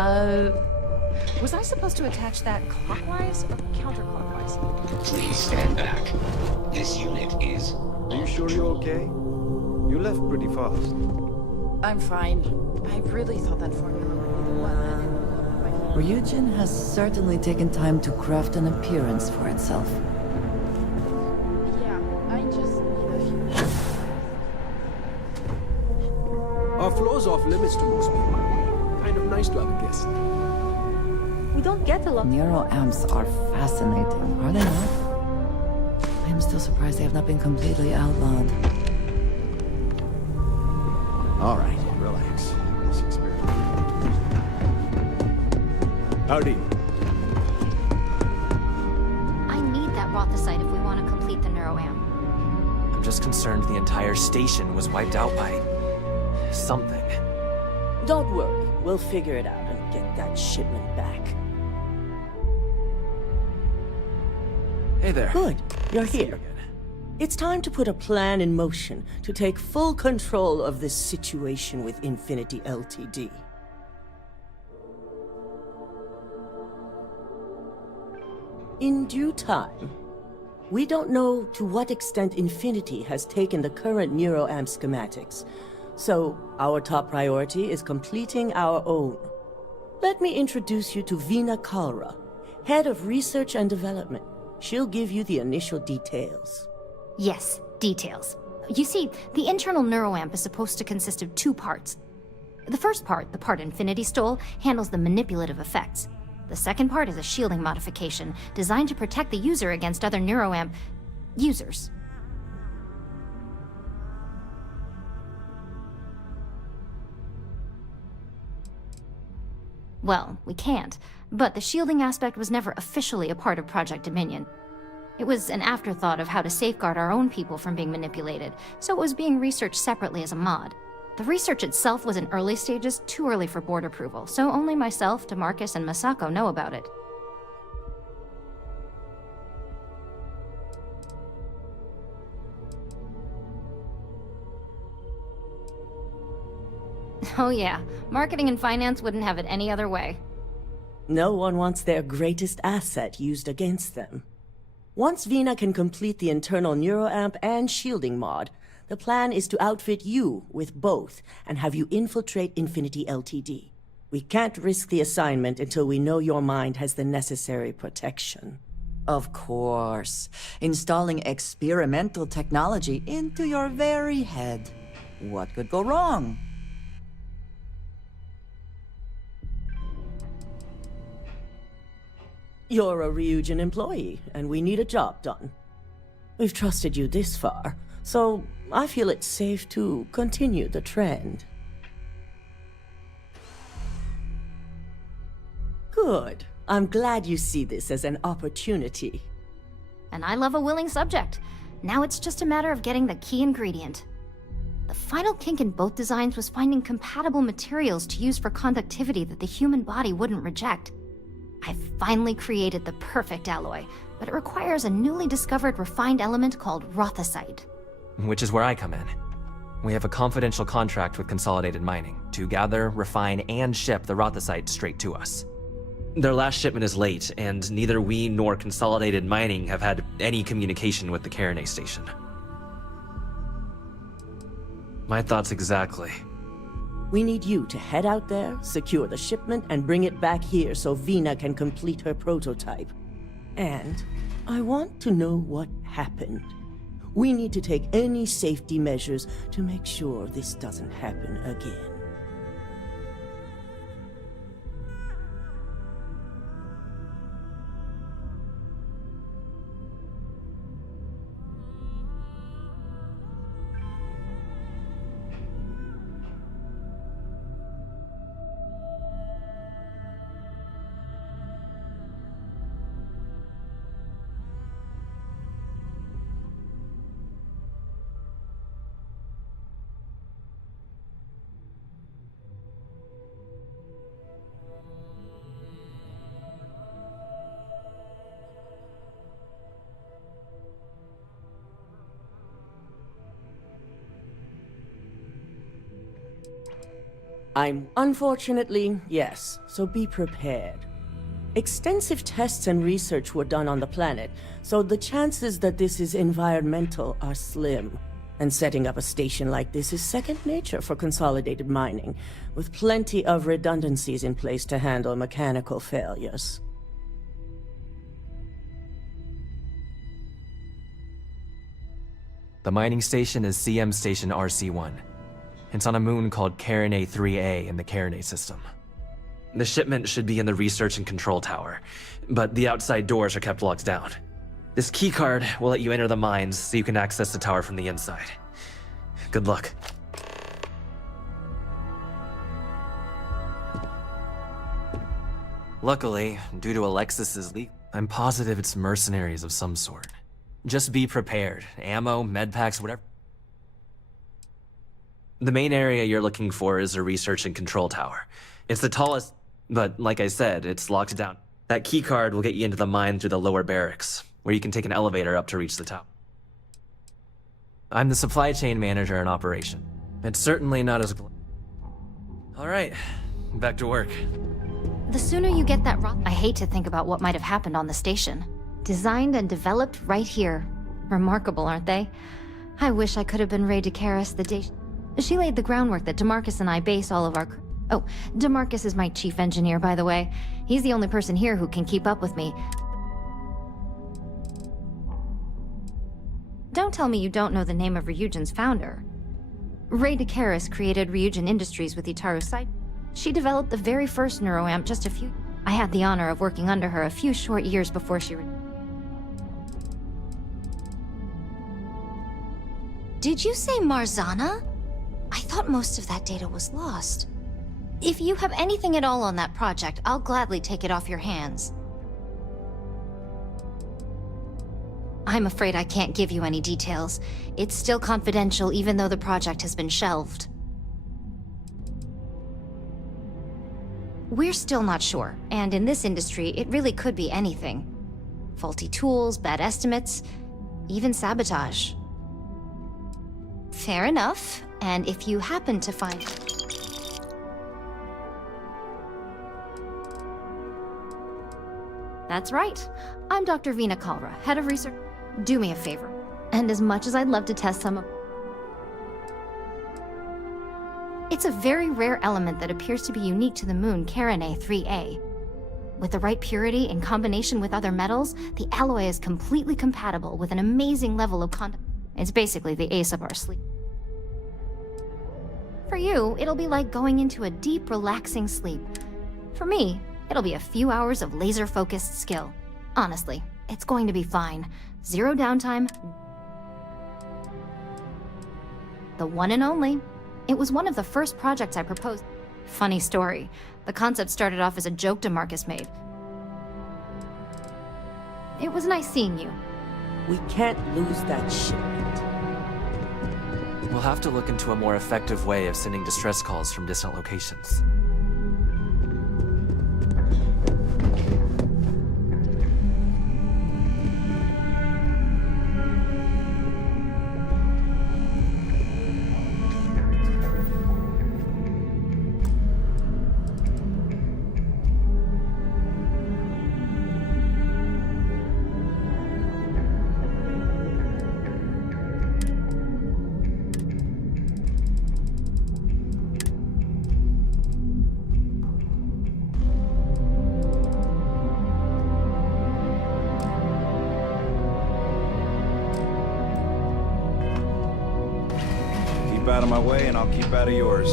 Uh, was I supposed to attach that clockwise or counterclockwise? Please stand back. This unit is... Are you sure you're okay? You left pretty fast. I'm fine. I really thought that formula would be the one that ended up my... Ryujin has certainly taken time to craft an appearance for itself. Yeah, I just need a few... Our floor's off limits to most people. Kind of nice to have a guest. We don't get a lot... Neuroamps are fascinating, are they not? I am still surprised they have not been completely outlawed. All right, relax. This experiment. Howdy. I need that Rothicite if we want to complete the neuroamp. I'm just concerned the entire station was wiped out by... something. Don't worry, we'll figure it out and get that shipment back. Hey there. Good, you're See you here. again. It's time to put a plan in motion to take full control of this situation with Infinity Ltd. In due time. We don't know to what extent Infinity has taken the current neuroamp schematics, so our top priority is completing our own. Let me introduce you to Veena Kalra, Head of Research and Development. She'll give you the initial details. Yes, details. You see, the internal neuroamp is supposed to consist of two parts. The first part, the part Infinity stole, handles the manipulative effects. The second part is a shielding modification designed to protect the user against other neuroamp users. Well, we can't, but the shielding aspect was never officially a part of Project Dominion. It was an afterthought of how to safeguard our own people from being manipulated, so it was being researched separately as a mod. The research itself was in early stages, too early for board approval, so only myself, DeMarcus, and Masako know about it. Oh yeah, marketing and finance wouldn't have it any other way. No one wants their greatest asset used against them. Once Veena can complete the internal neuroamp and shielding mod, the plan is to outfit you with both and have you infiltrate Infinity Ltd. We can't risk the assignment until we know your mind has the necessary protection. Of course. Installing experimental technology into your very head. What could go wrong? You're a Ryujin employee, and we need a job done. We've trusted you this far, so I feel it's safe to continue the trend. Good. I'm glad you see this as an opportunity. And I love a willing subject. Now it's just a matter of getting the key ingredient. The final kink in both designs was finding compatible materials to use for conductivity that the human body wouldn't reject. I've finally created the perfect alloy, but it requires a newly discovered refined element called Rothicite. Which is where I come in. We have a confidential contract with Consolidated Mining to gather, refine, and ship the Rothicite straight to us. Their last shipment is late, and neither we nor Consolidated Mining have had any communication with the Carinay station. My thoughts exactly. We need you to head out there, secure the shipment, and bring it back here so Veena can complete her prototype. And I want to know what happened. We need to take any safety measures to make sure this doesn't happen again. Unfortunately, yes, so be prepared. Extensive tests and research were done on the planet, so the chances that this is environmental are slim. And setting up a station like this is second nature for consolidated mining, with plenty of redundancies in place to handle mechanical failures. The mining station is CM Station RC-1. It's on a moon called Carinae 3A in the Carinae system. The shipment should be in the research and control tower, but the outside doors are kept locked down. This keycard will let you enter the mines so you can access the tower from the inside. Good luck. Luckily, due to Alexis's leak, I'm positive it's mercenaries of some sort. Just be prepared. Ammo, medpacks, whatever. The main area you're looking for is a research and control tower. It's the tallest, but like I said, it's locked down. That keycard will get you into the mine through the lower barracks, where you can take an elevator up to reach the top. I'm the supply chain manager in operation. It's certainly not as... All right, back to work. The sooner you get that I hate to think about what might have happened on the station. Designed and developed right here. Remarkable, aren't they? I wish I could have been Ray DeCaris the day... She laid the groundwork that DeMarcus and I base all of our... Oh, DeMarcus is my chief engineer, by the way. He's the only person here who can keep up with me. Don't tell me you don't know the name of Ryujin's founder. Ray DeCaris created Ryujin Industries with Itaru Site. She developed the very first neuroamp just a few... I had the honor of working under her a few short years before she... Did you say Marzana? I thought most of that data was lost. If you have anything at all on that project, I'll gladly take it off your hands. I'm afraid I can't give you any details. It's still confidential even though the project has been shelved. We're still not sure, and in this industry, it really could be anything. Faulty tools, bad estimates, even sabotage. Fair enough, and if you happen to find... That's right. I'm Dr. Veena Kalra, head of research. Do me a favor, and as much as I'd love to test some of... It's a very rare element that appears to be unique to the moon Carinae 3A. With the right purity in combination with other metals, the alloy is completely compatible with an amazing level of It's basically the ace up our sleeve. For you, it'll be like going into a deep, relaxing sleep. For me, it'll be a few hours of laser-focused skill. Honestly, it's going to be fine. Zero downtime. The one and only. It was one of the first projects I proposed. Funny story. The concept started off as a joke DeMarcus made. It was nice seeing you. We can't lose that shipment. We'll have to look into a more effective way of sending distress calls from distant locations. Out of my way and I'll keep out of yours.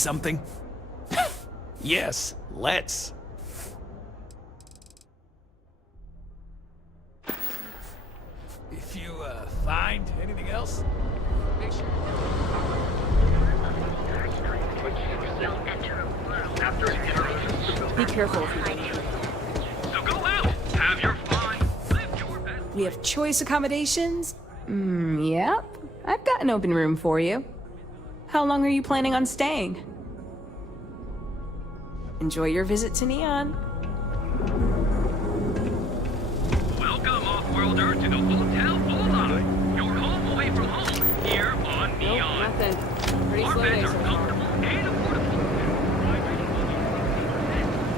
something? Yes, let's. If you, find anything else, make sure. Be careful if you do. So go out, have your fun, live your best. We have choice accommodations? Yep. I've got an open room for you. How long are you planning on staying? Enjoy your visit to Neon. Welcome, Off-Worlder, to the Hotel Bullseye. Your home away from home, here on Neon. Nothing. Pretty Our slow day beds so are far. comfortable and affordable.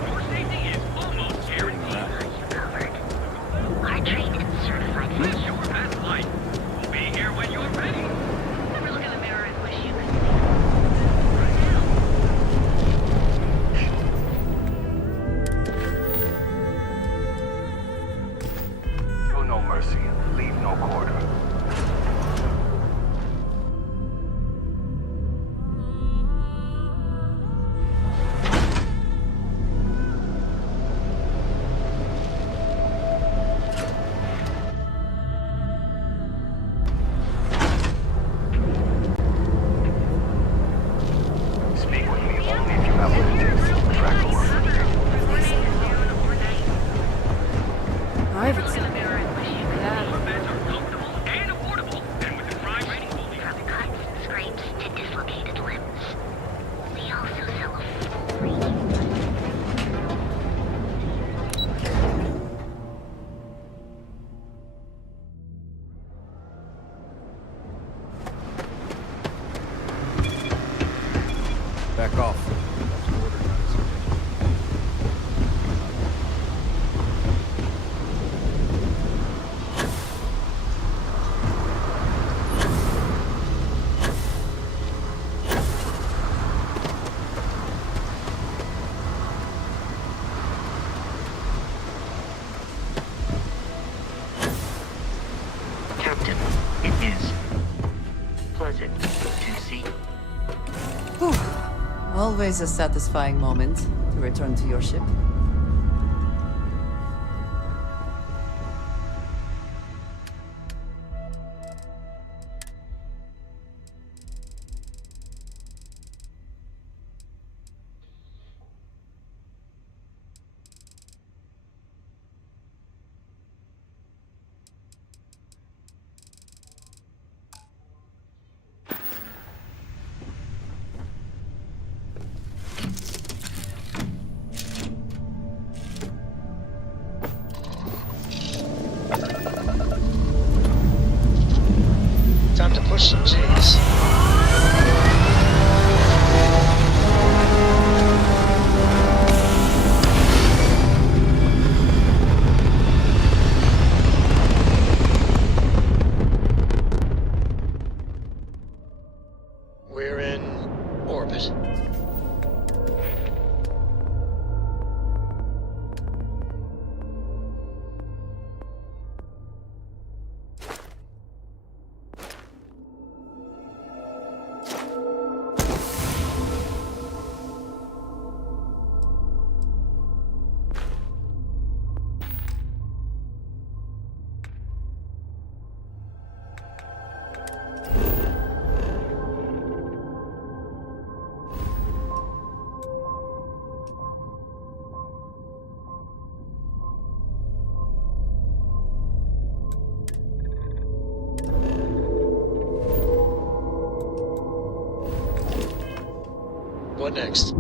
Your safety is almost guaranteed. Our trained and certified. Live your best life. We'll be here when you're ready. Never look in the mirror and wish you could. Show no mercy. Leave no quarter. Speak with me only if you have what it takes to track the world. I've accepted. Our beds are comfortable and affordable, and with a crime rating only From cuts, scrapes to dislocated limbs. We also sell a full range. Back off. Captain, it is pleasant to see. Always a satisfying moment to return to your ship. Time to push some G's. We're in orbit. What next?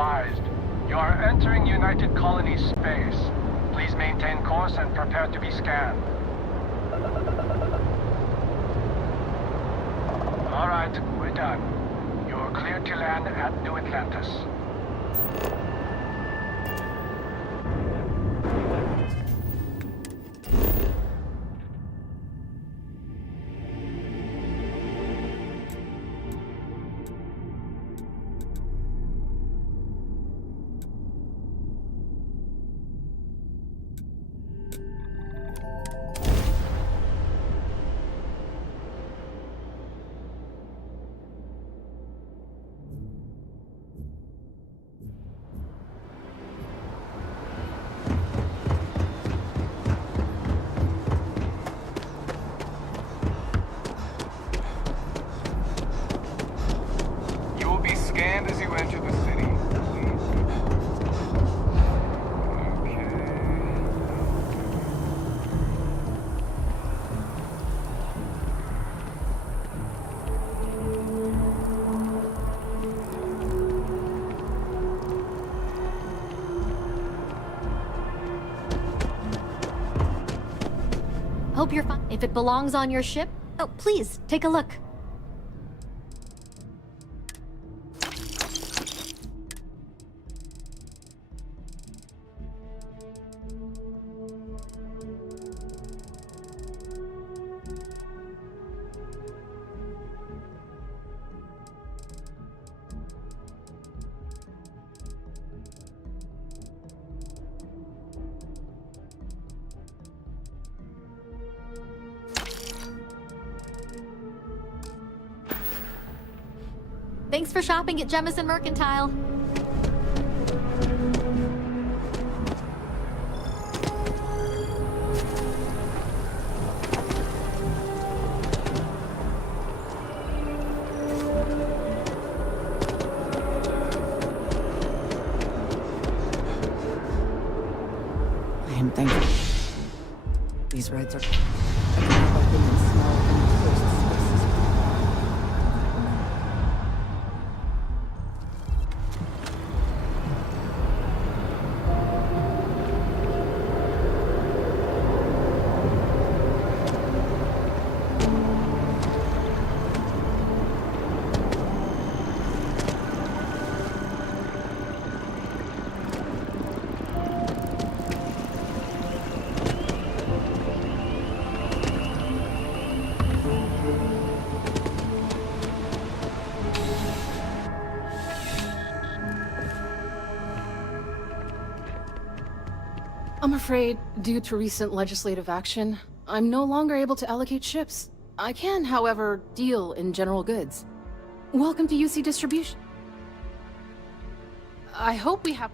advised. You are entering United Colony space. Please maintain course and prepare to be scanned. Alright, we're done. You're cleared to land at New Atlantis. Scanned as you enter the city. Hope you're fine. If it belongs on your ship, oh, please, take a look. Thanks for shopping at Jemison Mercantile. I am thankful. These rides are... I can have been in small and closed spaces. I'm afraid, due to recent legislative action, I'm no longer able to allocate ships. I can, however, deal in general goods. Welcome to UC Distribution. I hope we have...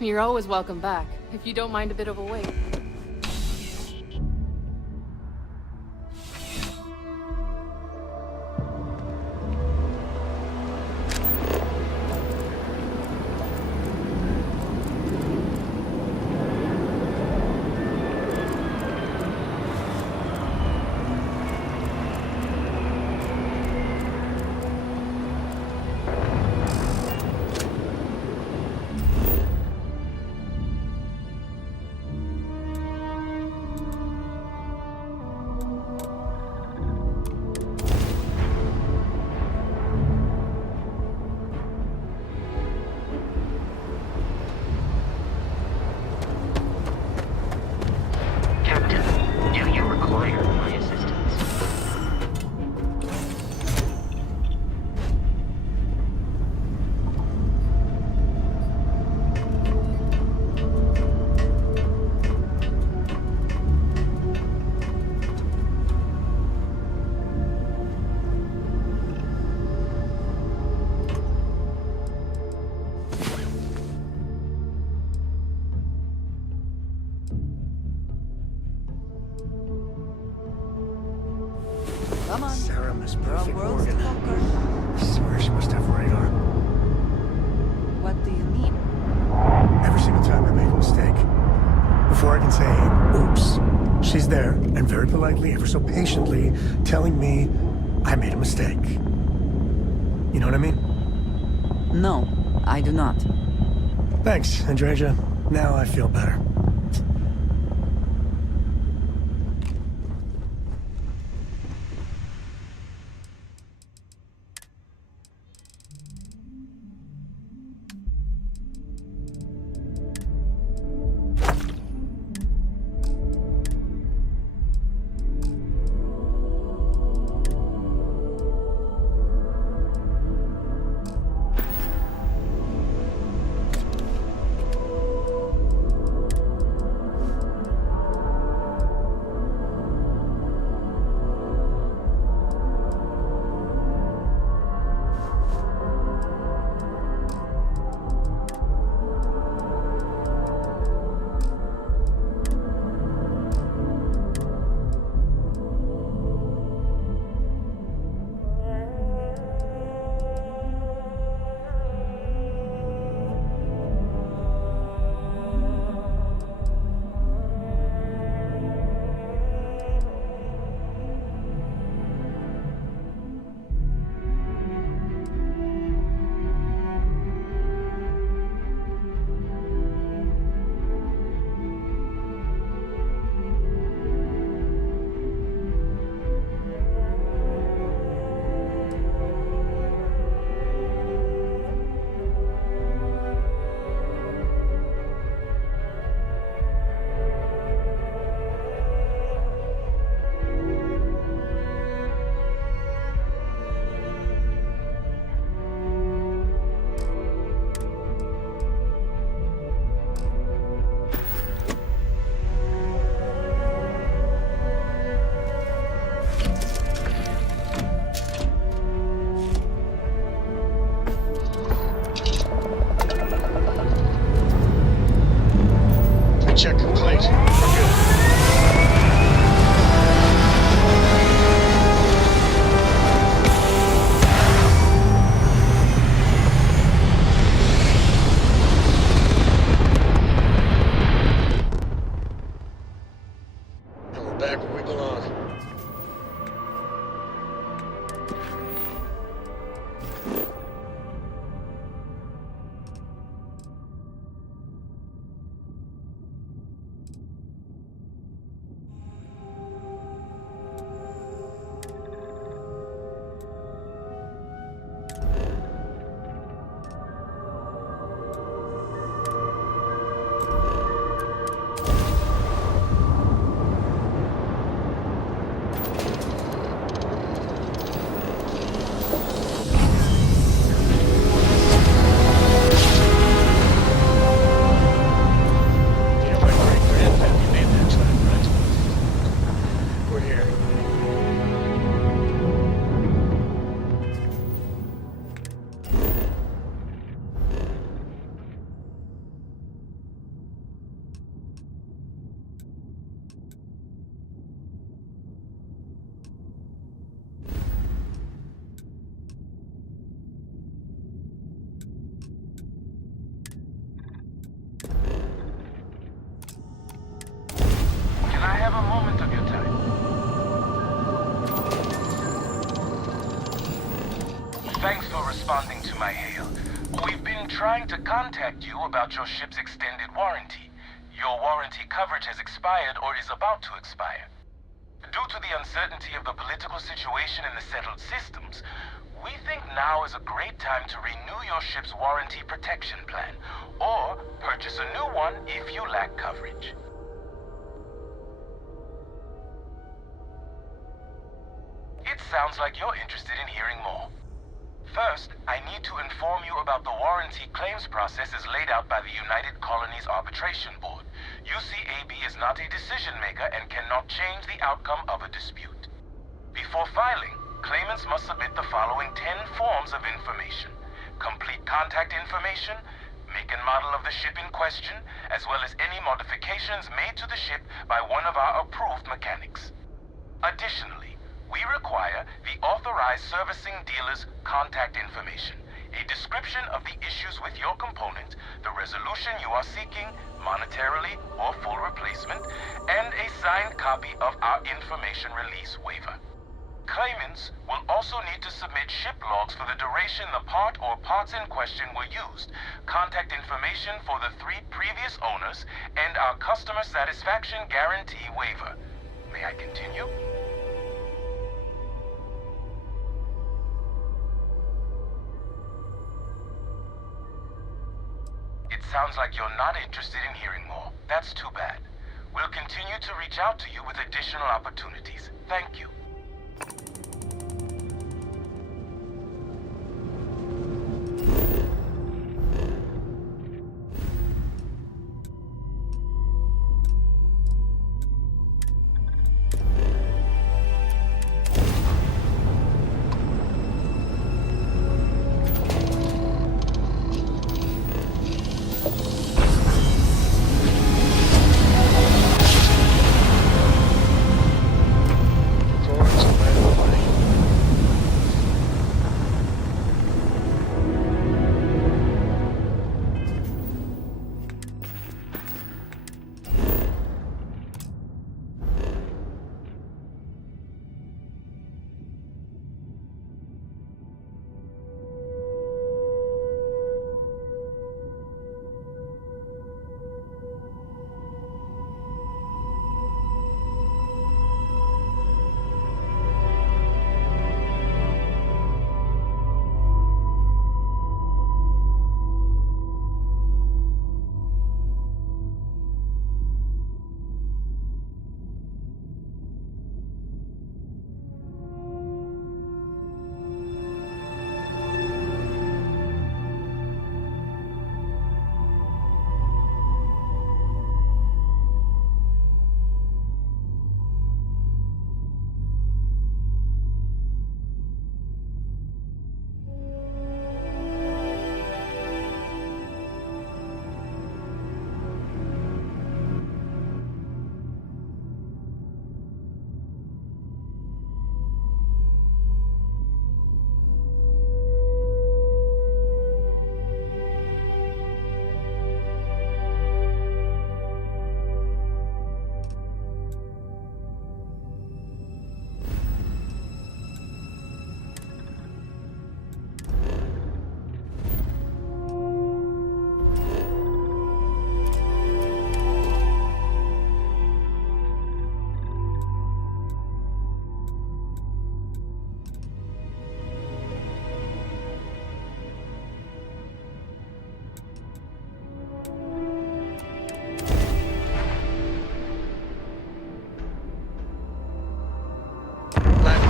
You're always welcome back, if you don't mind a bit of a wait. Come on. Sarah must You're a perfect world's organ. talker. I swear she must have radar. What do you mean? Every single time I make a mistake, before I can say, oops, she's there and very politely, ever so patiently, telling me I made a mistake. You know what I mean? No, I do not. Thanks, Andreja. Now I feel better. Check complete. We're good. And we're back where we belong. Can I have a moment of your time? Thanks for responding to my hail. We've been trying to contact you about your ship's extended warranty. Your warranty coverage has expired or is about to expire. Due to the uncertainty of the political situation in the settled systems, we think now is a great time to renew your ship's warranty protection plan, or purchase a new one if you lack coverage. It sounds like you're interested in hearing more. First, I need to inform you about the warranty claims process as laid out by the United Colonies Arbitration Board. UCAB is not a decision maker and cannot change the outcome of a dispute. Before filing, claimants must submit the following 10 forms of information: complete contact information, make and model of the ship in question, as well as any modifications made to the ship by one of our approved mechanics. Additionally, we require the authorized servicing dealer's contact information, a description of the issues with your component, the resolution you are seeking, monetarily or full replacement, and a signed copy of our information release waiver. Claimants will also need to submit ship logs for the duration the part or parts in question were used, contact information for the 3 previous owners, and our customer satisfaction guarantee waiver. May I continue? It sounds like you're not interested in hearing more. That's too bad. We'll continue to reach out to you with additional opportunities. Thank you.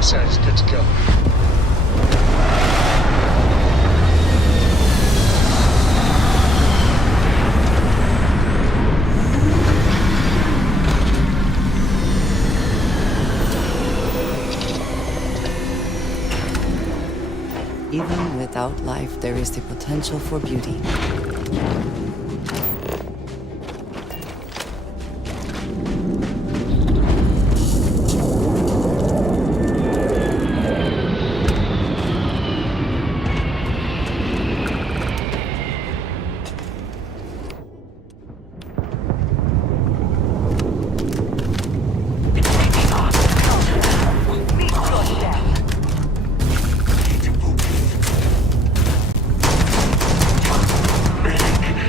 Side's good to go. Even without life, there is the potential for beauty. Medic!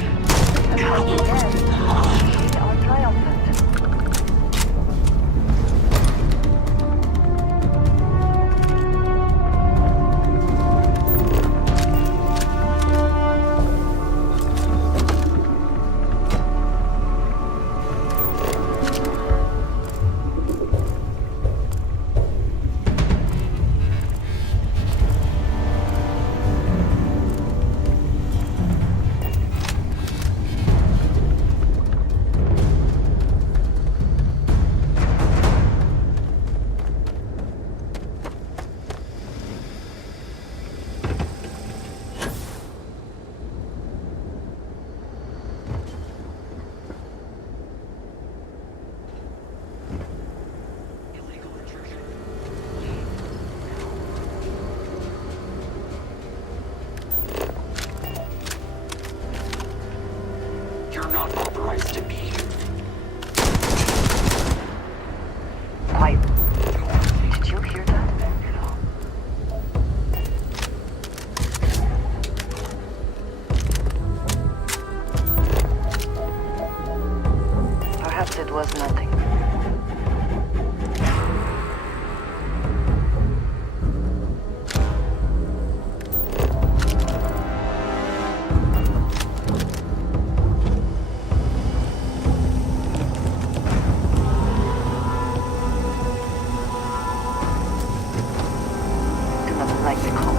what's it called?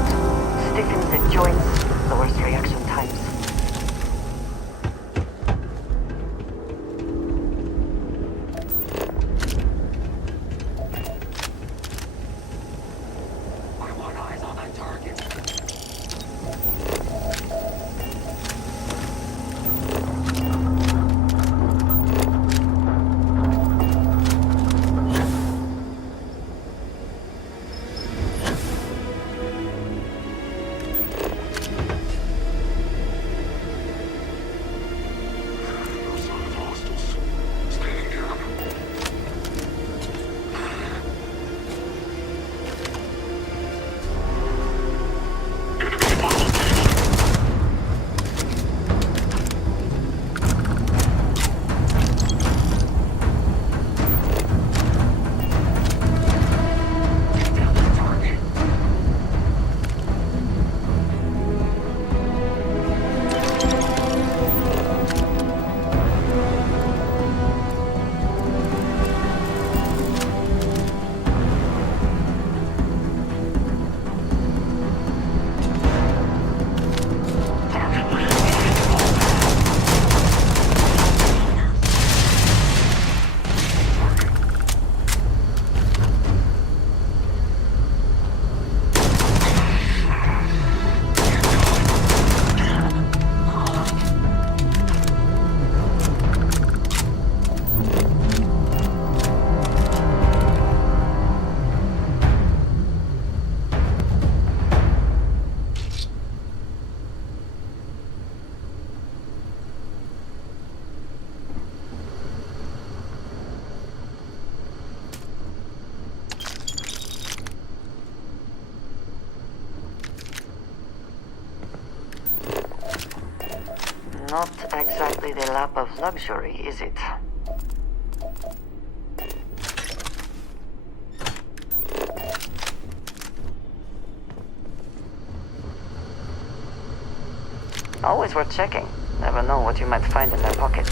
Stiffens the joints, lowers reaction times. Not exactly the lap of luxury, is it? Always worth checking. Never know what you might find in their pockets.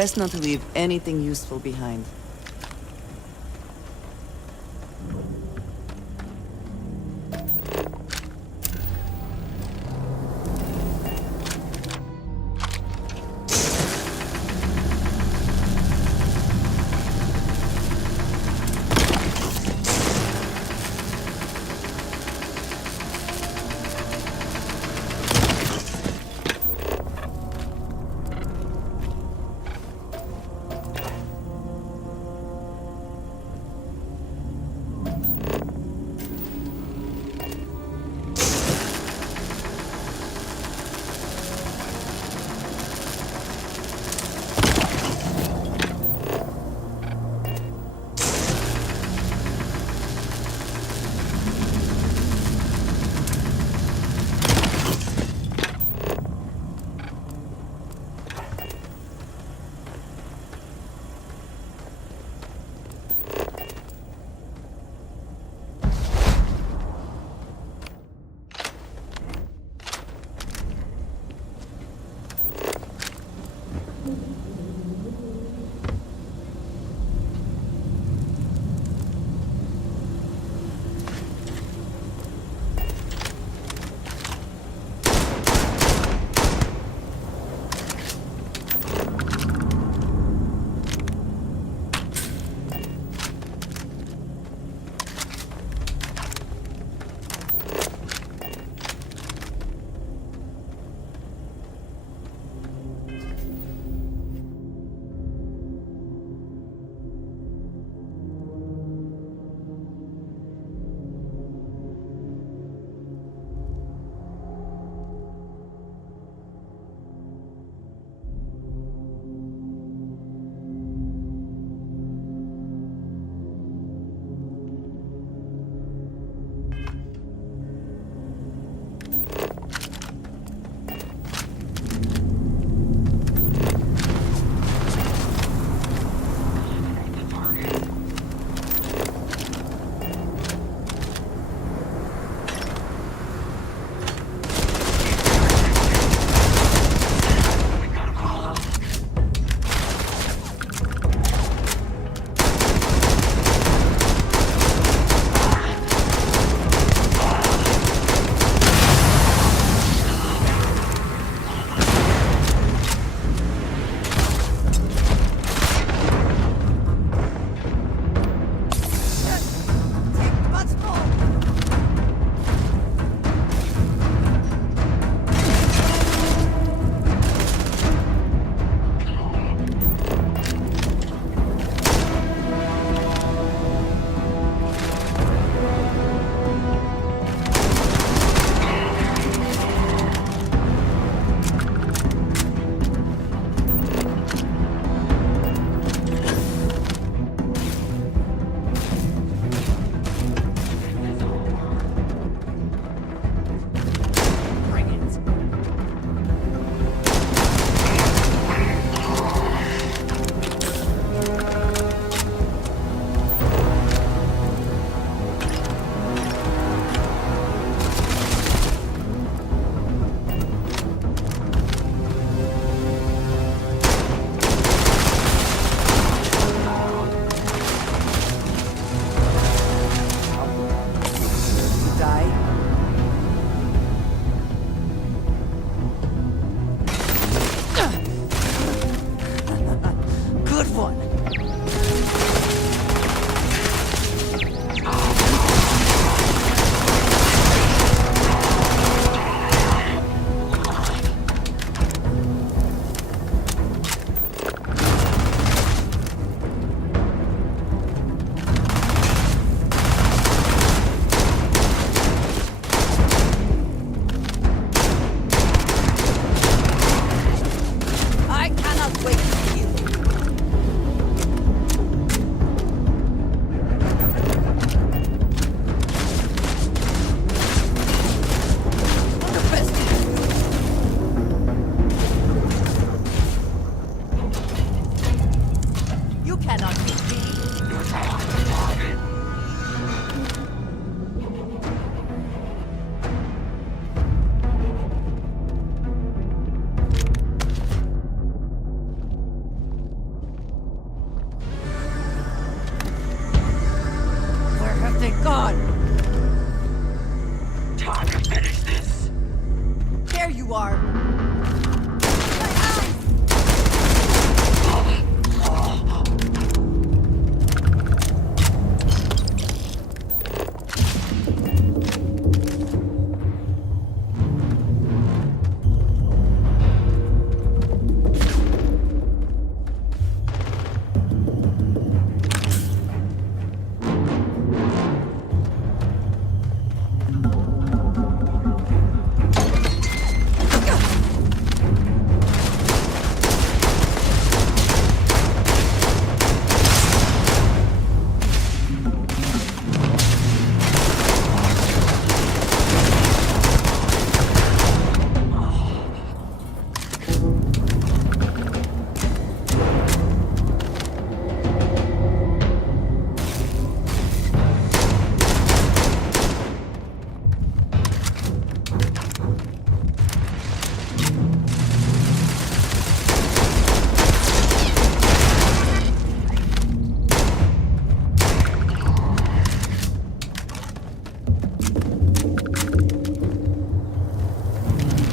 Best not to leave anything useful behind.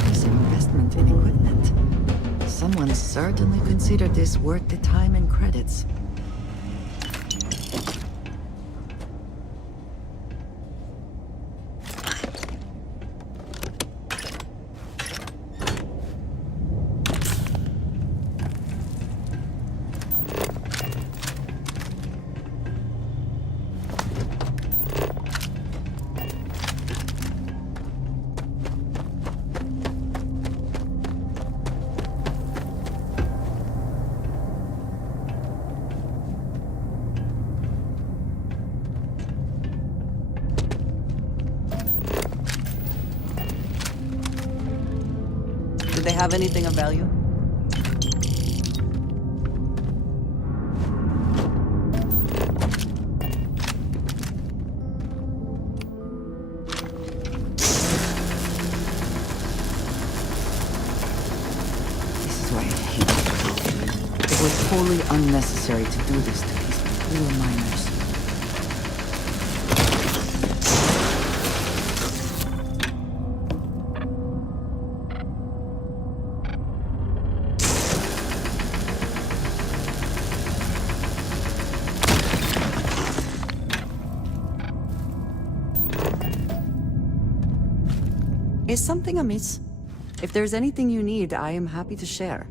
This investment in equipment. Someone certainly considered this worth the time and credits. Did they have anything of value? This is why I hate it. It was totally unnecessary to do this to these poor miners. Is something amiss? If there's anything you need, I am happy to share.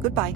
Goodbye.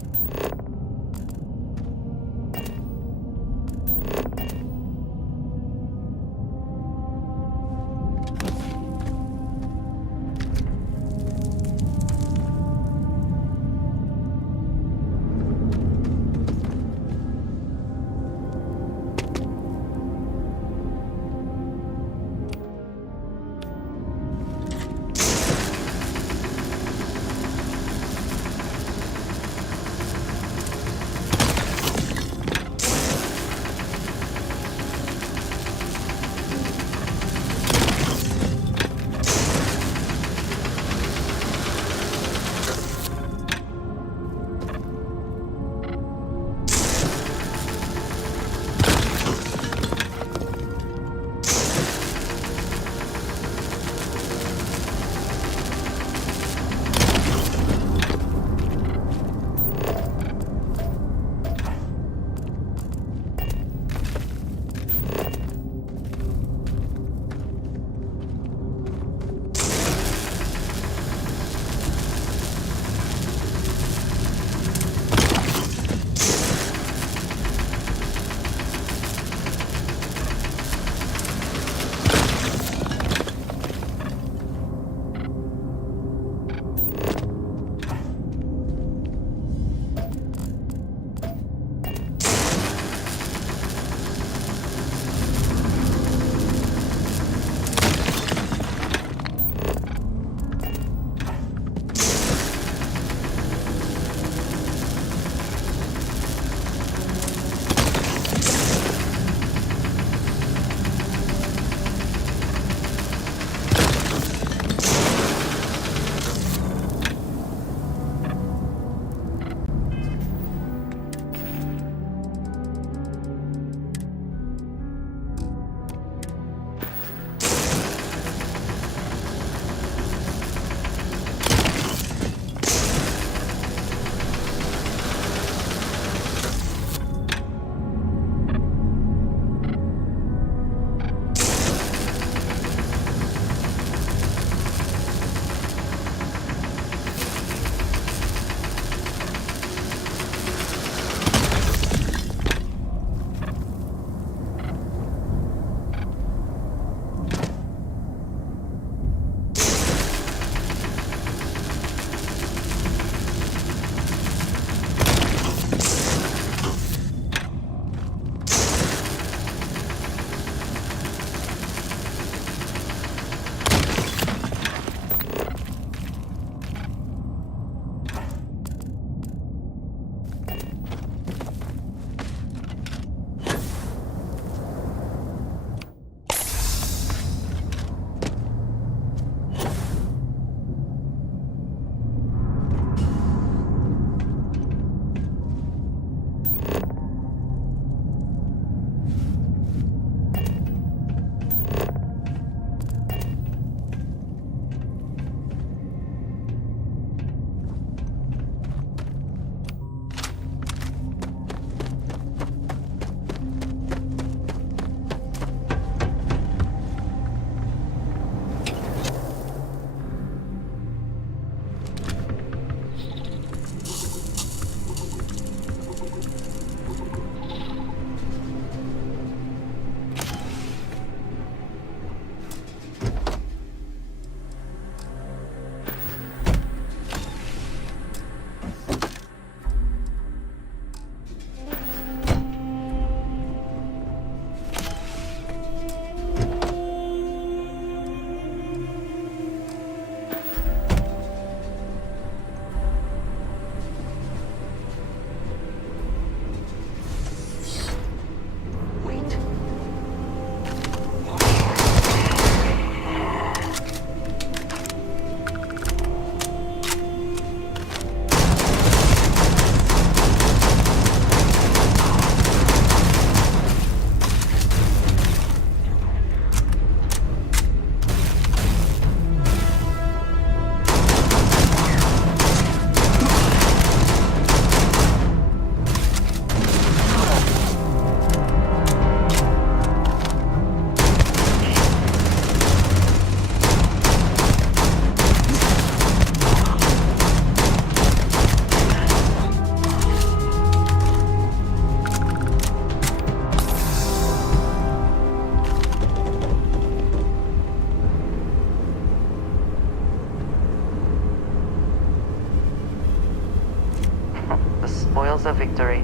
a victory.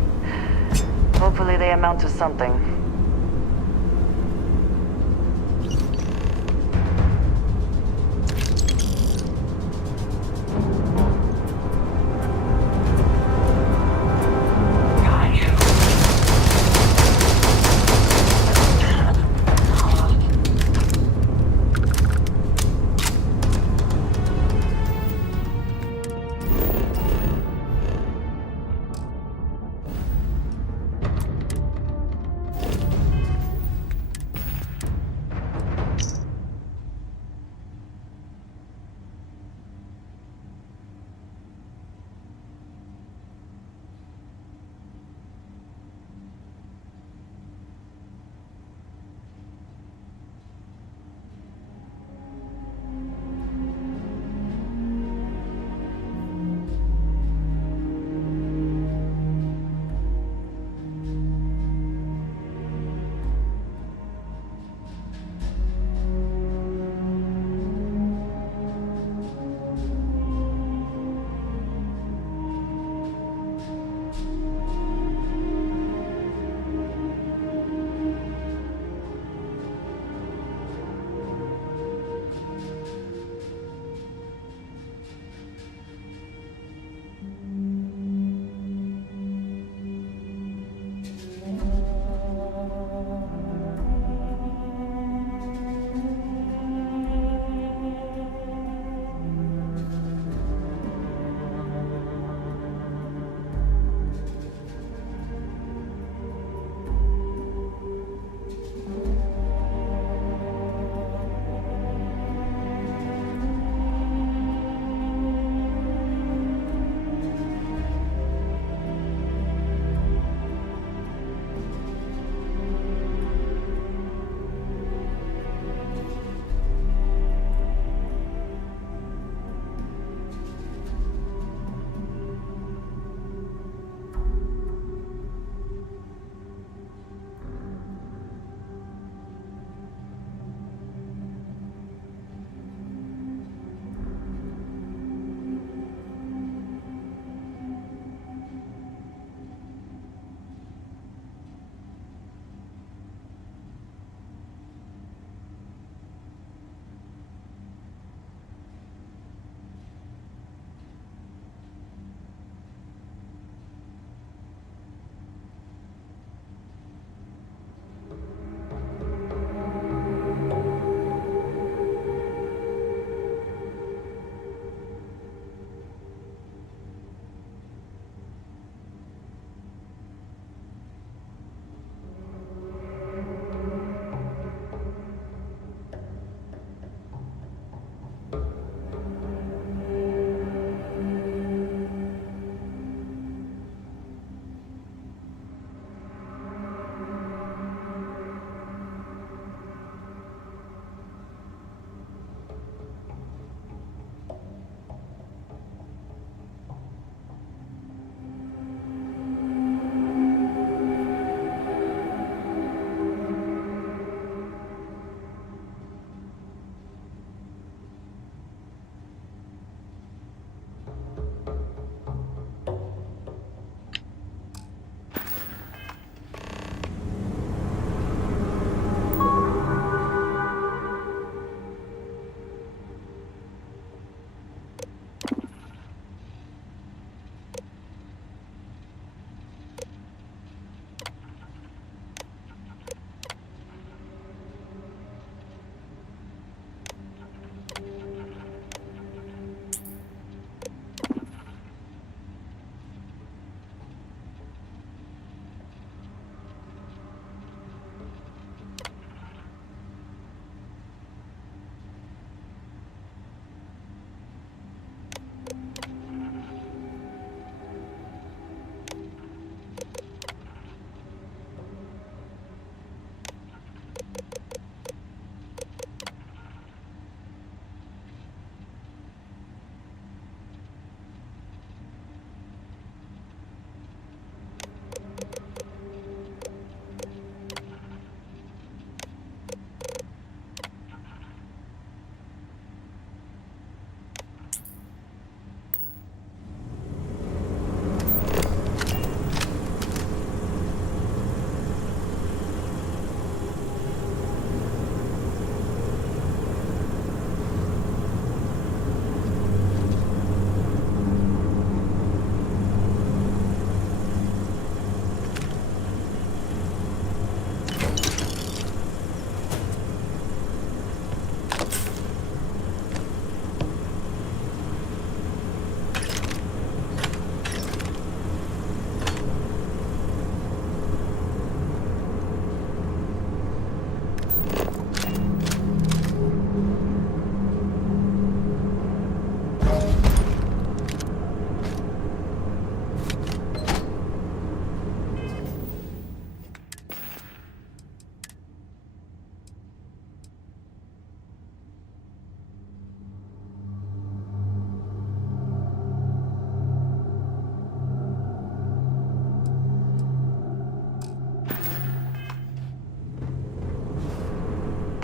Hopefully they amount to something.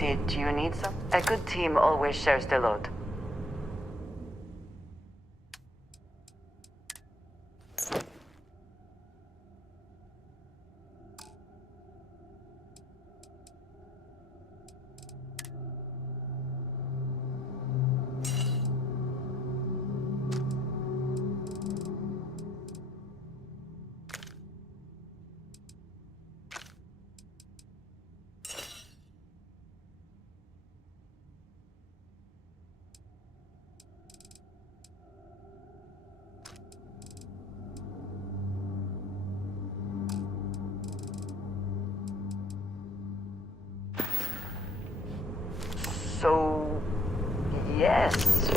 Kid, do you need some? A good team always shares the load. So, yes.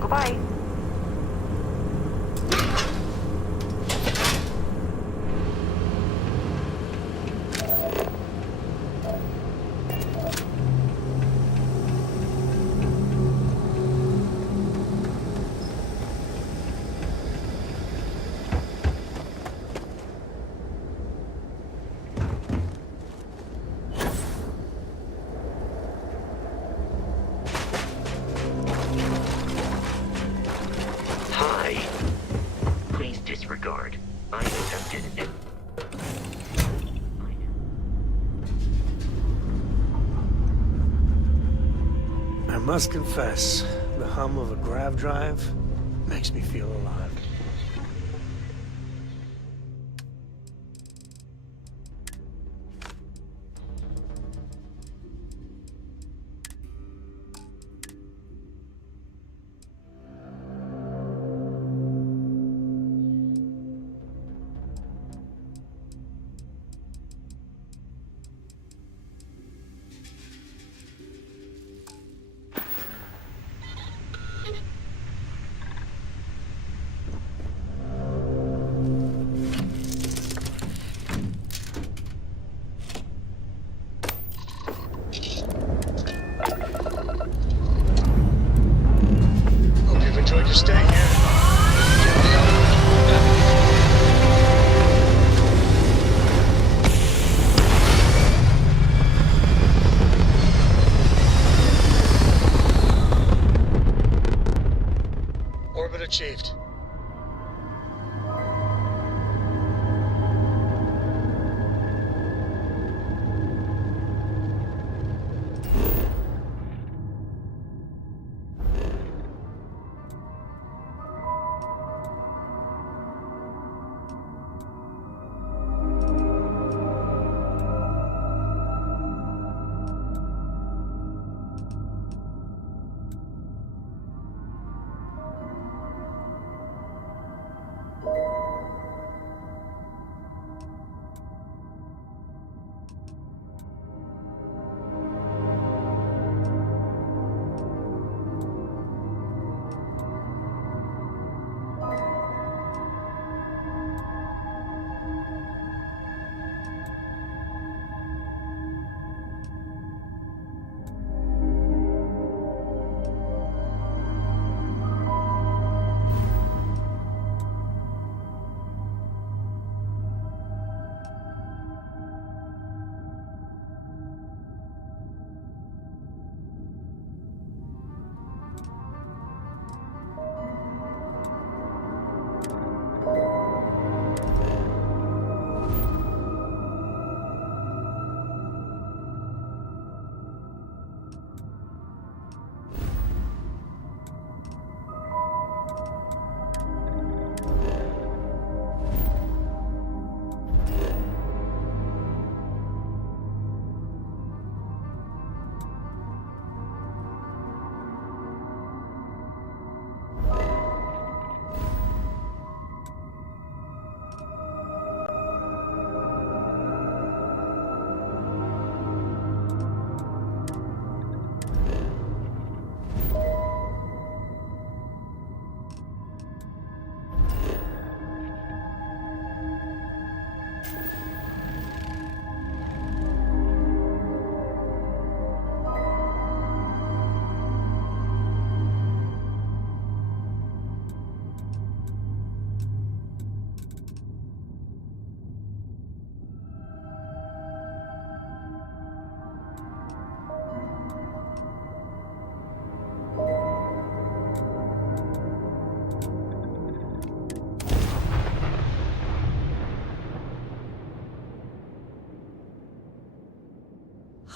Goodbye. Hi. Please disregard. I attempted it. I must confess, the hum of a grav drive makes me feel alive.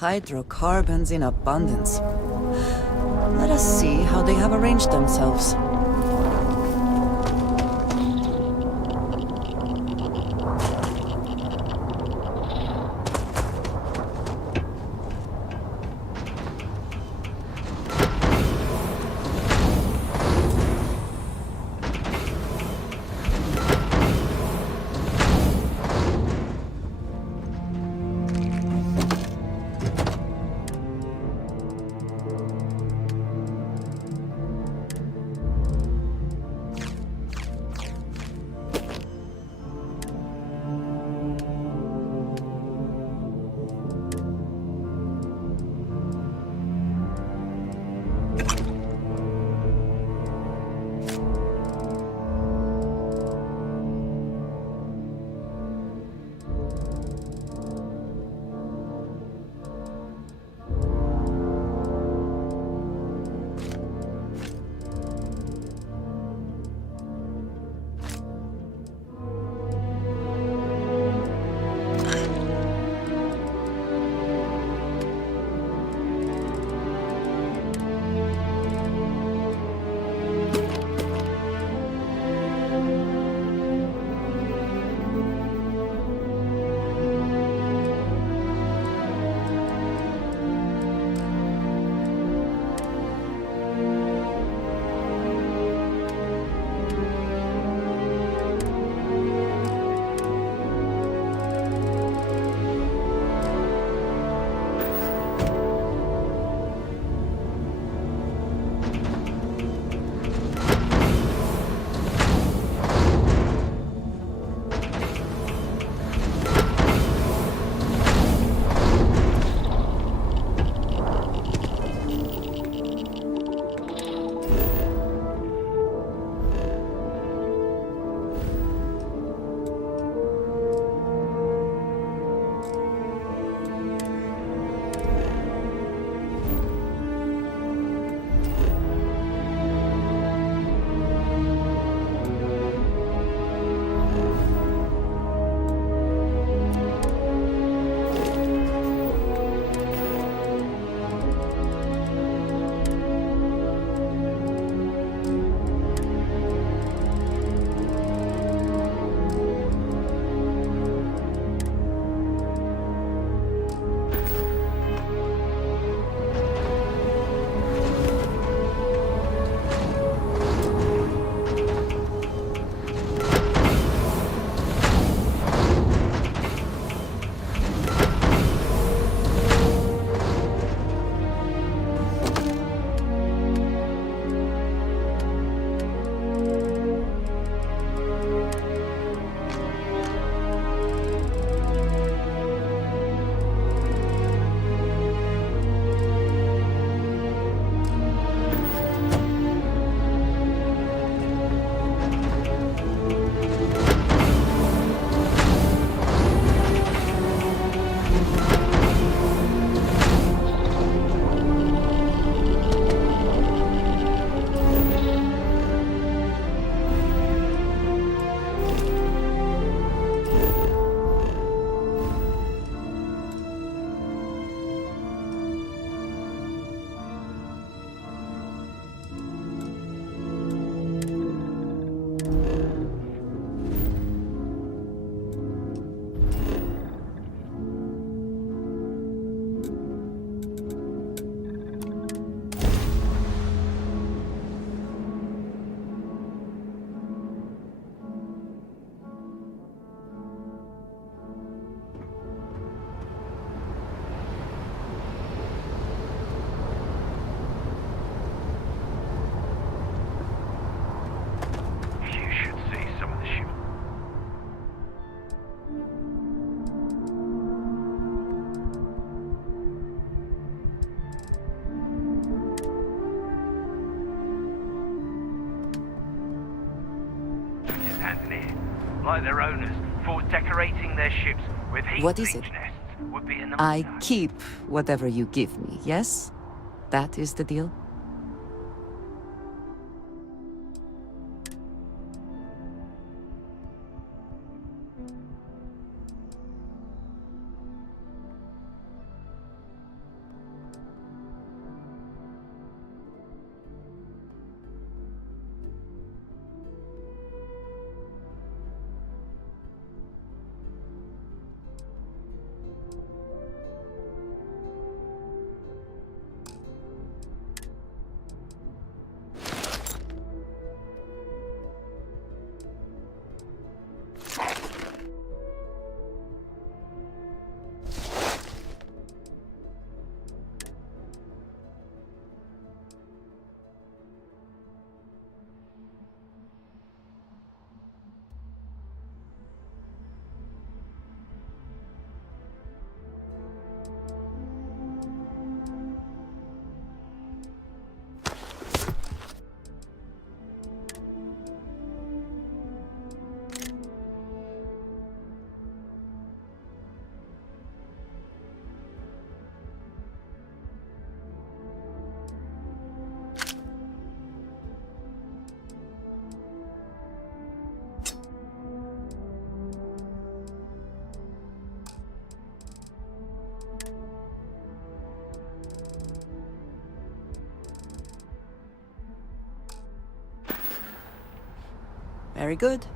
Hydrocarbons in abundance. Let us see how they have arranged themselves. Like their owners, for decorating their ships with heat What is it? nests would be in the I keep whatever you give me, yes? That is the deal? Very good.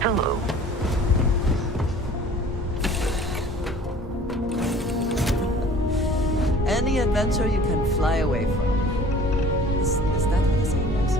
Hello. Any adventure you can fly away from. Is that what the saying is?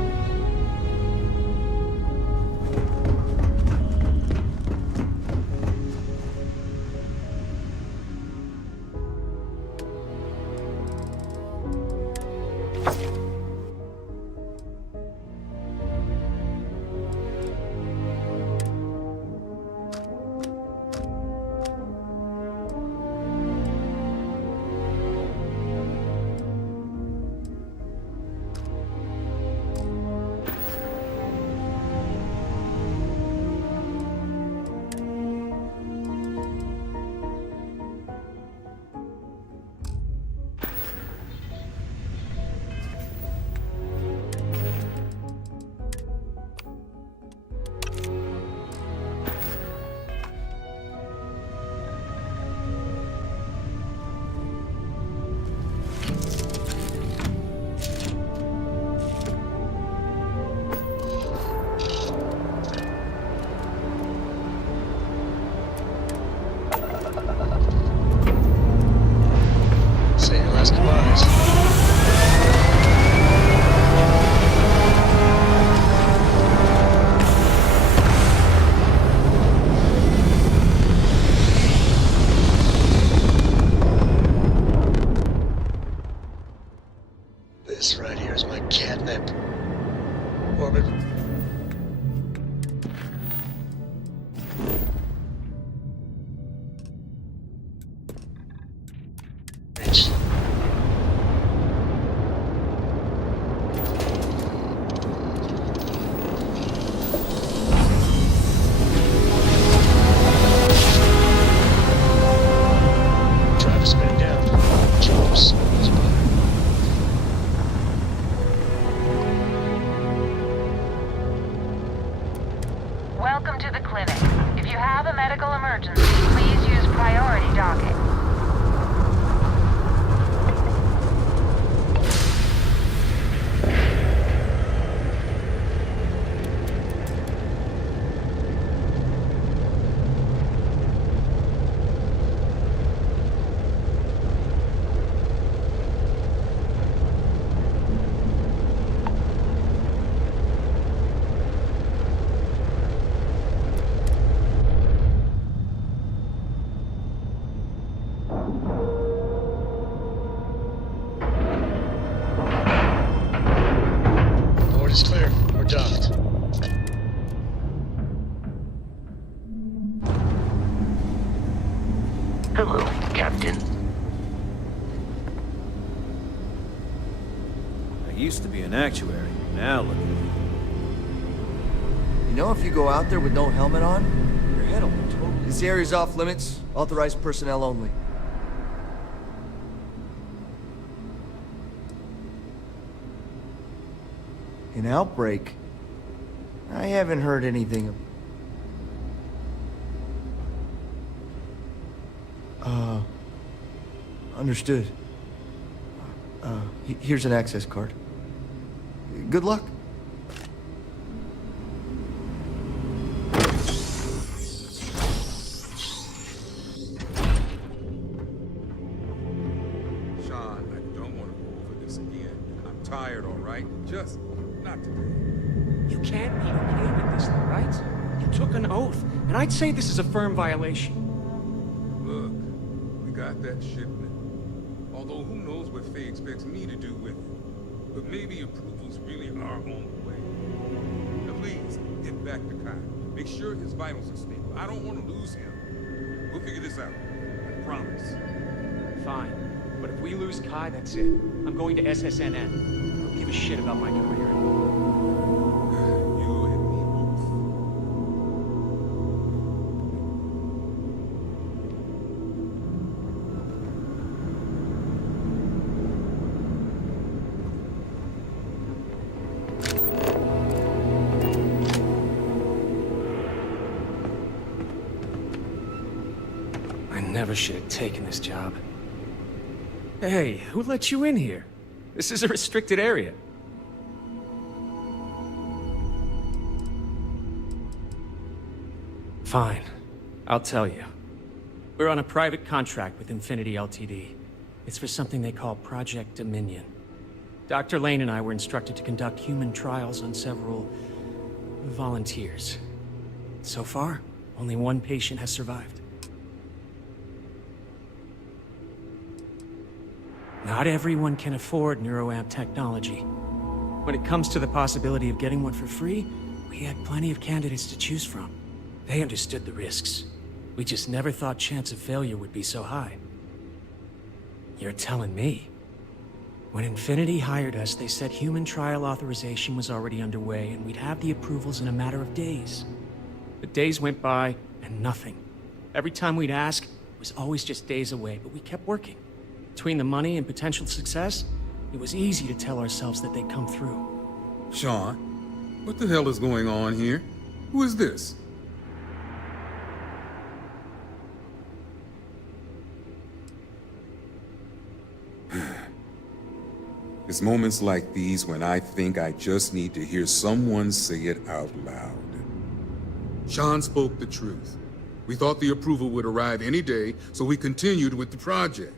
Say your last goodbyes. This right here is my catnip. Orbit. Rich. Drive spin down. Jumps. Welcome to the clinic. If you have a medical emergency, please use priority docking. Hello, Captain. I used to be an actuary. Now look at me. You know, if you go out there with no helmet on, your head will be totally... This area's off limits. Authorized personnel only. An outbreak? I haven't heard anything. Understood. Here's an access card. Good luck. Sean, I don't want to go over this again. I'm tired, all right? Just not today. You can't be okay with this, though, right? You took an oath, and I'd say this is a firm violation. Look, we got that shipment. Although who knows what Faye expects me to do with it. But maybe approvals really are on the way. Now please, get back to Kai. Make sure his vitals are stable. I don't want to lose him. We'll figure this out. I promise. Fine. But if we lose Kai, that's it. I'm going to SSNN. I don't give a shit about my career anymore. I never should have taken this job. Hey, who let you in here? This is a restricted area. Fine. I'll tell you. We're on a private contract with Infinity Ltd. It's for something they call Project Dominion. Dr. Lane and I were instructed to conduct human trials on several volunteers. So far, only one patient has survived. Not everyone can afford neuroamp technology. When it comes to the possibility of getting one for free, we had plenty of candidates to choose from. They understood the risks. We just never thought chance of failure would be so high. You're telling me? When Infinity hired us, they said human trial authorization was already underway and we'd have the approvals in a matter of days. The days went by and nothing. Every time we'd ask, it was always just days away, but we kept working. Between the money and potential success, it was easy to tell ourselves that they'd come through. Sean, what the hell is going on here? Who is this? It's moments like these when I think I just need to hear someone say it out loud. Sean spoke the truth. We thought the approval would arrive any day, so we continued with the project.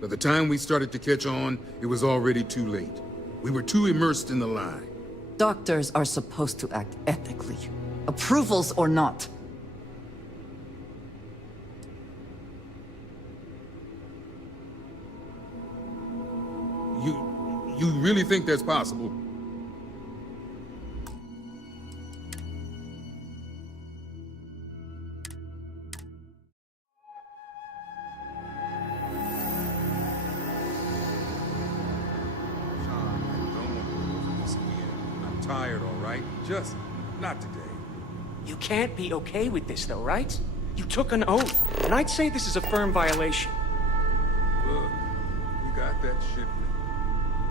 By the time we started to catch on, it was already too late. We were too immersed in the lie. Doctors are supposed to act ethically, approvals or not. You really think that's possible? Tired, all right? Just not today. You can't be okay with this, though, right? You took an oath, and I'd say this is a firm violation. Look, we got that shipment.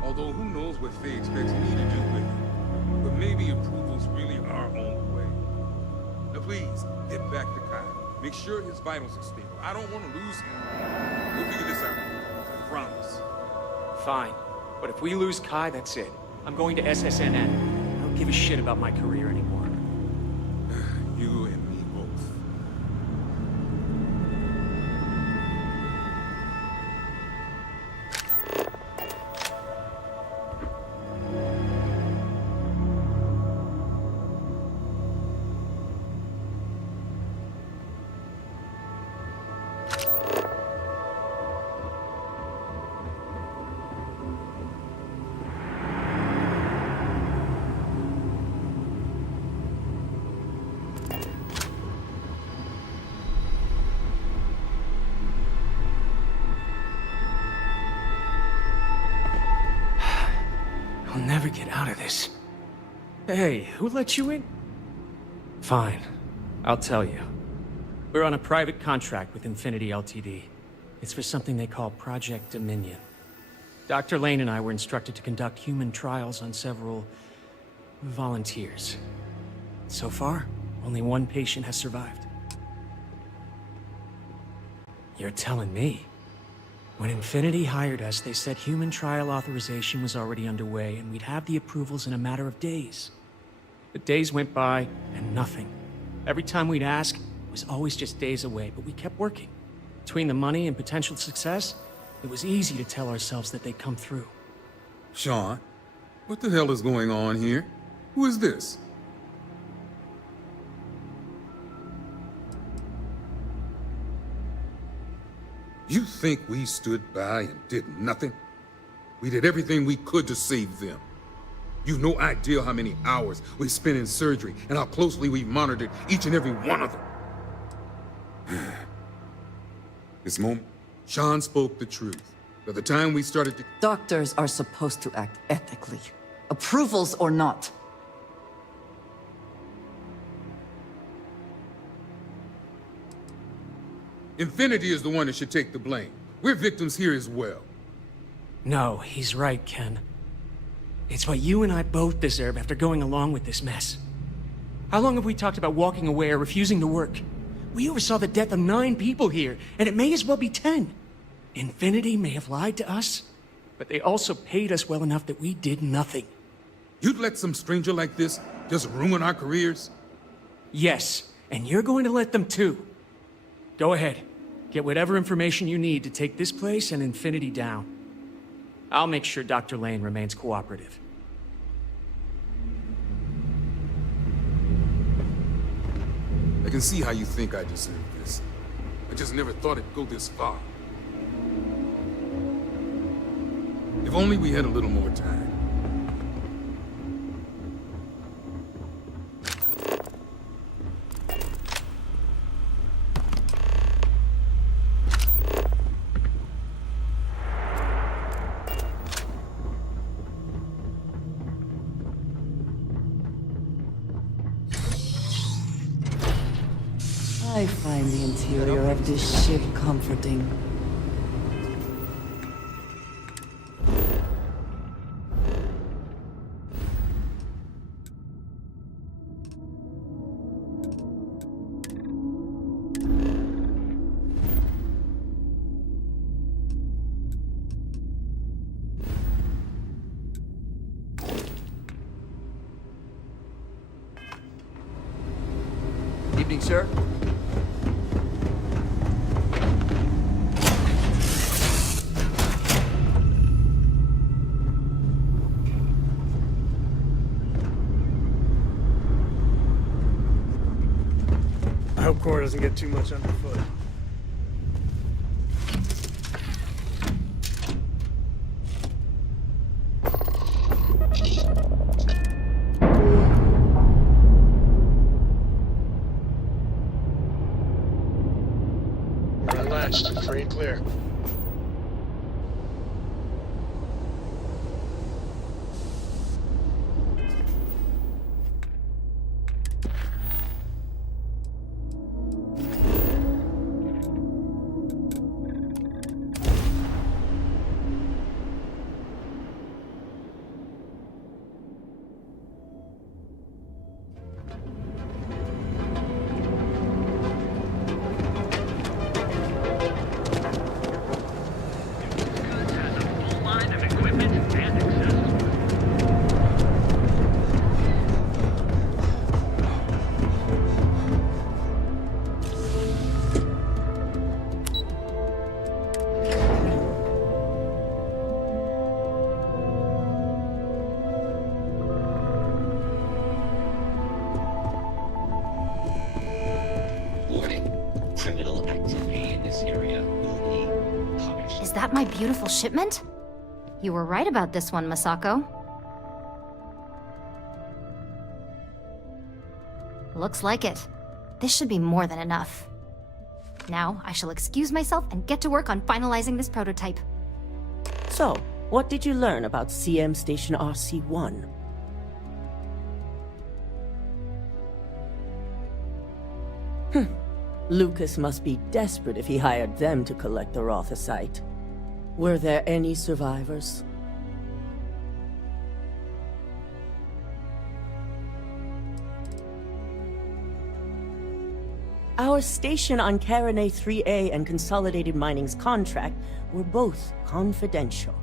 Although who knows what Faye expects me to do with it. But maybe approvals really are on the way. Now please, get back to Kai. Make sure his vitals are stable. I don't want to lose him. We'll figure this out. I promise. Fine. But if we lose Kai, that's it. I'm going to SSNN. I don't give a shit about my career anymore. You and me both. get out of this. Hey, who let you in? Fine. I'll tell you. We're on a private contract with Infinity Ltd. It's for something they call Project Dominion. Dr. Lane and I were instructed to conduct human trials on several volunteers. So far, only one patient has survived. You're telling me? When Infinity hired us, they said human trial authorization was already underway and we'd have the approvals in a matter of days. But days went by and nothing. Every time we'd ask, it was always just days away, but we kept working. Between the money and potential success, it was easy to tell ourselves that they'd come through. Sean, what the hell is going on here? Who is this? You think we stood by and did nothing? We did everything we could to save them. You've no idea how many hours we spent in surgery and how closely we monitored each and every one of them. This moment, Sean spoke the truth. By the time we started to... Doctors are supposed to act ethically. Approvals or not. Infinity is the one that should take the blame. We're victims here as well. No, he's right, Ken. It's what you and I both deserve after going along with this mess. How long have we talked about walking away or refusing to work? We oversaw the death of 9 people here, and it may as well be 10. Infinity may have lied to us, but they also paid us well enough that we did nothing. You'd let some stranger like this just ruin our careers? Yes, and you're going to let them too. Go ahead. Get whatever information you need to take this place and Infinity down. I'll make sure Dr. Lane remains cooperative. I can see how you think I deserve this. I just never thought it'd go this far. If only we had a little more time. I find the interior of this ship comforting. Evening, sir. I hope Cora doesn't get too much underfoot. You're unlatched. Free and clear. Criminal activity in this area will be punished. Is that my beautiful shipment? You were right about this one, Masako. Looks like it. This should be more than enough. Now, I shall excuse myself and get to work on finalizing this prototype. So, What did you learn about CM Station RC-1? Lucas must be desperate if he hired them to collect the Rothicite. Were there any survivors? Our station on Carinae 3A and Consolidated Mining's contract were both confidential.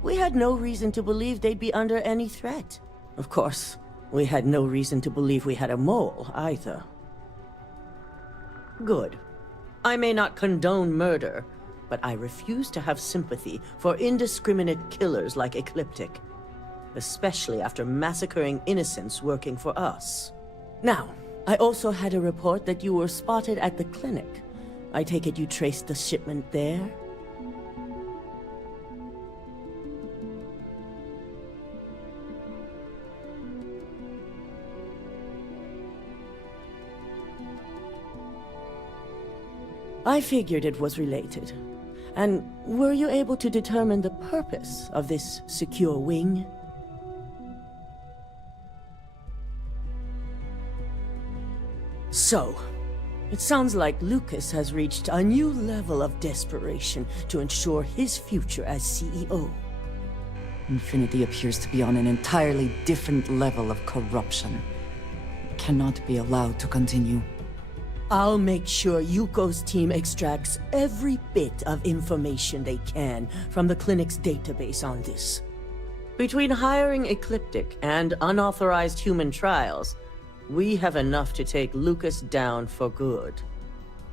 We had no reason to believe they'd be under any threat. Of course, we had no reason to believe we had a mole, either. Good. I may not condone murder, but I refuse to have sympathy for indiscriminate killers like Ecliptic, especially after massacring innocents working for us. Now, I also had a report that you were spotted at the clinic. I take it you traced the shipment there? I figured it was related. And were you able to determine the purpose of this secure wing? So, it sounds like Lucas has reached a new level of desperation to ensure his future as CEO. Infinity appears to be on an entirely different level of corruption. It cannot be allowed to continue. I'll make sure Yuko's team extracts every bit of information they can from the clinic's database on this. Between hiring Ecliptic and unauthorized human trials, we have enough to take Lucas down for good.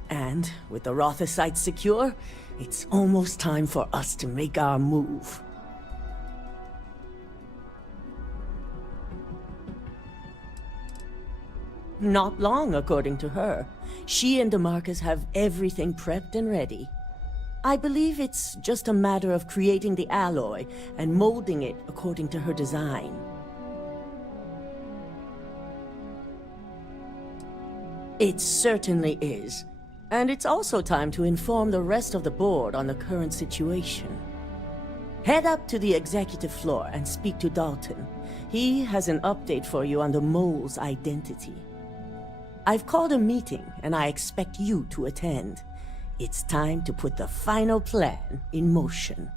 And with the Rothicite secure, it's almost time for us to make our move. Not long, according to her. She and DeMarcus have everything prepped and ready. I believe it's just a matter of creating the alloy and molding it according to her design. It certainly is. And it's also time to inform the rest of the board on the current situation. Head up to the executive floor and speak to Dalton. He has an update for you on the mole's identity. I've called a meeting, and I expect you to attend. It's time to put the final plan in motion.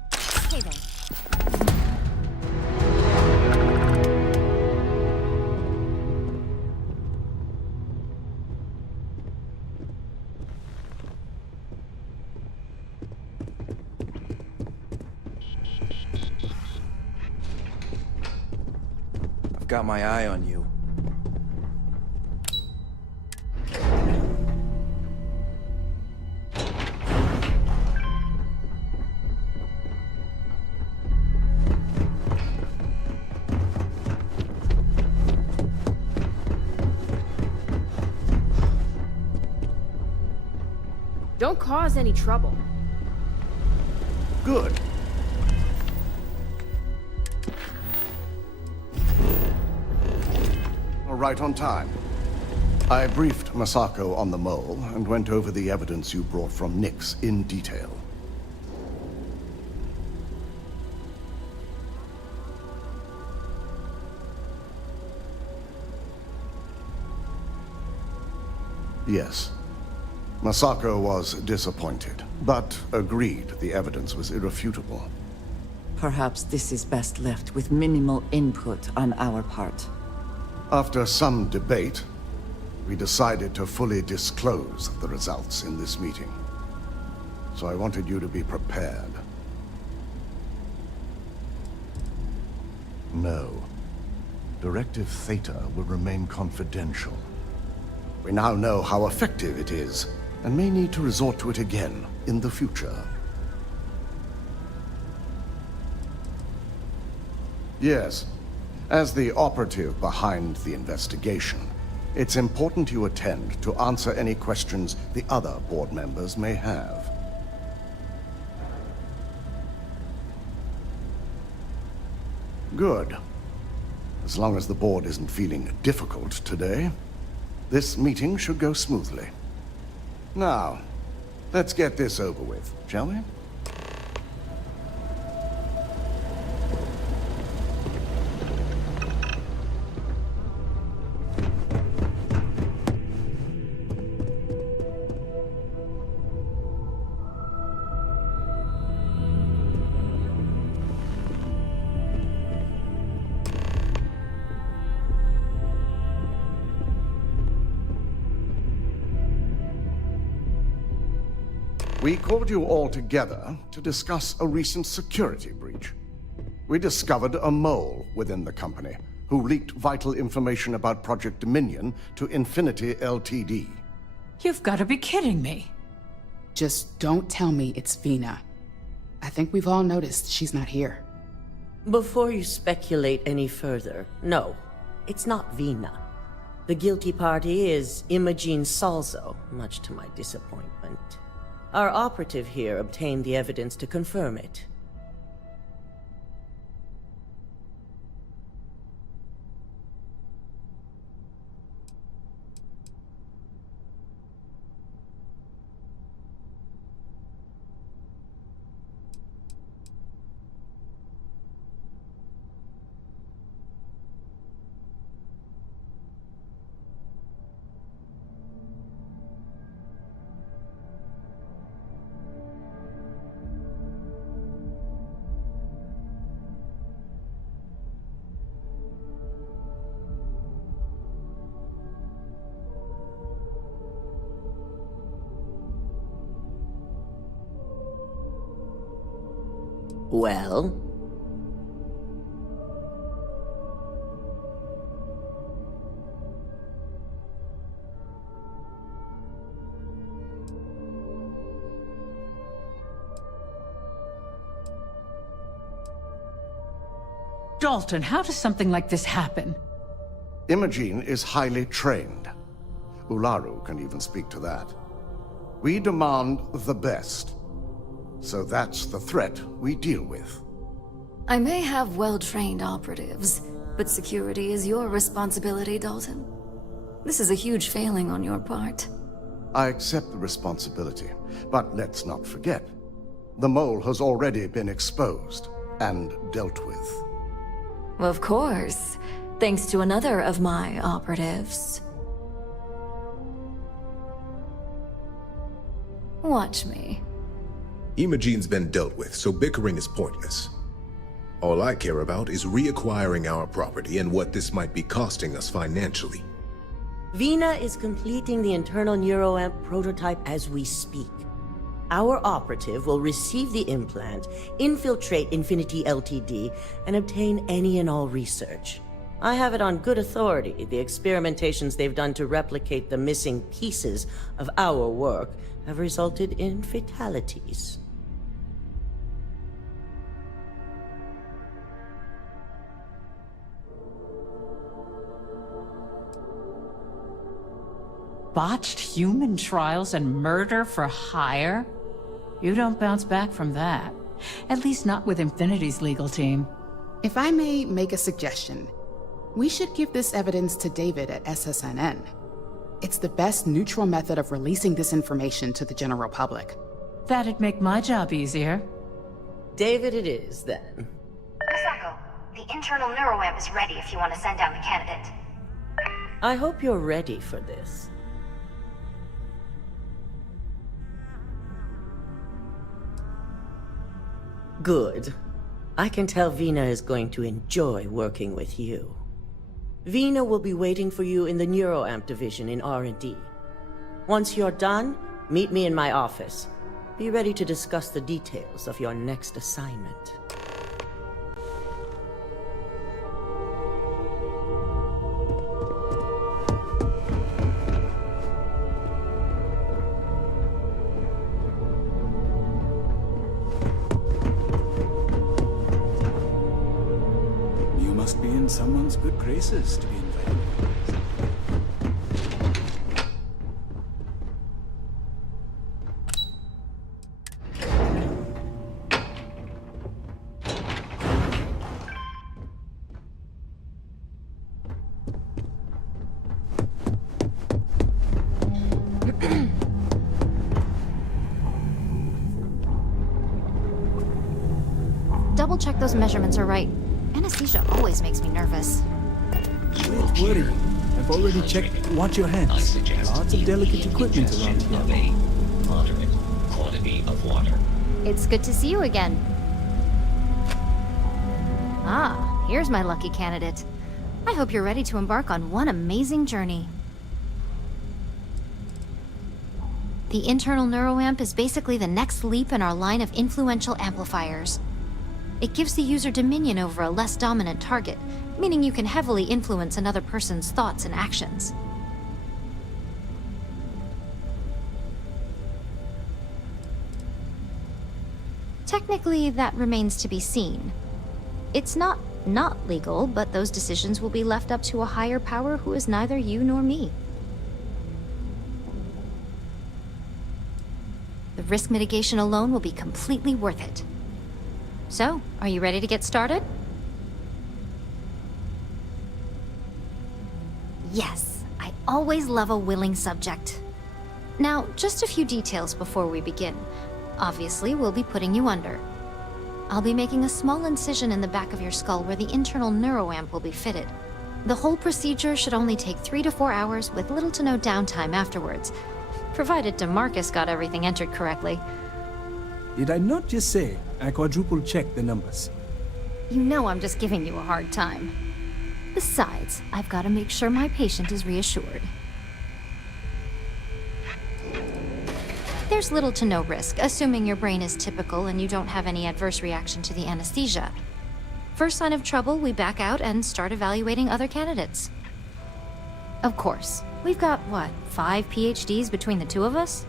Hey there. I've got my eye on you. Don't cause any trouble. Good. Right on time. I briefed Masako on the mole and went over the evidence you brought from Nyx in detail. Yes. Masako was disappointed, but agreed the evidence was irrefutable. Perhaps this is best left with minimal input on our part. After some debate, we decided to fully disclose the results in this meeting. So I wanted you to be prepared. No. Directive Theta will remain confidential. We now know how effective it is, and may need to resort to it again in the future. Yes. As the operative behind the investigation, it's important you attend to answer any questions the other board members may have. Good. As long as the board isn't feeling difficult today, this meeting should go smoothly. Now, let's get this over with, shall we? We called you all together to discuss a recent security breach. We discovered a mole within the company who leaked vital information about Project Dominion to Infinity Ltd. You've got to be kidding me. Just don't tell me it's Vina. I think we've all noticed she's not here. Before you speculate any further, no, it's not Vina. The guilty party is Imogene Salzo, much to my disappointment. Our operative here obtained the evidence to confirm it. Well? Dalton, how does something like this happen? Imogene is highly trained. Ularu can even speak to that. We demand the best. So that's the threat we deal with. I may have well-trained operatives, but security is your responsibility, Dalton. This is a huge failing on your part. I accept the responsibility, but let's not forget. The mole has already been exposed and dealt with. Of course, thanks to another of my operatives. Watch me. Imogene's been dealt with, so bickering is pointless. All I care about is reacquiring our property and what this might be costing us financially. Vina is completing the internal neuroamp prototype as we speak. Our operative will receive the implant, infiltrate Infinity Ltd, and obtain any and all research. I have it on good authority. The experimentations they've done to replicate the missing pieces of our work have resulted in fatalities. Botched human trials and murder for hire? You don't bounce back from that. At least not with Infinity's legal team. If I may make a suggestion, we should give this evidence to David at SSNN. It's the best neutral method of releasing this information to the general public. That'd make my job easier. David it is, then. Misako, the internal neuroamp is ready if you want to send down the candidate. I hope you're ready for this. Good. I can tell Vina is going to enjoy working with you. Vina will be waiting for you in the neuroamp division in R&D. Once you're done, meet me in my office. Be ready to discuss the details of your next assignment. Must be in someone's good graces to be invited. Double check those measurements are right. Anesthesia always makes me nervous. Don't worry. I've already checked. Watch your hands. Lots of delicate equipment around here. Moderate quantity of water. It's good to see you again. Ah, here's my lucky candidate. I hope you're ready to embark on one amazing journey. The internal neuroamp is basically the next leap in our line of influential amplifiers. It gives the user dominion over a less dominant target, meaning you can heavily influence another person's thoughts and actions. Technically, that remains to be seen. It's not legal, but those decisions will be left up to a higher power who is neither you nor me. The risk mitigation alone will be completely worth it. So, are you ready to get started? Yes, I always love a willing subject. Now, just a few details before we begin. Obviously, we'll be putting you under. I'll be making a small incision in the back of your skull where the internal neuroamp will be fitted. The whole procedure should only take 3 to 4 hours with little to no downtime afterwards, provided DeMarcus got everything entered correctly. Did I not just say I quadruple checked the numbers? You know I'm just giving you a hard time. Besides, I've got to make sure my patient is reassured. There's little to no risk, assuming your brain is typical and you don't have any adverse reaction to the anesthesia. First sign of trouble, we back out and start evaluating other candidates. Of course, we've got, what, 5 PhDs between the two of us?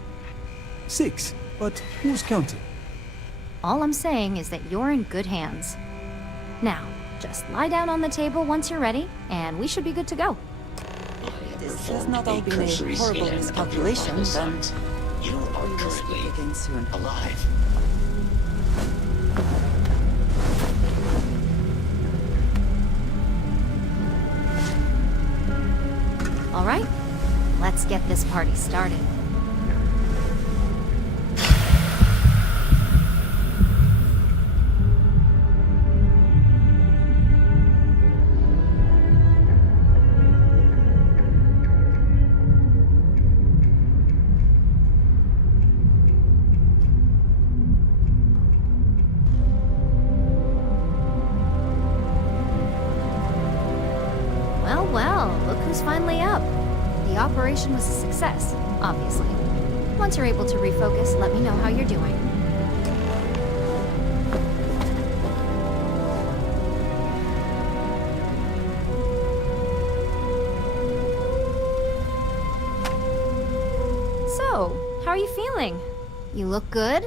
6, but who's counting? All I'm saying is that you're in good hands. Now, just lie down on the table once you're ready, and we should be good to go. This has not all been a horrible miscalculation, then You are currently begin soon. alive. All right, let's get this party started. Well, look who's finally up. The operation was a success, obviously. Once you're able to refocus, let me know how you're doing. So, how are you feeling? You look good?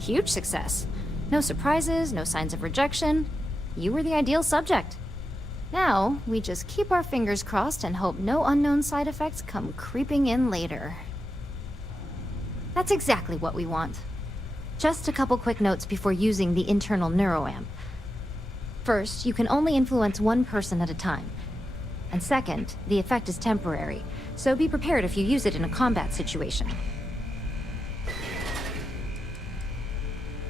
Huge success. No surprises, no signs of rejection. You were the ideal subject. Now, we just keep our fingers crossed and hope no unknown side effects come creeping in later. That's exactly what we want. Just a couple quick notes before using the internal neuroamp. First, you can only influence one person at a time. And second, the effect is temporary, so be prepared if you use it in a combat situation.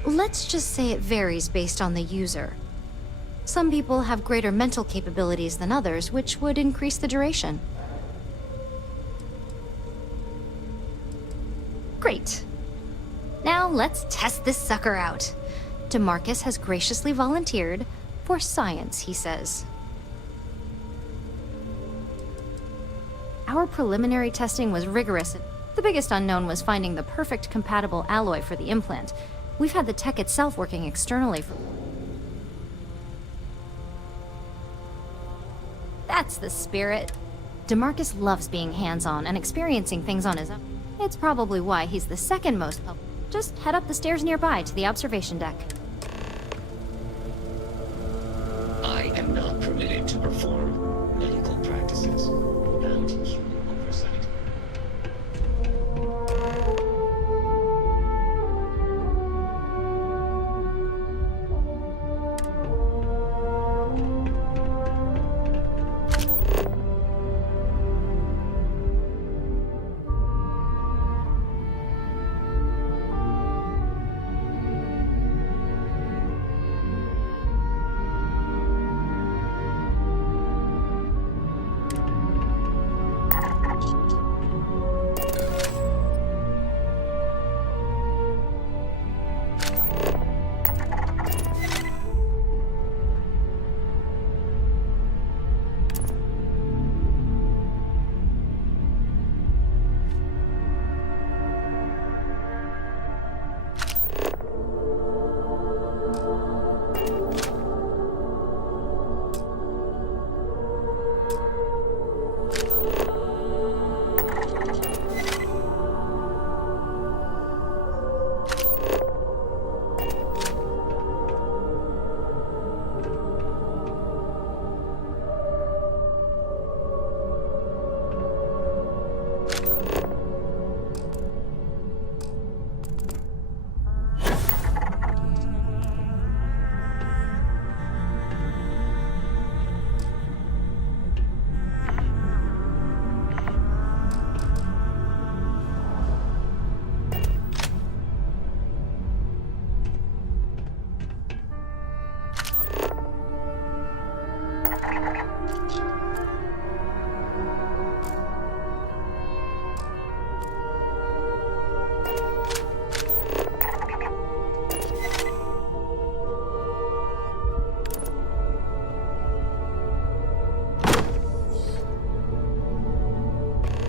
Let's just say it varies based on the user. Some people have greater mental capabilities than others, which would increase the duration. Great. Now let's test this sucker out. DeMarcus has graciously volunteered for science, he says. Our preliminary testing was rigorous. The biggest unknown was finding the perfect compatible alloy for the implant. We've had the tech itself working externally for... That's the spirit. DeMarcus loves being hands-on and experiencing things on his own. It's probably why he's the second most... Just head up the stairs nearby to the observation deck. I am not permitted to perform medical practices without human oversight.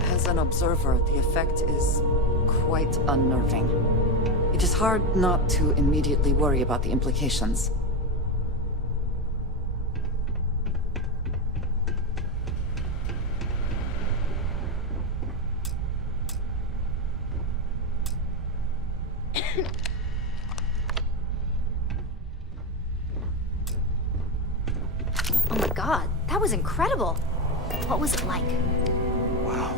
As an observer, the effect is quite unnerving. It is hard not to immediately worry about the implications. Oh my god, that was incredible. What was it like? Wow.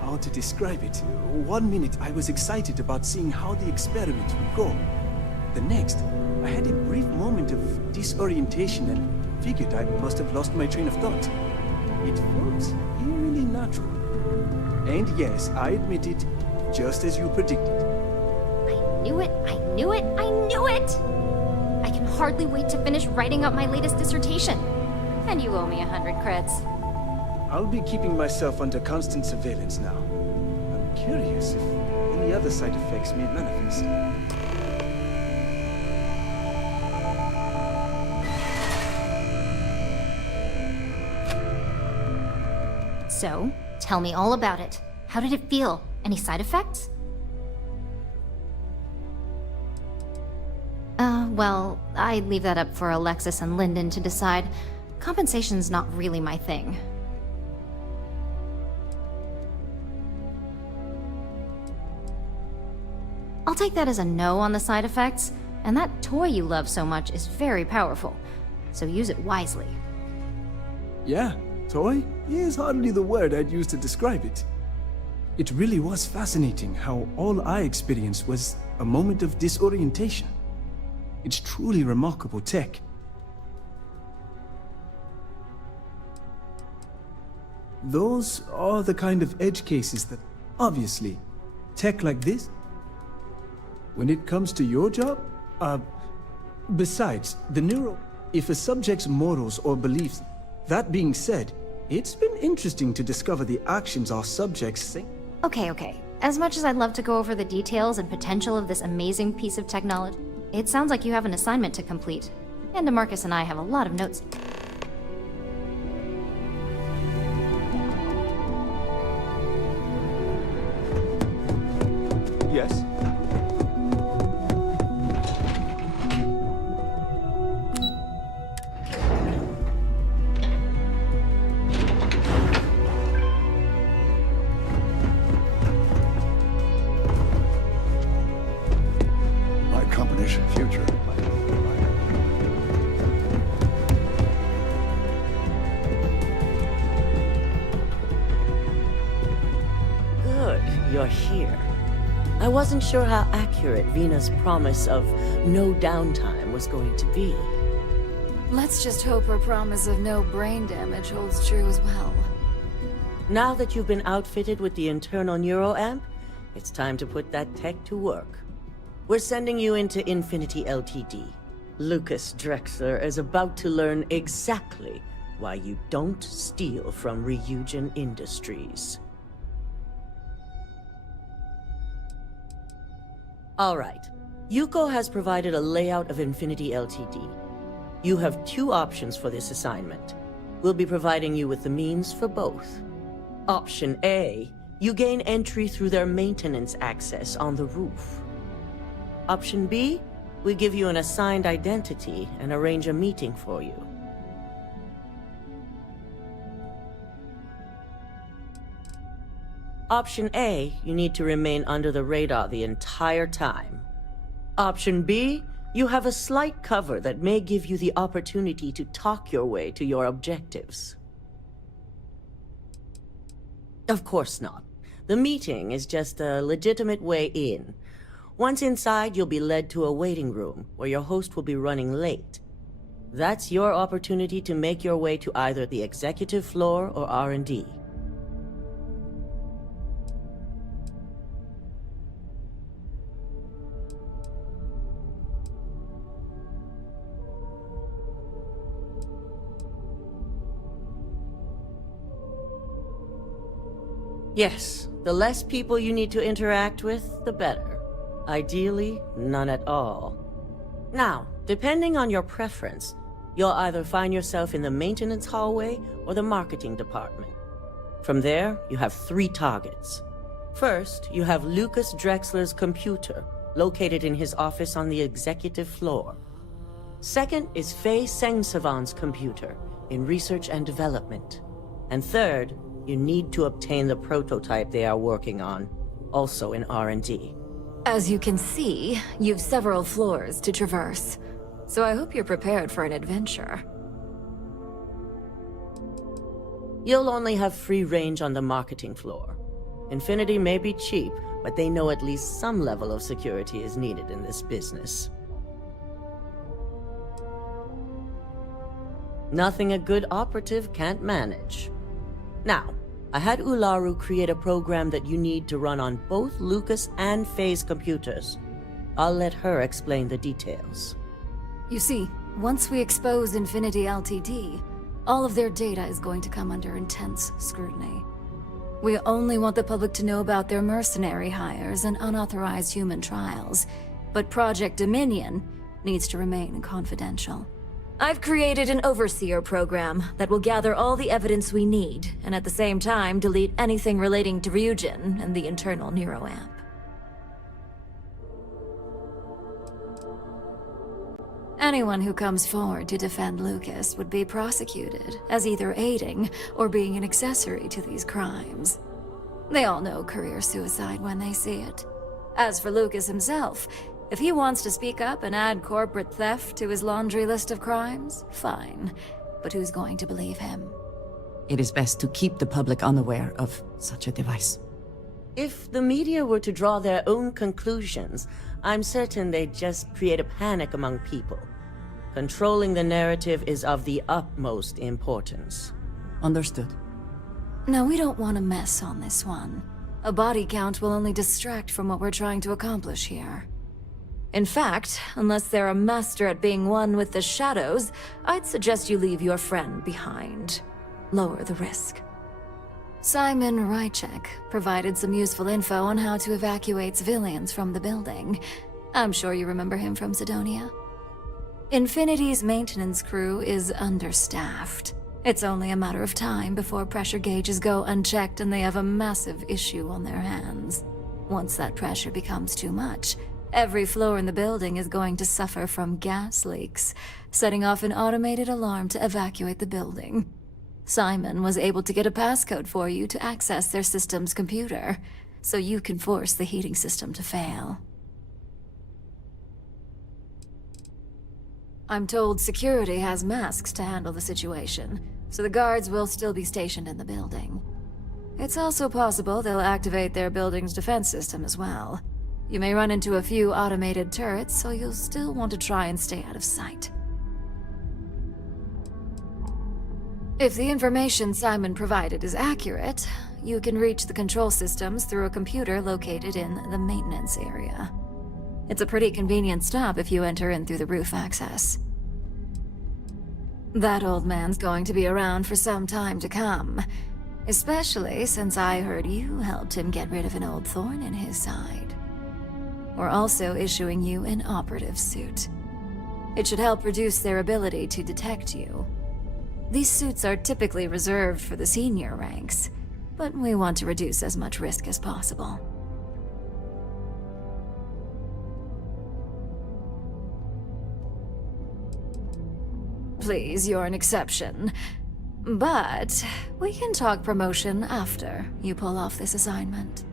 How to describe it? 1 minute I was excited about seeing how the experiment would go. The next, I had a brief moment of disorientation and figured I must have lost my train of thought. It felt eerily natural. And yes, I admit it, just as you predicted. I knew it, I knew it, I knew it! I can hardly wait to finish writing up my latest dissertation. And you owe me 100 creds. I'll be keeping myself under constant surveillance now. I'm curious if any other side effects may manifest. So, tell me all about it. How did it feel? Any side effects? Well, I'd leave that up for Alexis and Lyndon to decide. Compensation's not really my thing. I'll take that as a no on the side effects, and that toy you love so much is very powerful, so use it wisely. Yeah, toy is hardly the word I'd use to describe it. It really was fascinating how all I experienced was a moment of disorientation. It's truly remarkable tech. Those are the kind of edge cases that, obviously, tech like this. When it comes to your job, besides, if a subject's morals or beliefs, that being said, it's been interesting to discover the actions our subjects think. Okay. As much as I'd love to go over the details and potential of this amazing piece of technology, it sounds like you have an assignment to complete. And DeMarcus and I have a lot of notes. Yes? My company's future. Good, you're here. I wasn't sure how accurate Vina's promise of no downtime was going to be. Let's just hope her promise of no brain damage holds true as well. Now that you've been outfitted with the internal neuroamp, it's time to put that tech to work. We're sending you into Infinity Ltd. Lucas Drexler is about to learn exactly why you don't steal from Ryujin Industries. All right. Yuko has provided a layout of Infinity Ltd. You have two options for this assignment. We'll be providing you with the means for both. Option A, you gain entry through their maintenance access on the roof. Option B, we give you an assigned identity and arrange a meeting for you. Option A, you need to remain under the radar the entire time. Option B, you have a slight cover that may give you the opportunity to talk your way to your objectives. Of course not. The meeting is just a legitimate way in. Once inside, you'll be led to a waiting room where your host will be running late. That's your opportunity to make your way to either the executive floor or R&D. Yes, the less people you need to interact with, the better. Ideally, none at all. Now, depending on your preference, you'll either find yourself in the maintenance hallway or the marketing department. From there, you have 3 targets. First, you have Lucas Drexler's computer, located in his office on the executive floor. Second is Faye Sengsavan's computer, in research and development. And third, you need to obtain the prototype they are working on, also in R&D. As you can see, you've several floors to traverse. So I hope you're prepared for an adventure. You'll only have free range on the marketing floor. Infinity may be cheap, but they know at least some level of security is needed in this business. Nothing a good operative can't manage. Now, I had Ularu create a program that you need to run on both Lucas and Faye's computers. I'll let her explain the details. You see, once we expose Infinity Ltd, all of their data is going to come under intense scrutiny. We only want the public to know about their mercenary hires and unauthorized human trials, but Project Dominion needs to remain confidential. I've created an overseer program that will gather all the evidence we need, and at the same time delete anything relating to Ryujin and the internal neuroamp. Anyone who comes forward to defend Lucas would be prosecuted as either aiding or being an accessory to these crimes. They all know career suicide when they see it. As for Lucas himself, if he wants to speak up and add corporate theft to his laundry list of crimes, fine. But who's going to believe him? It is best to keep the public unaware of such a device. If the media were to draw their own conclusions, I'm certain they'd just create a panic among people. Controlling the narrative is of the utmost importance. Understood. No, we don't want to mess on this one. A body count will only distract from what we're trying to accomplish here. In fact, unless they're a master at being one with the shadows, I'd suggest you leave your friend behind. Lower the risk. Simon Rychek provided some useful info on how to evacuate civilians from the building. I'm sure you remember him from Sidonia. Infinity's maintenance crew is understaffed. It's only a matter of time before pressure gauges go unchecked and they have a massive issue on their hands. Once that pressure becomes too much, every floor in the building is going to suffer from gas leaks, setting off an automated alarm to evacuate the building. Simon was able to get a passcode for you to access their system's computer, so you can force the heating system to fail. I'm told security has masks to handle the situation, so the guards will still be stationed in the building. It's also possible they'll activate their building's defense system as well. You may run into a few automated turrets, so you'll still want to try and stay out of sight. If the information Simon provided is accurate, you can reach the control systems through a computer located in the maintenance area. It's a pretty convenient stop if you enter in through the roof access. That old man's going to be around for some time to come, especially since I heard you helped him get rid of an old thorn in his side. We're also issuing you an operative suit. It should help reduce their ability to detect you. These suits are typically reserved for the senior ranks, but we want to reduce as much risk as possible. Please, you're an exception. But we can talk promotion after you pull off this assignment.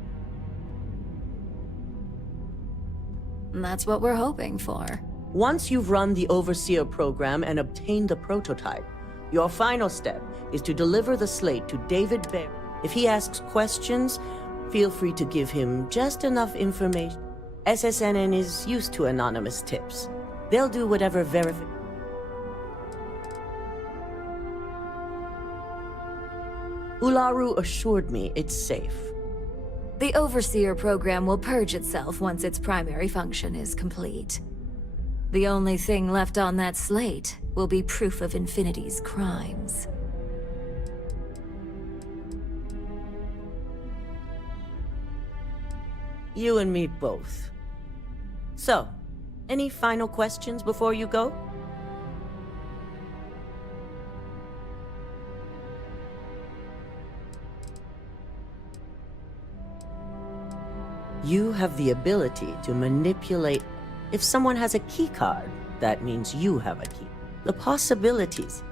And that's what we're hoping for. Once you've run the Overseer program and obtained the prototype, your final step is to deliver the slate to David Barry. If he asks questions, feel free to give him just enough information. SSNN is used to anonymous tips. They'll do whatever verification. Ularu assured me it's safe. The Overseer program will purge itself once its primary function is complete. The only thing left on that slate will be proof of Infinity's crimes. You and me both. So, any final questions before you go? You have the ability to manipulate. If someone has a key card, that means you have a key. The possibilities.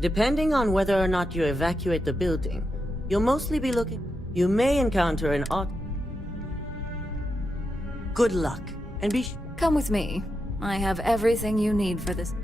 Depending on whether or not you evacuate the building, you'll mostly be looking. You may encounter an Good luck, and be. Come with me. I have everything you need for this.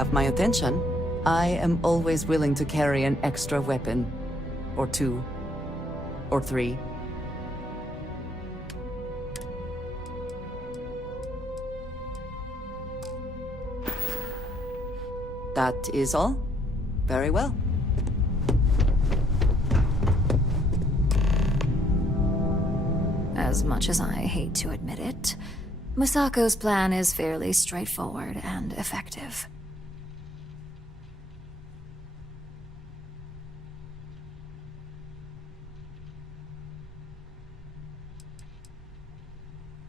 Have my attention. I am always willing to carry an extra weapon. Or 2. Or 3. That is all? Very well. As much as I hate to admit it, Masako's plan is fairly straightforward and effective.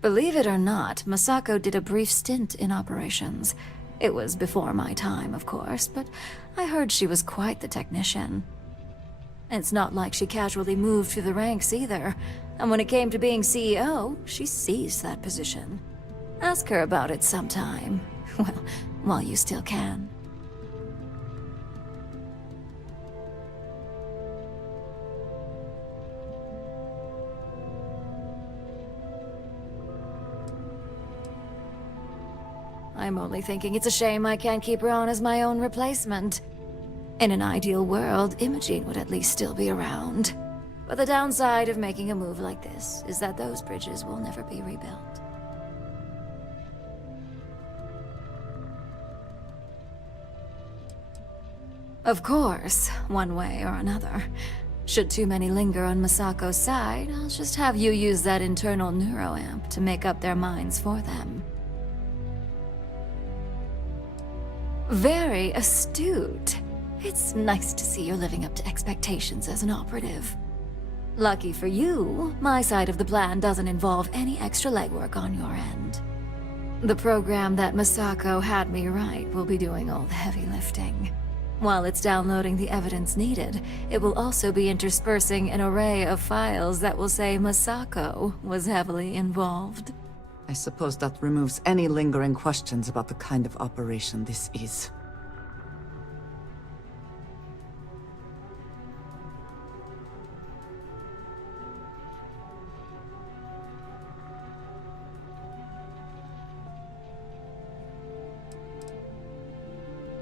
Believe it or not, Masako did a brief stint in operations. It was before my time, of course, but I heard she was quite the technician. It's not like she casually moved through the ranks either, and when it came to being CEO, she seized that position. Ask her about it sometime. Well, while you still can. I'm only thinking it's a shame I can't keep her on as my own replacement. In an ideal world, Imogene would at least still be around. But the downside of making a move like this is that those bridges will never be rebuilt. Of course, one way or another. Should too many linger on Masako's side, I'll just have you use that internal neuroamp to make up their minds for them. Very astute. It's nice to see you're living up to expectations as an operative. Lucky for you, my side of the plan doesn't involve any extra legwork on your end. The program that Masako had me write will be doing all the heavy lifting. While it's downloading the evidence needed, it will also be interspersing an array of files that will say Masako was heavily involved. I suppose that removes any lingering questions about the kind of operation this is.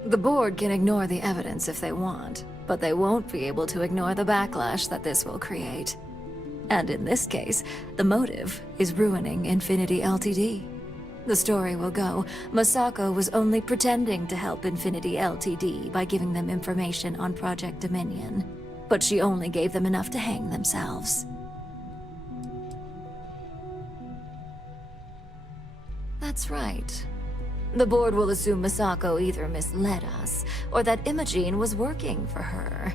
The board can ignore the evidence if they want, but they won't be able to ignore the backlash that this will create. And in this case, the motive is ruining Infinity Ltd. The story will go, Masako was only pretending to help Infinity Ltd. By giving them information on Project Dominion, but she only gave them enough to hang themselves. That's right. The board will assume Masako either misled us, or that Imogene was working for her.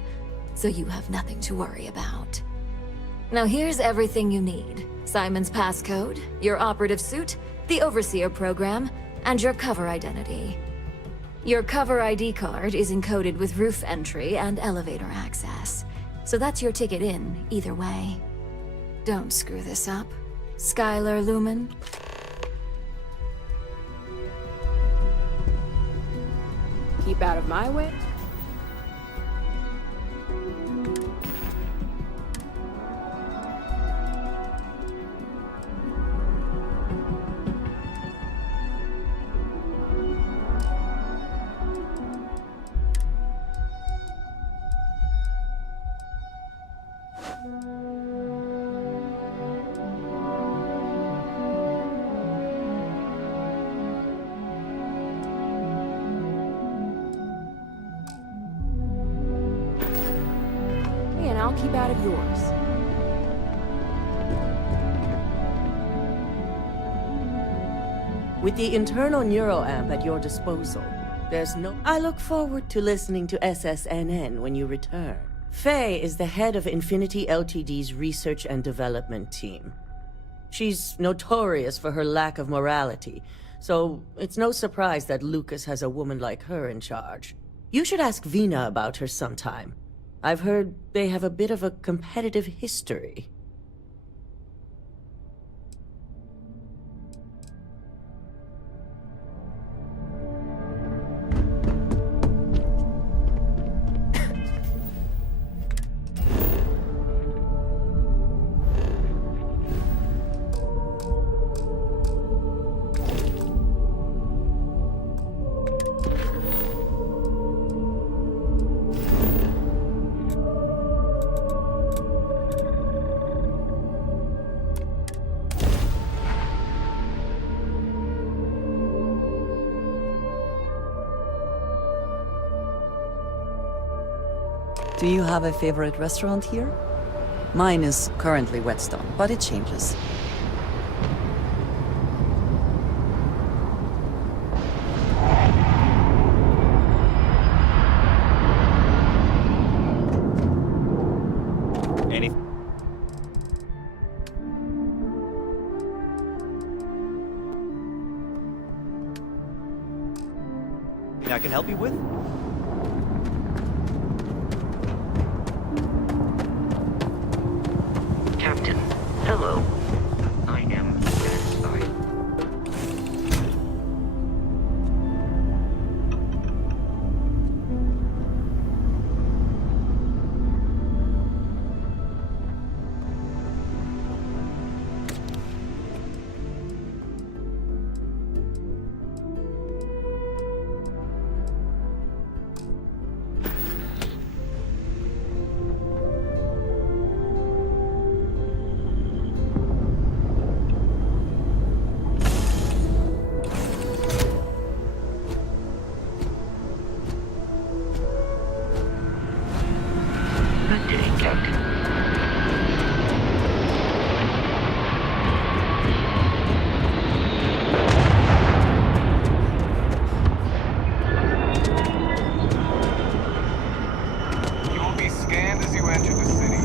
So you have nothing to worry about. Now here's everything you need. Simon's passcode, your operative suit, the Overseer program, and your cover identity. Your cover ID card is encoded with roof entry and elevator access. So that's your ticket in, either way. Don't screw this up. Skylar Lumen? Keep out of my way. I'll keep out of yours. With the internal neuroamp at your disposal, there's no... I look forward to listening to SSNN when you return. Faye is the head of Infinity Ltd's research and development team. She's notorious for her lack of morality, so it's no surprise that Lucas has a woman like her in charge. You should ask Vina about her sometime. I've heard they have a bit of a competitive history. Do you have a favorite restaurant here? Mine is currently Whetstone, but it changes. Anything I can help you with? Captain, hello. I am satisfied. Good day, Captain. You will be scanned as you enter the city.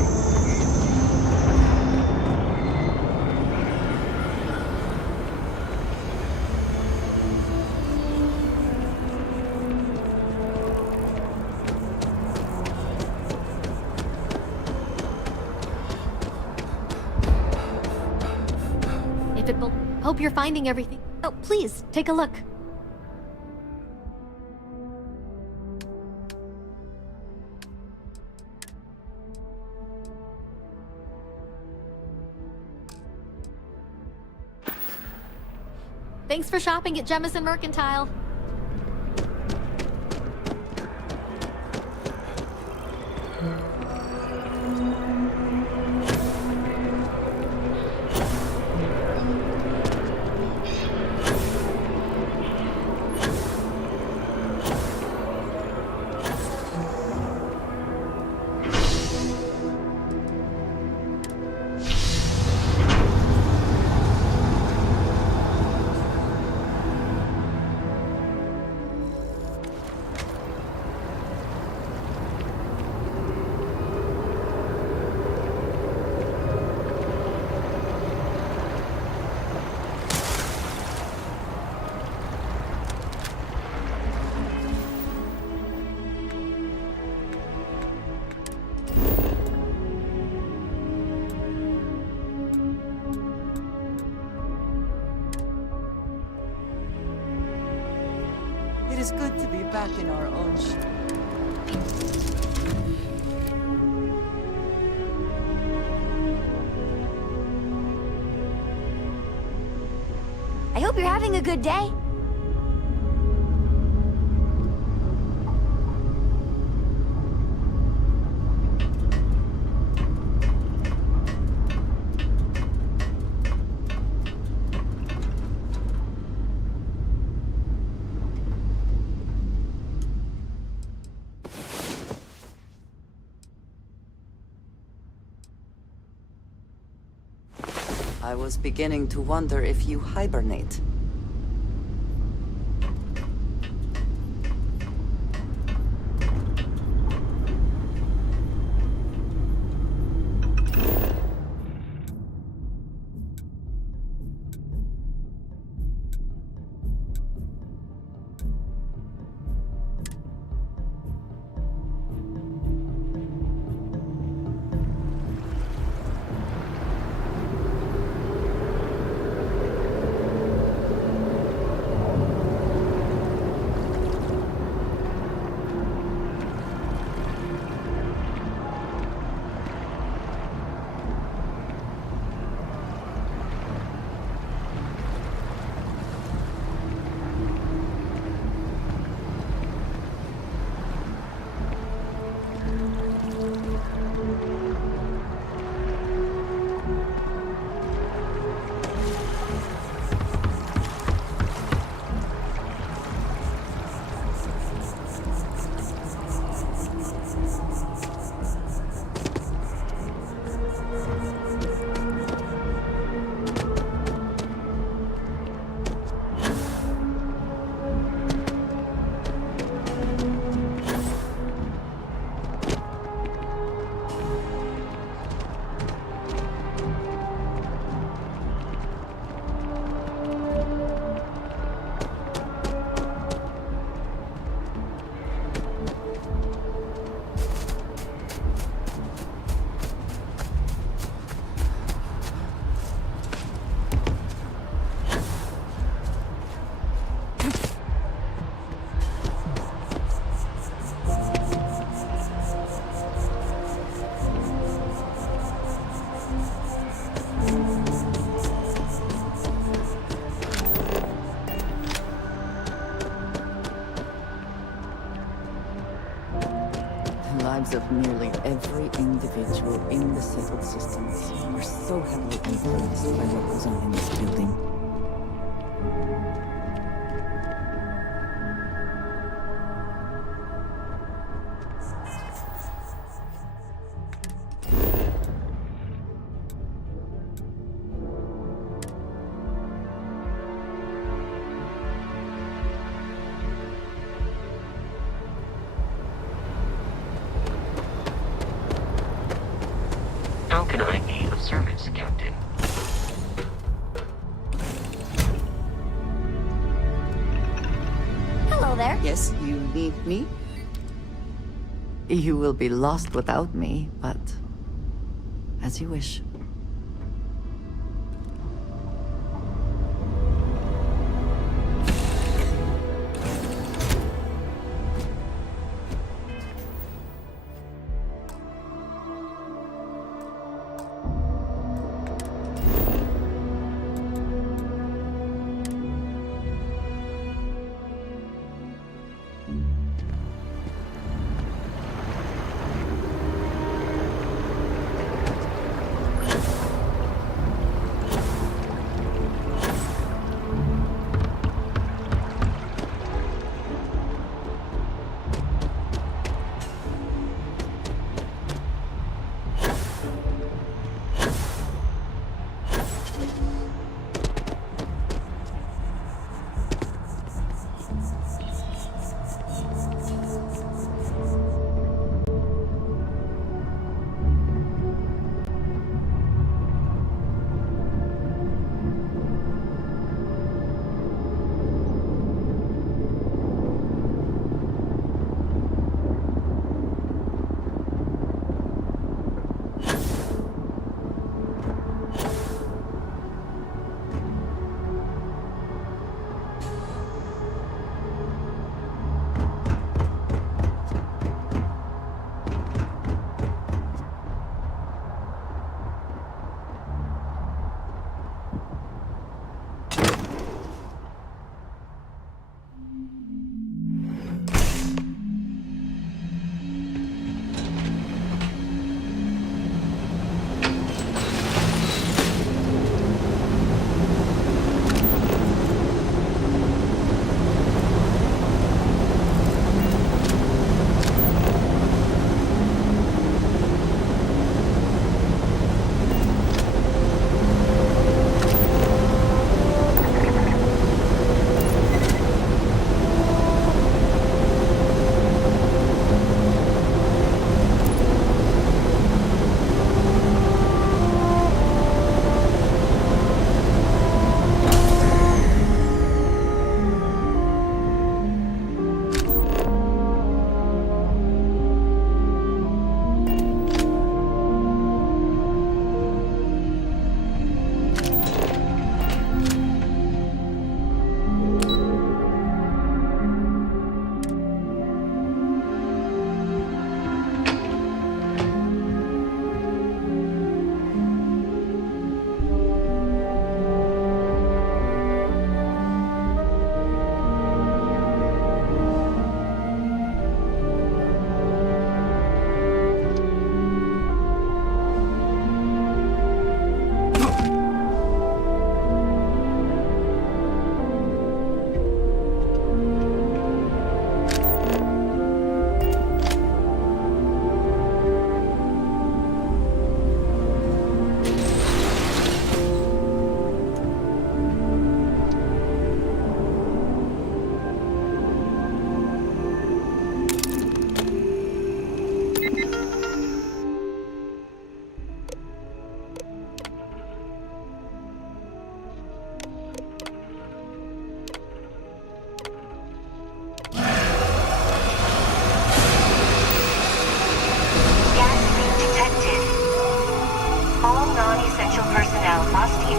If it will... Hope you're finding everything. Oh, please, take a look. Thanks for shopping at Jemison Mercantile. It is good to be back in our own I hope you're having a good day. I was beginning to wonder if you hibernate. The lives of nearly every individual in the settled systems were so heavily influenced by what goes on in this building. How can I be of service, Captain? Hello there. Yes, you need me? You will be lost without me, but as you wish.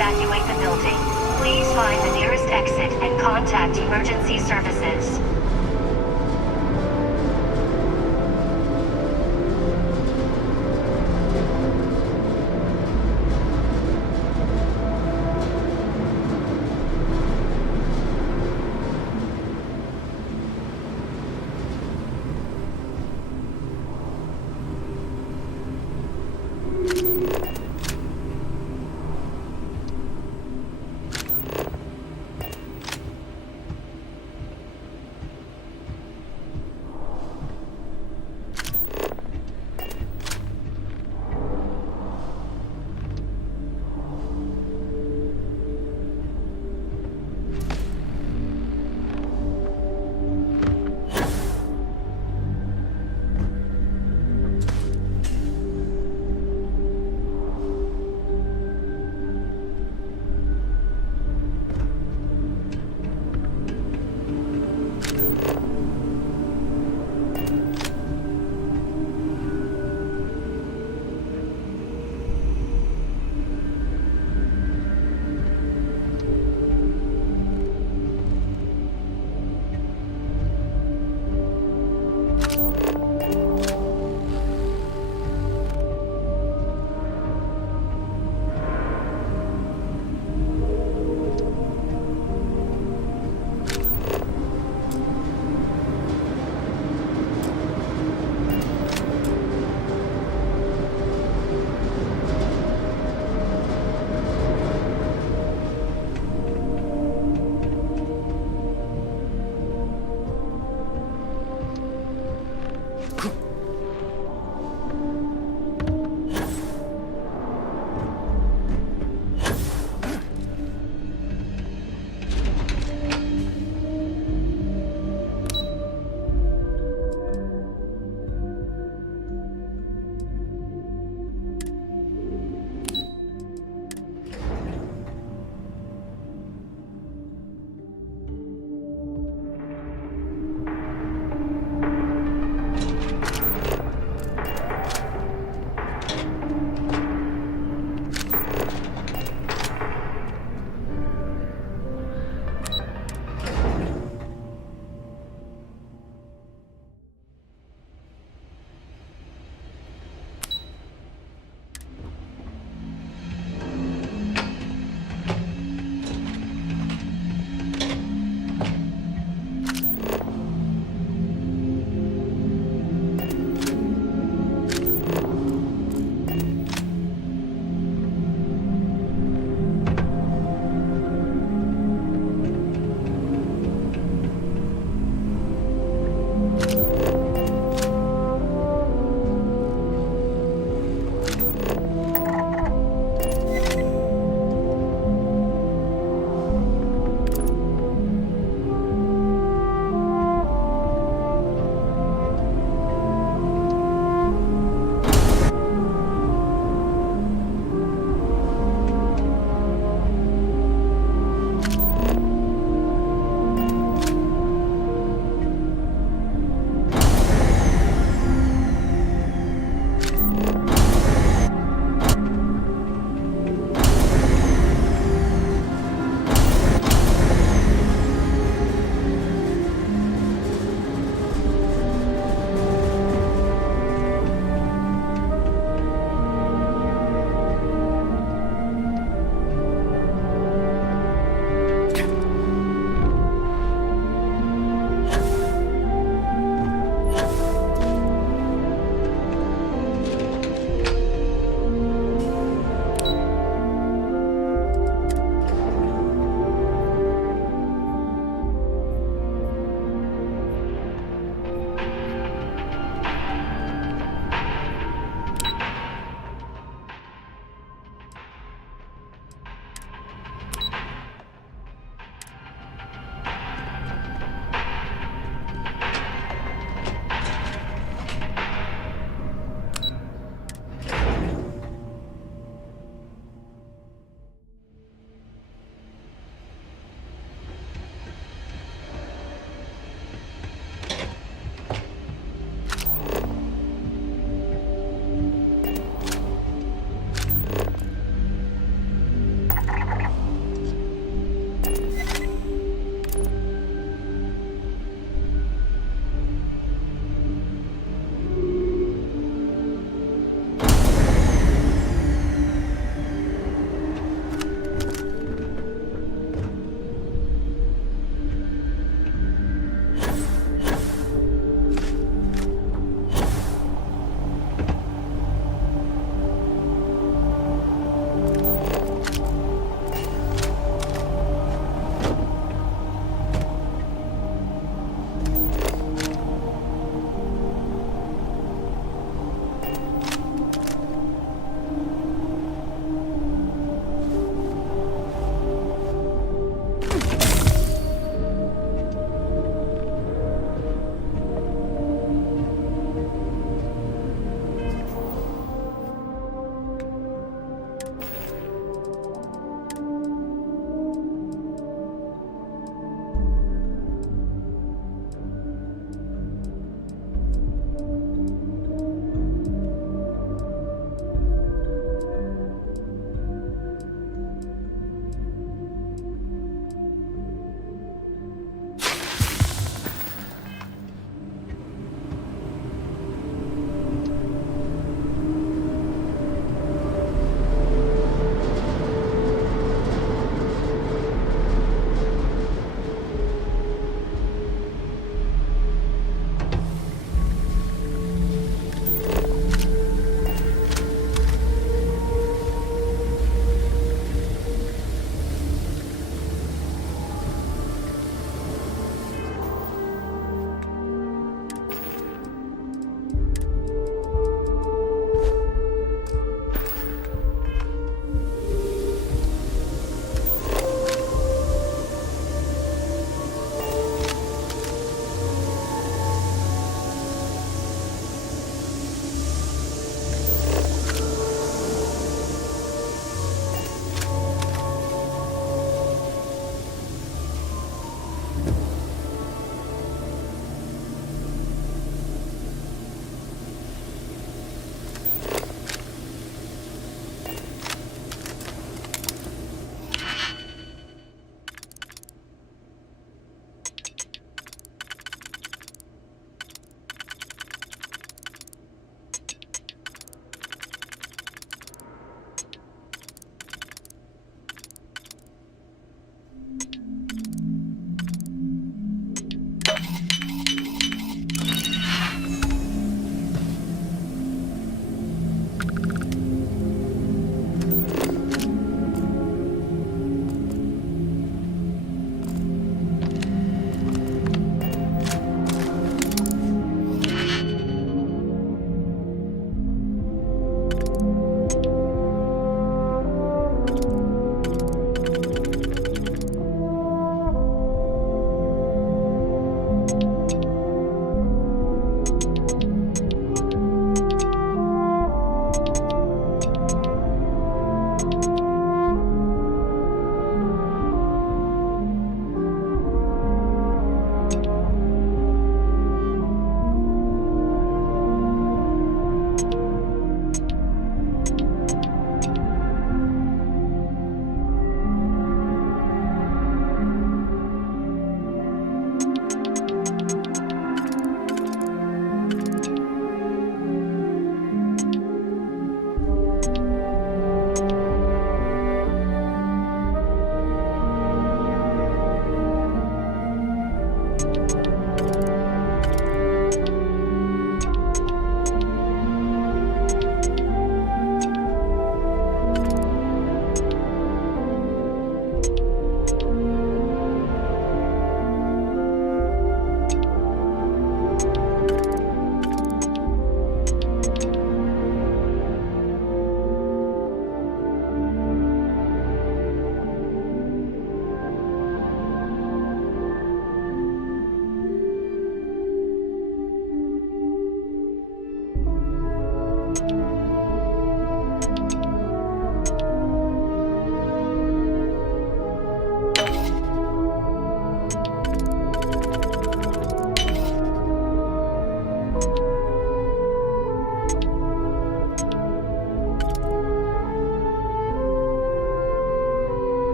evacuate the building. Please find the nearest exit and contact emergency services.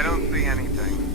I don't see anything.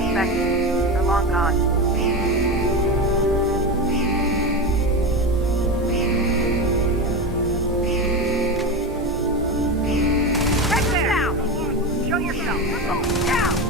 suspect. They're long gone. Show yourself. Down!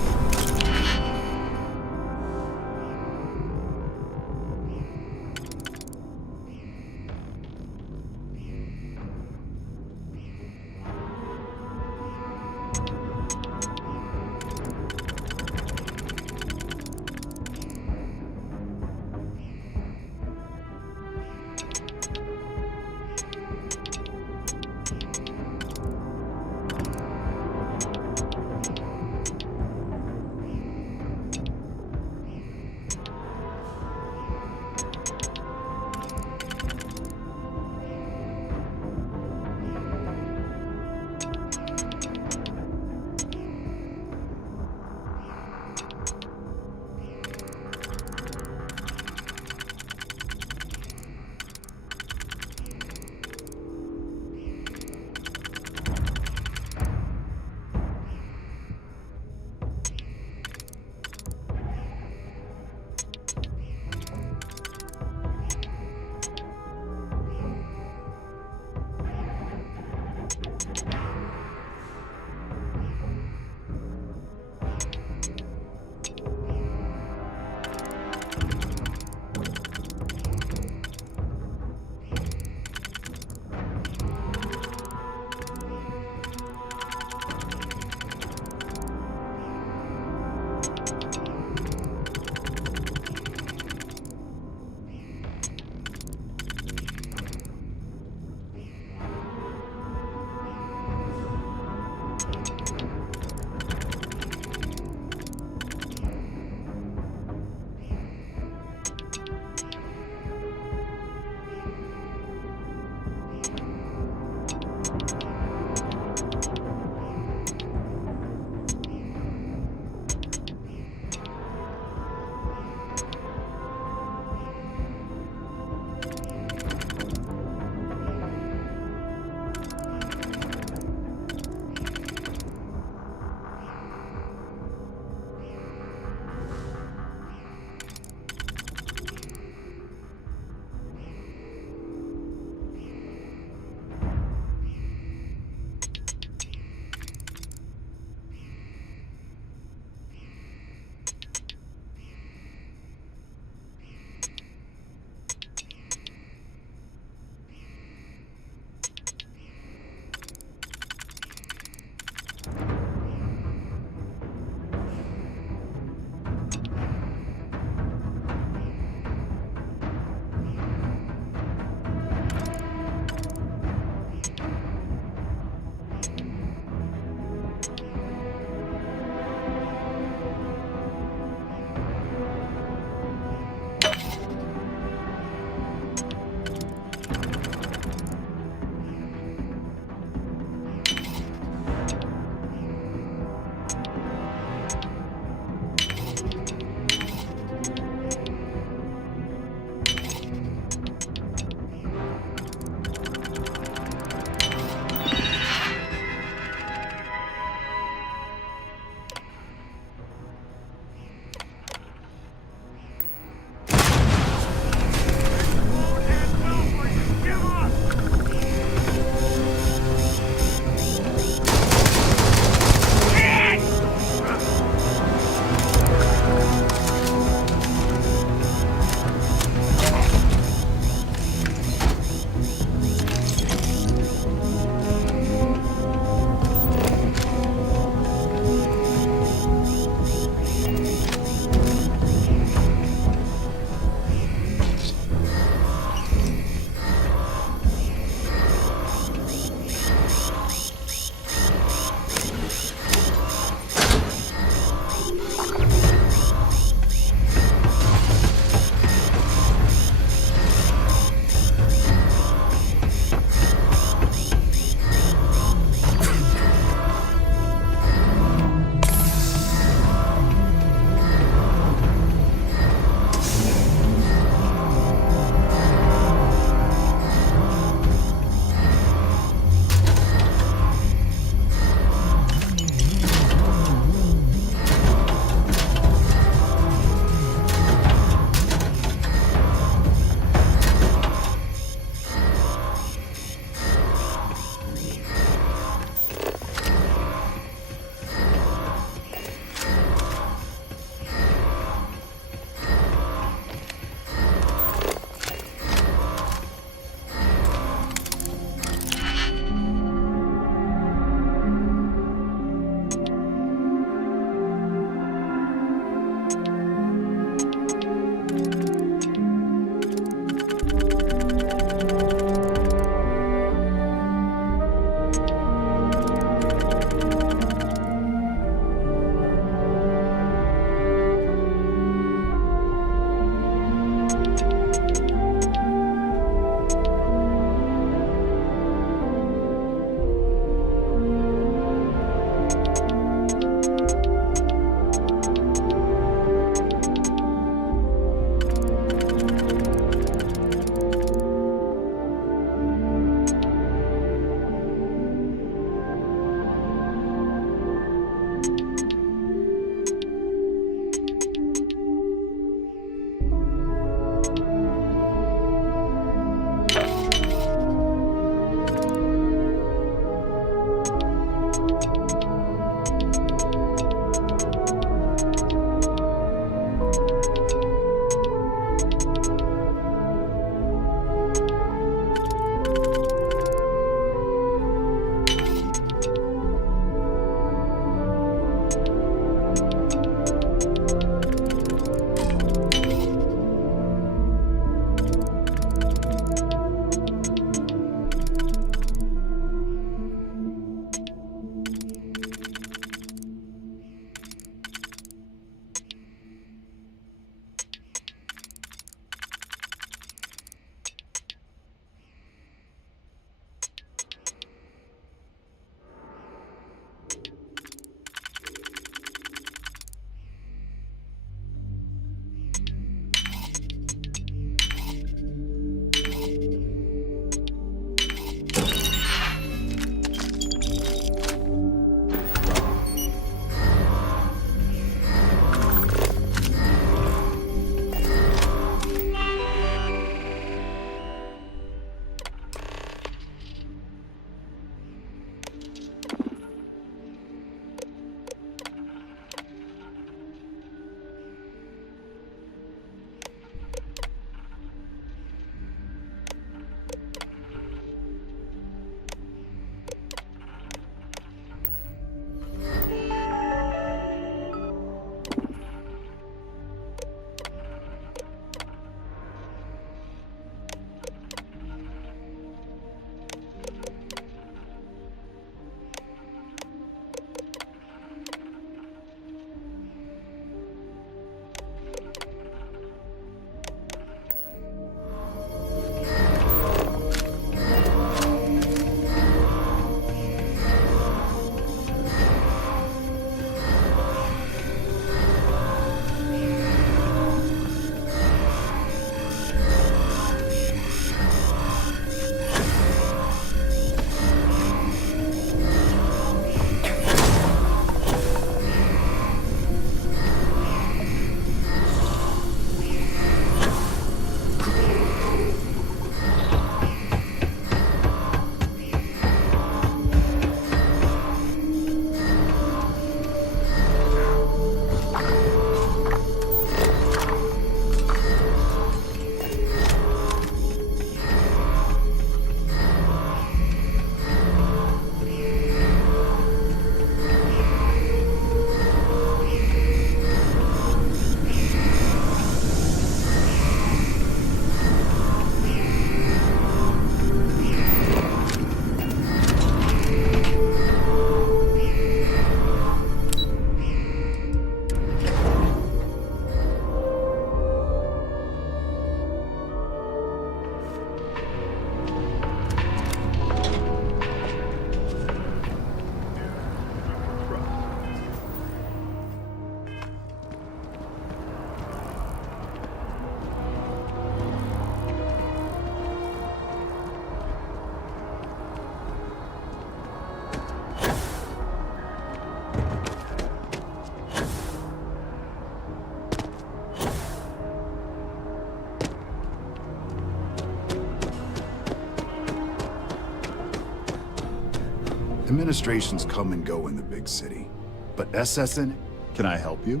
Administrations come and go in the big city. But SSN, can I help you?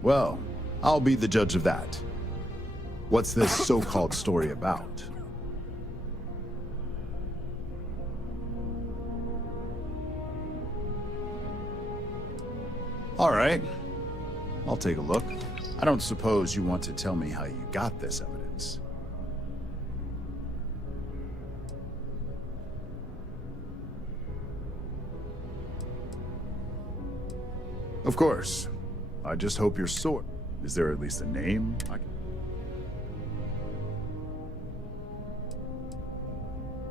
Well, I'll be the judge of that. What's this so-called story about? All right. I'll take a look. I don't suppose you want to tell me how you got this evidence. Of course. I just hope you're sort. Is there at least a name?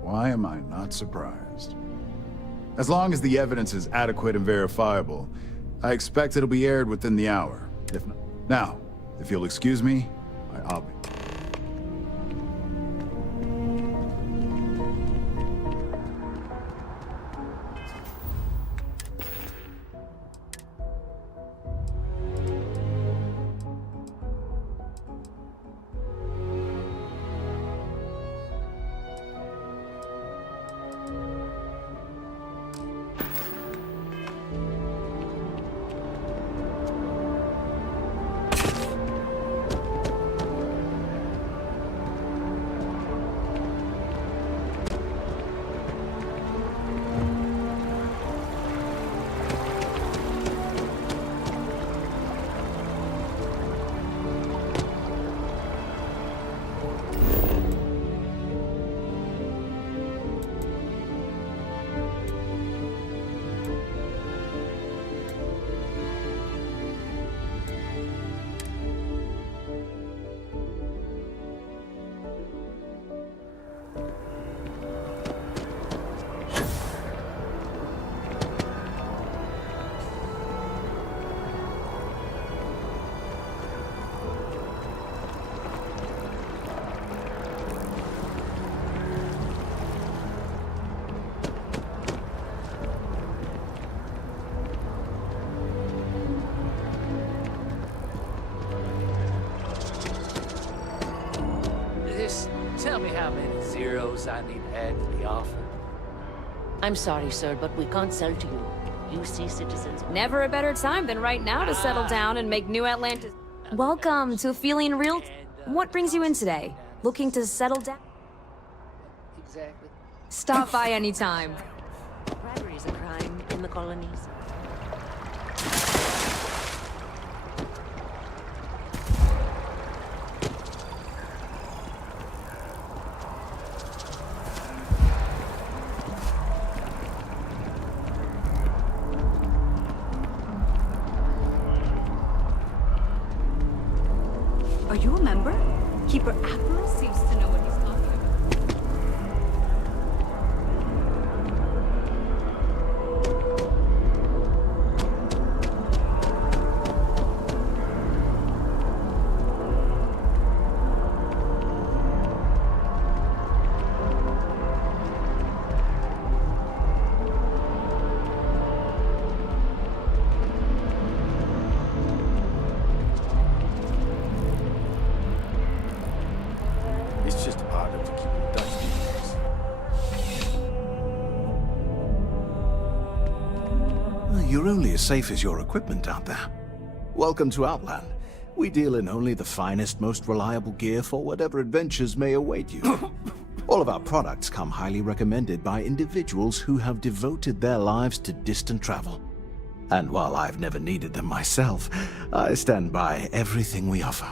Why am I not surprised? As long as the evidence is adequate and verifiable, I expect it'll be aired within the hour. If not, now, if you'll excuse me, I'll be. Tell me how many zeros I need to add to the offer. I'm sorry, sir, but we can't sell to you. UC citizens. Never a better time than right now to settle down and make New Atlantis. Welcome to Feeling Real. What brings you in today? Looking to settle down? Exactly. Stop by anytime. Bribery is a crime in the colonies. Are you a member? Keeper Apple seems to know what he's talking It's just harder to keep in touch these days. You're only as safe as your equipment out there. Welcome to Outland. We deal in only the finest, most reliable gear for whatever adventures may await you. All of our products come highly recommended by individuals who have devoted their lives to distant travel. And while I've never needed them myself, I stand by everything we offer.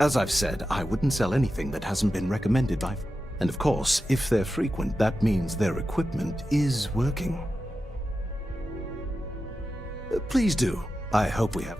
As I've said, I wouldn't sell anything that hasn't been recommended by... And of course, if they're frequent, that means their equipment is working. Please do. I hope we have...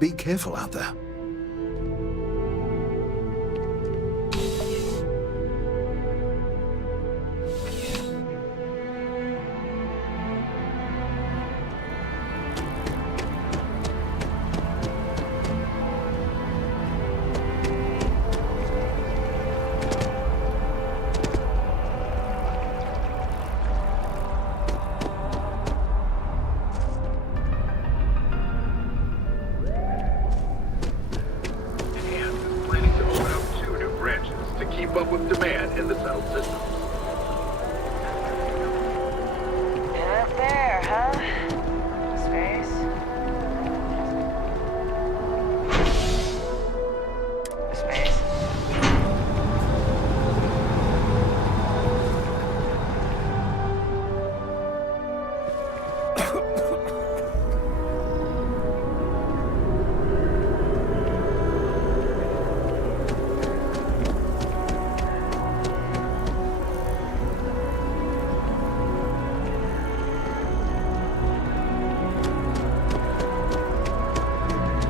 Be careful out there. with demand in the settled system. And up there, huh? Space? Space.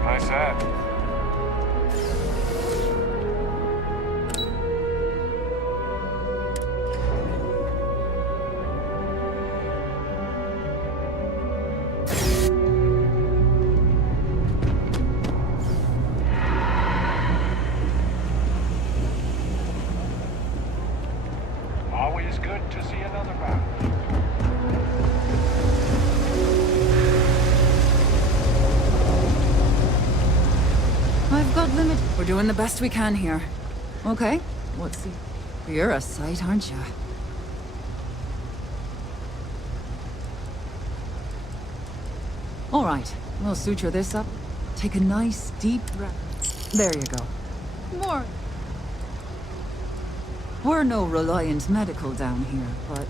Nice hat. Always good to see another bout. I've got limit. We're doing the best we can here. Okay, let's see. You're a sight, aren't you? All right, we'll suture this up. Take a nice deep breath. There you go. More. We're no Reliant Medical down here, but...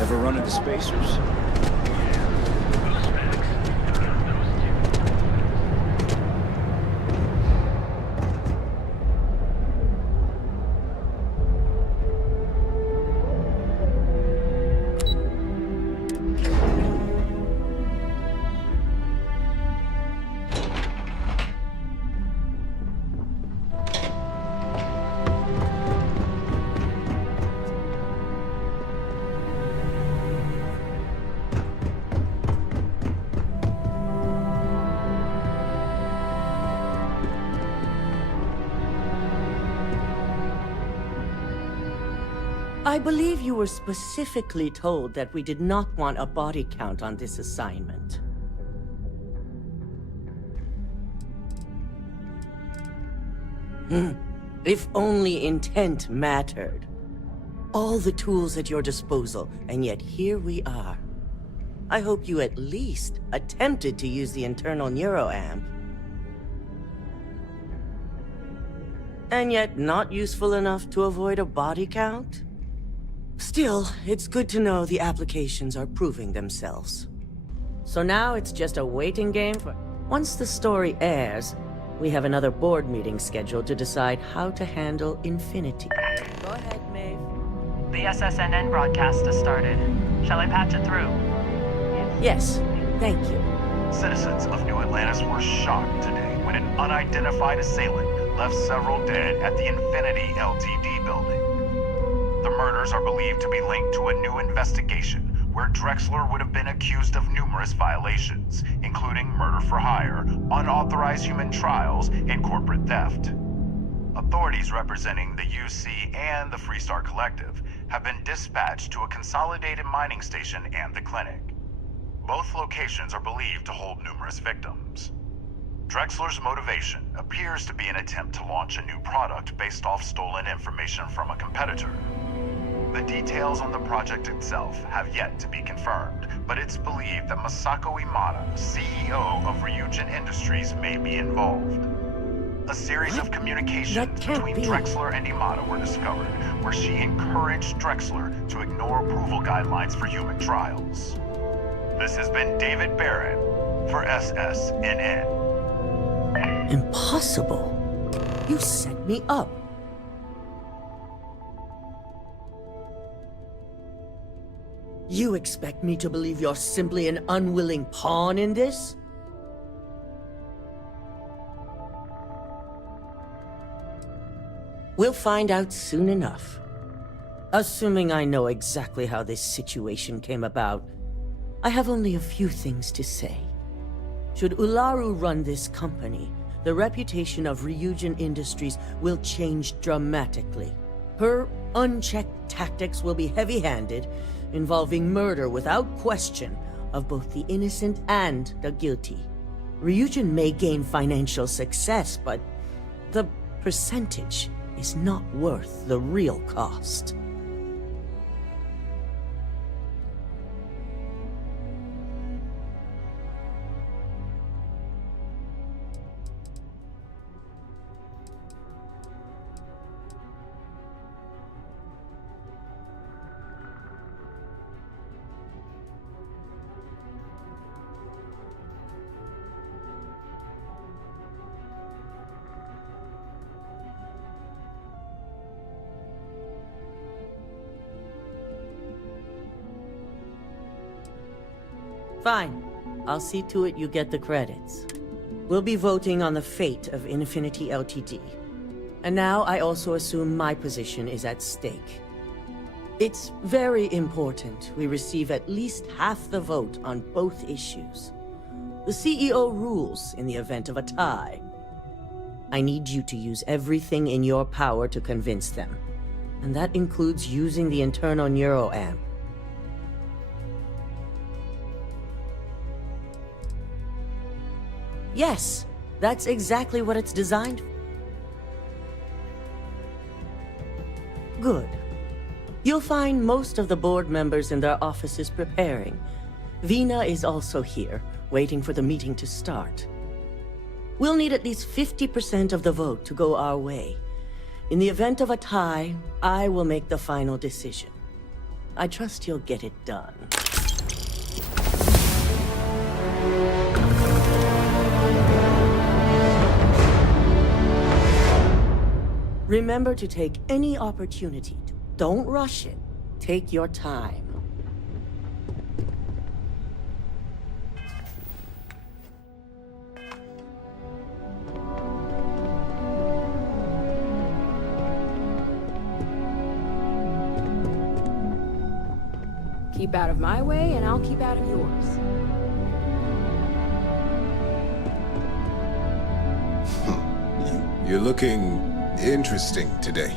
Ever run into spacers? I believe you were specifically told that we did not want a body count on this assignment. If only intent mattered. All the tools at your disposal, and yet here we are. I hope you at least attempted to use the internal neuroamp. and yet not useful enough to avoid a body count? Still, it's good to know the applications are proving themselves. So now it's just a waiting game for... Once the story airs, we have another board meeting scheduled to decide how to handle Infinity. Go ahead, Maeve. The SSNN broadcast has started. Shall I patch it through? Yes, thank you. Citizens of New Atlantis were shocked today when an unidentified assailant left several dead at the Infinity Ltd building. The murders are believed to be linked to a new investigation where Drexler would have been accused of numerous violations, including murder for hire, unauthorized human trials, and corporate theft. Authorities representing the UC and the Freestar Collective have been dispatched to a consolidated mining station and the clinic. Both locations are believed to hold numerous victims. Drexler's motivation appears to be an attempt to launch a new product based off stolen information from a competitor. The details on the project itself have yet to be confirmed, but it's believed that Masako Imada, CEO of Ryujin Industries, may be involved. A series of communications between Drexler and Imada were discovered, where she encouraged Drexler to ignore approval guidelines for human trials. This has been David Barrett for SSNN. Impossible. You set me up. You expect me to believe you're simply an unwilling pawn in this? We'll find out soon enough. Assuming I know exactly how this situation came about, I have only a few things to say. Should Ularu run this company, the reputation of Ryujin Industries will change dramatically. Her unchecked tactics will be heavy-handed, involving murder without question of both the innocent and the guilty. Ryujin may gain financial success, but the percentage is not worth the real cost. Fine. I'll see to it you get the credits. We'll be voting on the fate of Infinity Ltd. And now I also assume my position is at stake. It's very important we receive at least half the vote on both issues. The CEO rules in the event of a tie. I need you to use everything in your power to convince them. And that includes using the internal neuroamp. Yes, that's exactly what it's designed for. Good. You'll find most of the board members in their offices preparing. Vina is also here, waiting for the meeting to start. We'll need at least 50% of the vote to go our way. In the event of a tie, I will make the final decision. I trust you'll get it done. Remember to take any opportunity. Don't rush it. Take your time. Keep out of my way, and I'll keep out of yours. You're looking interesting today.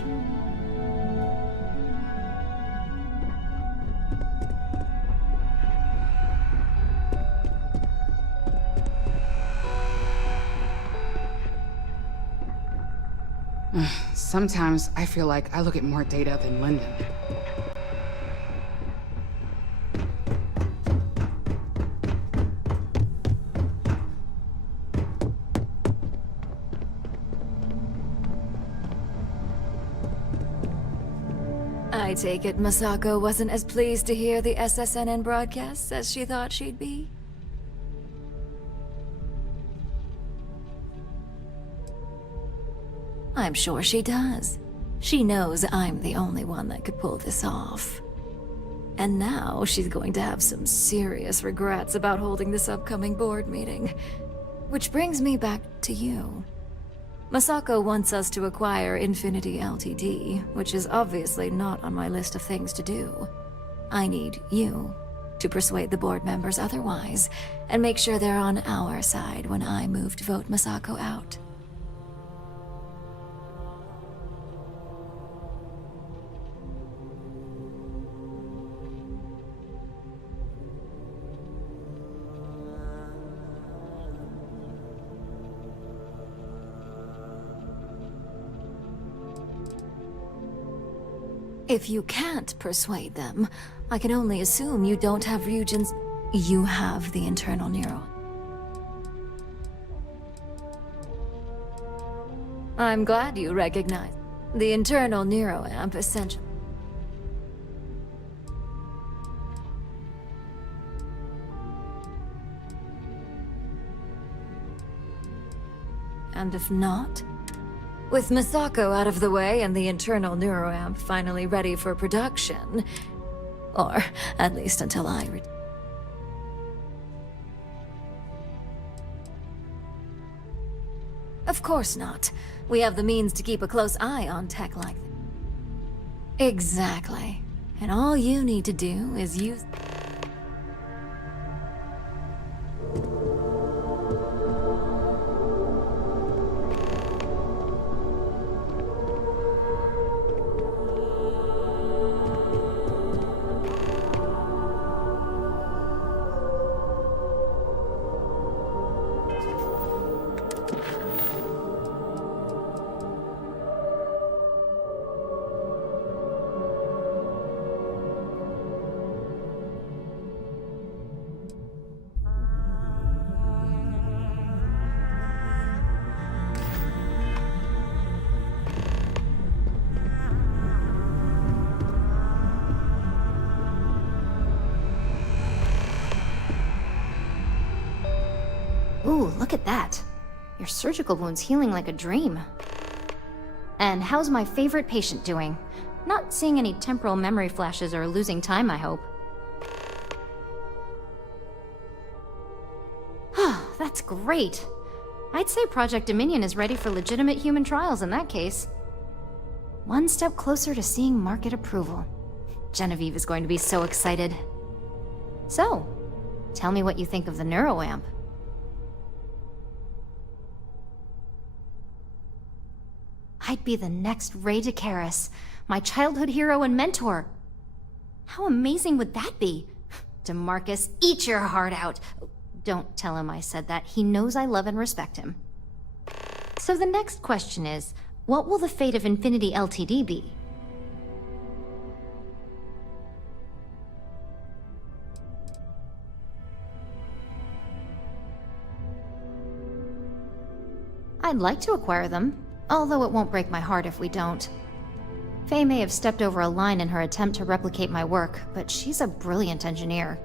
Sometimes I feel like I look at more data than Lyndon. I take it Masako wasn't as pleased to hear the SSNN broadcasts as she thought she'd be? I'm sure she does. She knows I'm the only one that could pull this off. And now she's going to have some serious regrets about holding this upcoming board meeting. Which brings me back to you. Masako wants us to acquire Infinity Ltd, which is obviously not on my list of things to do. I need you to persuade the board members otherwise, and make sure they're on our side when I move to vote Masako out. If you can't persuade them, I can only assume you don't have Ryujin's... You have the internal neuron. I'm glad you recognize the internal neuroamp essential. And if not? With Masako out of the way and the internal neuroamp finally ready for production, or at least until I Of course not. We have the means to keep a close eye on tech like that. Exactly. And all you need to do is use... Ooh, look at that. Your surgical wound's healing like a dream. And how's my favorite patient doing? Not seeing any temporal memory flashes or losing time, I hope. That's great. I'd say Project Dominion is ready for legitimate human trials in that case. One step closer to seeing market approval. Genevieve is going to be so excited. So, tell me what you think of the neuroamp. I'd be the next Ray DeCaris, my childhood hero and mentor. How amazing would that be? DeMarcus, eat your heart out. Don't tell him I said that. He knows I love and respect him. So the next question is, what will the fate of Infinity Ltd be? I'd like to acquire them, although it won't break my heart if we don't. Faye may have stepped over a line in her attempt to replicate my work, but she's a brilliant engineer.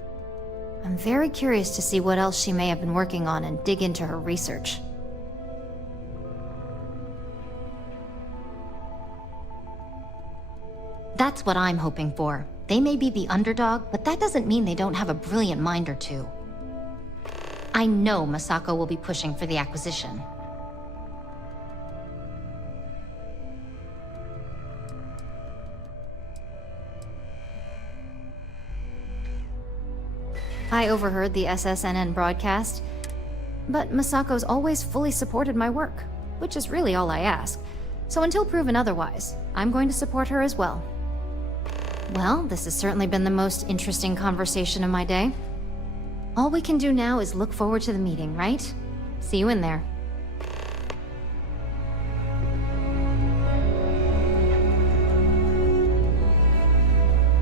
I'm very curious to see what else she may have been working on and dig into her research. That's what I'm hoping for. They may be the underdog, but that doesn't mean they don't have a brilliant mind or two. I know Masako will be pushing for the acquisition. I overheard the SSNN broadcast, but Masako's always fully supported my work, which is really all I ask. So until proven otherwise, I'm going to support her as well. Well, this has certainly been the most interesting conversation of my day. All we can do now is look forward to the meeting, right? See you in there.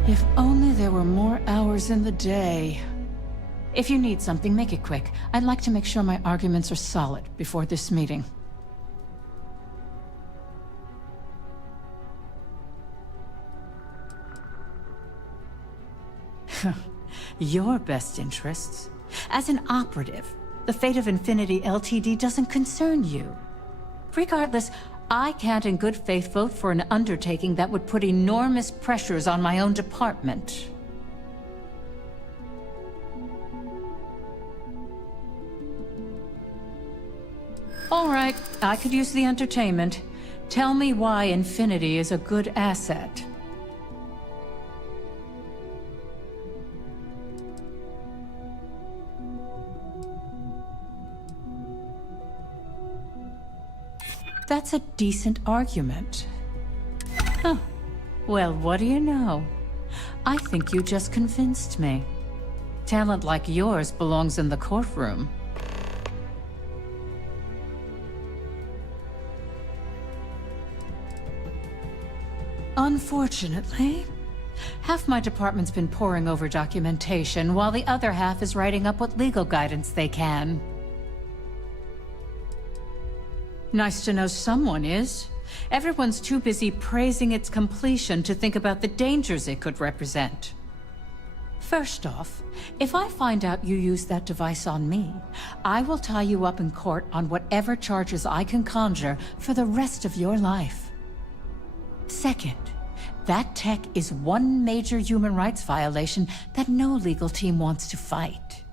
If only there were more hours in the day. If you need something, make it quick. I'd like to make sure my arguments are solid before this meeting. Your best interests. As an operative, the fate of Infinity Ltd. doesn't concern you. Regardless, I can't in good faith vote for an undertaking that would put enormous pressures on my own department. All right, I could use the entertainment. Tell me why Infinity is a good asset. That's a decent argument. Huh. Well, what do you know? I think you just convinced me. Talent like yours belongs in the courtroom. Unfortunately, half my department's been poring over documentation, while the other half is writing up what legal guidance they can. Nice to know someone is. Everyone's too busy praising its completion to think about the dangers it could represent. First off, if I find out you used that device on me, I will tie you up in court on whatever charges I can conjure for the rest of your life. Second, that tech is one major human rights violation that no legal team wants to fight.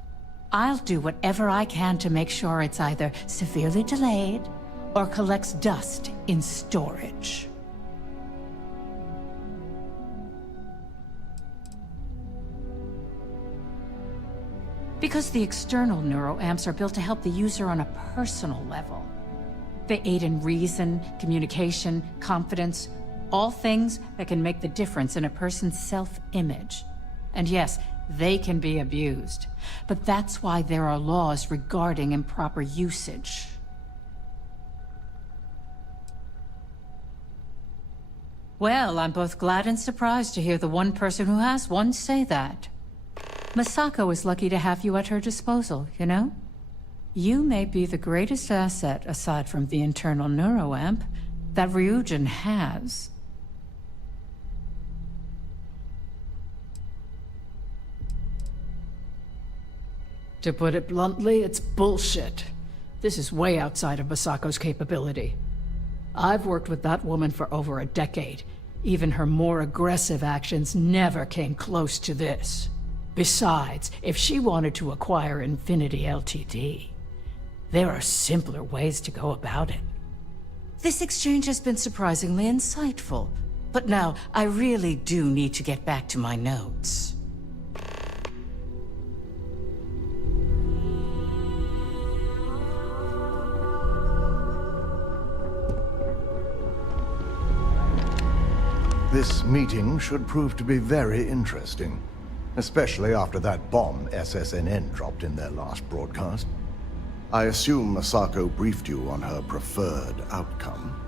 I'll do whatever I can to make sure it's either severely delayed or collects dust in storage. Because the external neuroamps are built to help the user on a personal level. They aid in reason, communication, confidence, all things that can make the difference in a person's self-image. And yes, they can be abused, but that's why there are laws regarding improper usage. Well, I'm both glad and surprised to hear the one person who has one say that. Masako is lucky to have you at her disposal, you know? You may be the greatest asset, aside from the internal neuroamp, that Ryujin has. To put it bluntly, it's bullshit. This is way outside of Masako's capability. I've worked with that woman for over a decade. Even her more aggressive actions never came close to this. Besides, if she wanted to acquire Infinity Ltd., there are simpler ways to go about it. This exchange has been surprisingly insightful, but now I really do need to get back to my notes. This meeting should prove to be very interesting, especially after that bomb SSNN dropped in their last broadcast. I assume Masako briefed you on her preferred outcome.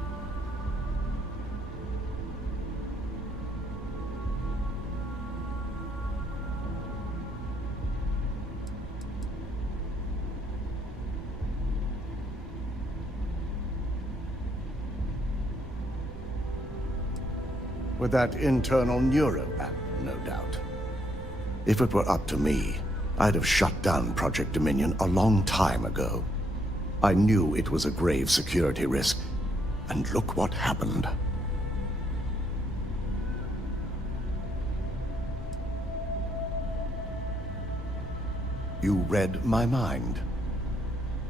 With that internal neuro app, no doubt. If it were up to me, I'd have shut down Project Dominion a long time ago. I knew it was a grave security risk, and look what happened. You read my mind.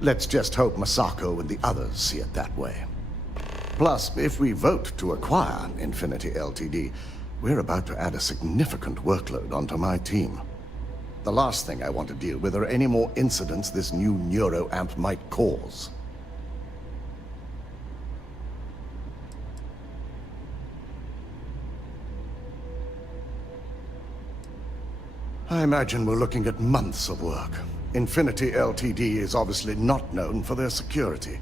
Let's just hope Masako and the others see it that way. Plus, if we vote to acquire Infinity Ltd., we're about to add a significant workload onto my team. The last thing I want to deal with are any more incidents this new neuroamp might cause. I imagine we're looking at months of work. Infinity Ltd. is obviously not known for their security.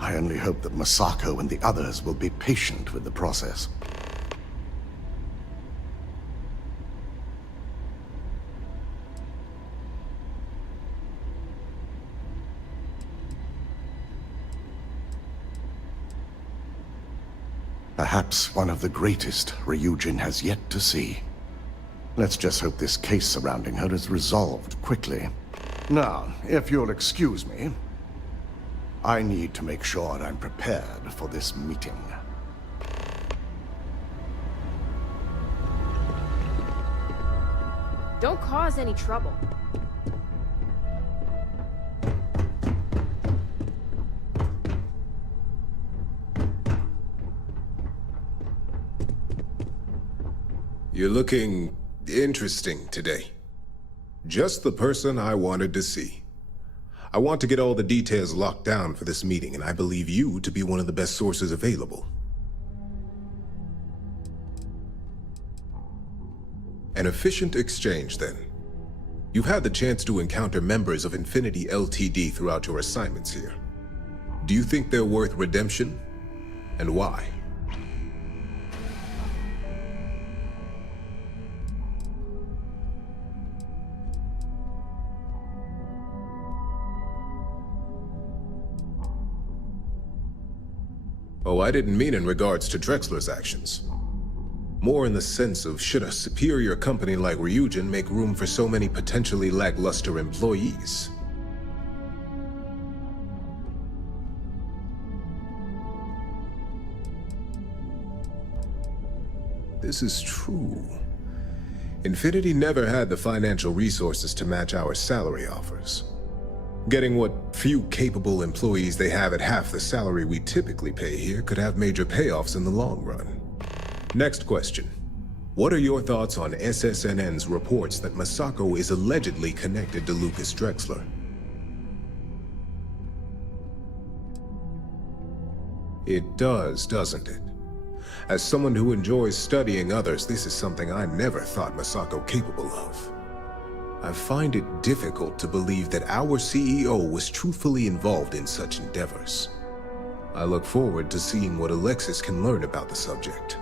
I only hope that Masako and the others will be patient with the process. Perhaps one of the greatest Ryujin has yet to see. Let's just hope this case surrounding her is resolved quickly. Now, if you'll excuse me, I need to make sure I'm prepared for this meeting. Don't cause any trouble. You're looking interesting today. Just the person I wanted to see. I want to get all the details locked down for this meeting, and I believe you to be one of the best sources available. An efficient exchange, then. You've had the chance to encounter members of Infinity LTD throughout your assignments here. Do you think they're worth redemption? And why? Oh, I didn't mean in regards to Drexler's actions. More in the sense of, should a superior company like Ryujin make room for so many potentially lackluster employees? This is true. Infinity never had the financial resources to match our salary offers. Getting what few capable employees they have at half the salary we typically pay here could have major payoffs in the long run. Next question. What are your thoughts on SSNN's reports that Masako is allegedly connected to Lucas Drexler? It does, doesn't it? As someone who enjoys studying others, this is something I never thought Masako capable of. I find it difficult to believe that our CEO was truthfully involved in such endeavors. I look forward to seeing what Alexis can learn about the subject.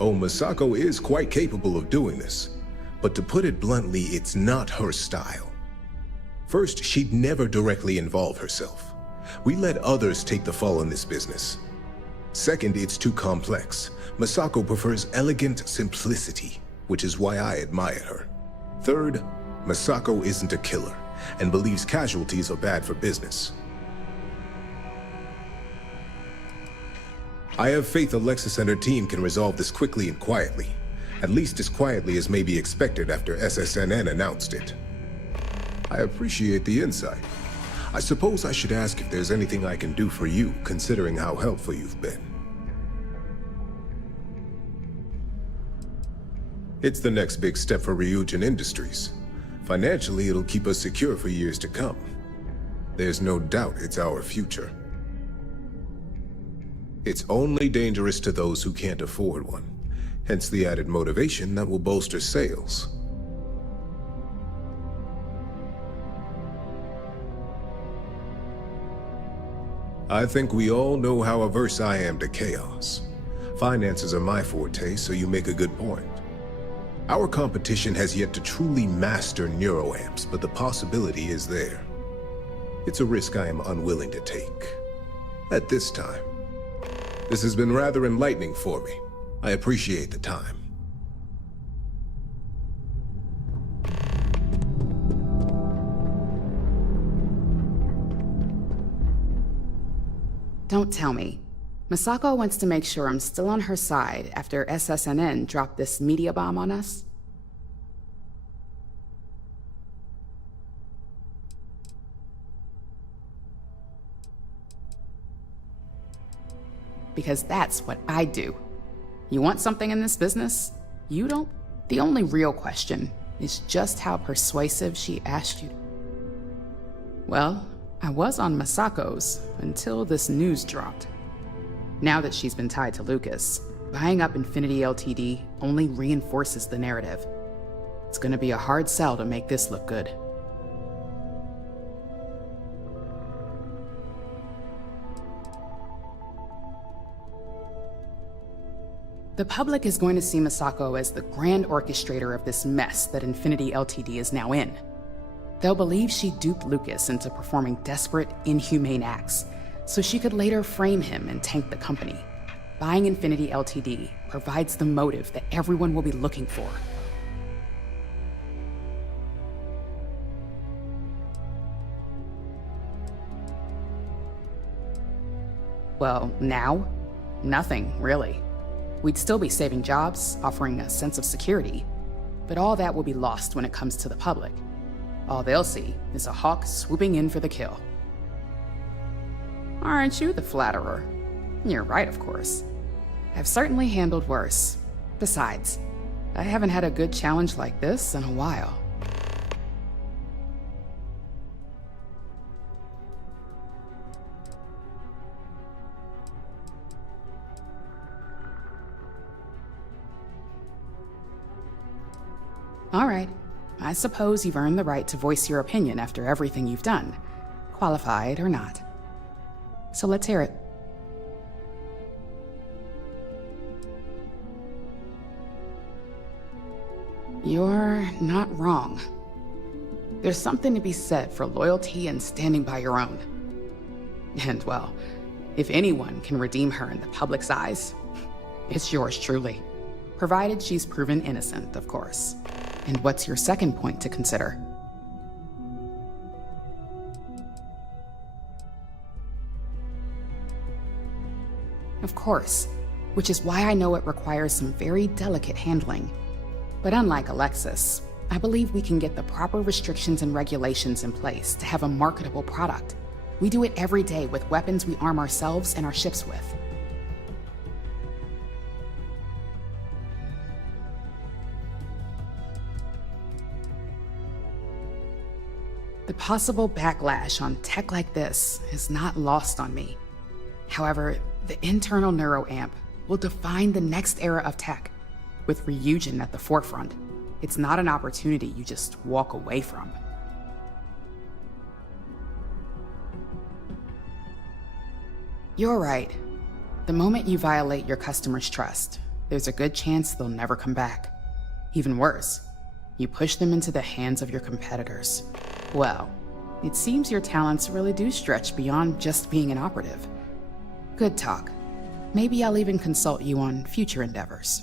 Oh, Masako is quite capable of doing this. But to put it bluntly, it's not her style. First, she'd never directly involve herself. We let others take the fall in this business. Second, it's too complex. Masako prefers elegant simplicity, which is why I admire her. Third, Masako isn't a killer, and believes casualties are bad for business. I have faith Alexis and her team can resolve this quickly and quietly. At least as quietly as may be expected after SSNN announced it. I appreciate the insight. I suppose I should ask if there's anything I can do for you, considering how helpful you've been. It's the next big step for Ryujin Industries. Financially, it'll keep us secure for years to come. There's no doubt it's our future. It's only dangerous to those who can't afford one. Hence the added motivation that will bolster sales. I think we all know how averse I am to chaos. Finances are my forte, so you make a good point. Our competition has yet to truly master neuroamps, but the possibility is there. It's a risk I am unwilling to take. At this time. This has been rather enlightening for me. I appreciate the time. Don't tell me. Masako wants to make sure I'm still on her side after SSNN dropped this media bomb on us? Because that's what I do. You want something in this business? You don't? The only real question is just how persuasive she asked you. Well, I was on Masako's until this news dropped. Now that she's been tied to Lucas, buying up Infinity LTD only reinforces the narrative. It's gonna be a hard sell to make this look good. The public is going to see Misako as the grand orchestrator of this mess that Infinity Ltd is now in. They'll believe she duped Lucas into performing desperate, inhumane acts, so she could later frame him and tank the company. Buying Infinity Ltd provides the motive that everyone will be looking for. Well, now? Nothing, really. We'd still be saving jobs, offering a sense of security, but all that will be lost when it comes to the public. All they'll see is a hawk swooping in for the kill. Aren't you the flatterer? You're right, of course. I've certainly handled worse. Besides, I haven't had a good challenge like this in a while. All right. I suppose you've earned the right to voice your opinion after everything you've done, qualified or not. So let's hear it. You're not wrong. There's something to be said for loyalty and standing by your own. And well, if anyone can redeem her in the public's eyes, it's yours truly. Provided she's proven innocent, of course. And what's your second point to consider? Of course, which is why I know it requires some very delicate handling. But unlike Alexis, I believe we can get the proper restrictions and regulations in place to have a marketable product. We do it every day with weapons we arm ourselves and our ships with. The possible backlash on tech like this is not lost on me. However, the internal neuroamp will define the next era of tech, with Ryujin at the forefront. It's not an opportunity you just walk away from. You're right. The moment you violate your customers' trust, there's a good chance they'll never come back. Even worse, you push them into the hands of your competitors. Well, it seems your talents really do stretch beyond just being an operative. Good talk. Maybe I'll even consult you on future endeavors.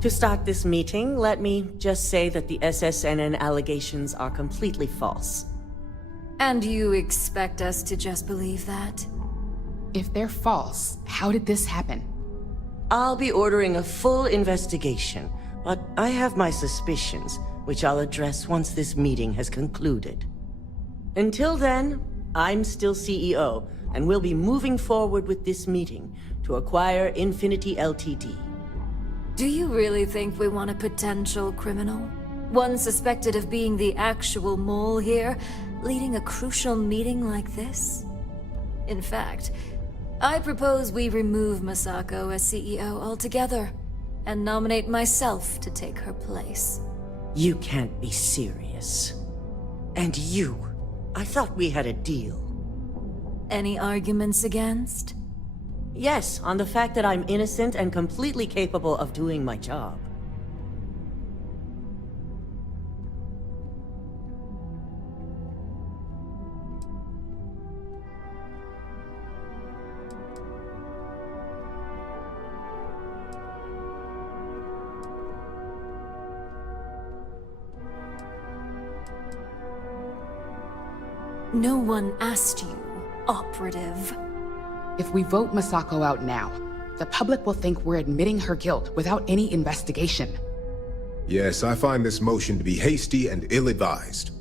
To start this meeting, let me just say that the SSNN allegations are completely false. And you expect us to just believe that? If they're false, how did this happen? I'll be ordering a full investigation, but I have my suspicions, which I'll address once this meeting has concluded. Until then, I'm still CEO, and we'll be moving forward with this meeting to acquire Infinity Ltd. Do you really think we want a potential criminal? One suspected of being the actual mole here, leading a crucial meeting like this? In fact, I propose we remove Misako as CEO altogether, and nominate myself to take her place. You can't be serious. And you, I thought we had a deal. Any arguments against? Yes, on the fact that I'm innocent and completely capable of doing my job. No one asked you, operative. If we vote Misako out now, the public will think we're admitting her guilt without any investigation. Yes, I find this motion to be hasty and ill-advised.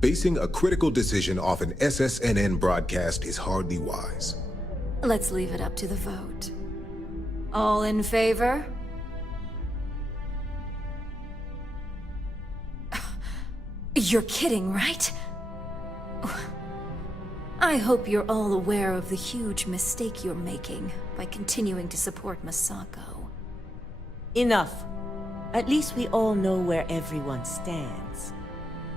Basing a critical decision off an SSNN broadcast is hardly wise. Let's leave it up to the vote. All in favor? You're kidding, right? I hope you're all aware of the huge mistake you're making by continuing to support Masako. Enough. At least we all know where everyone stands.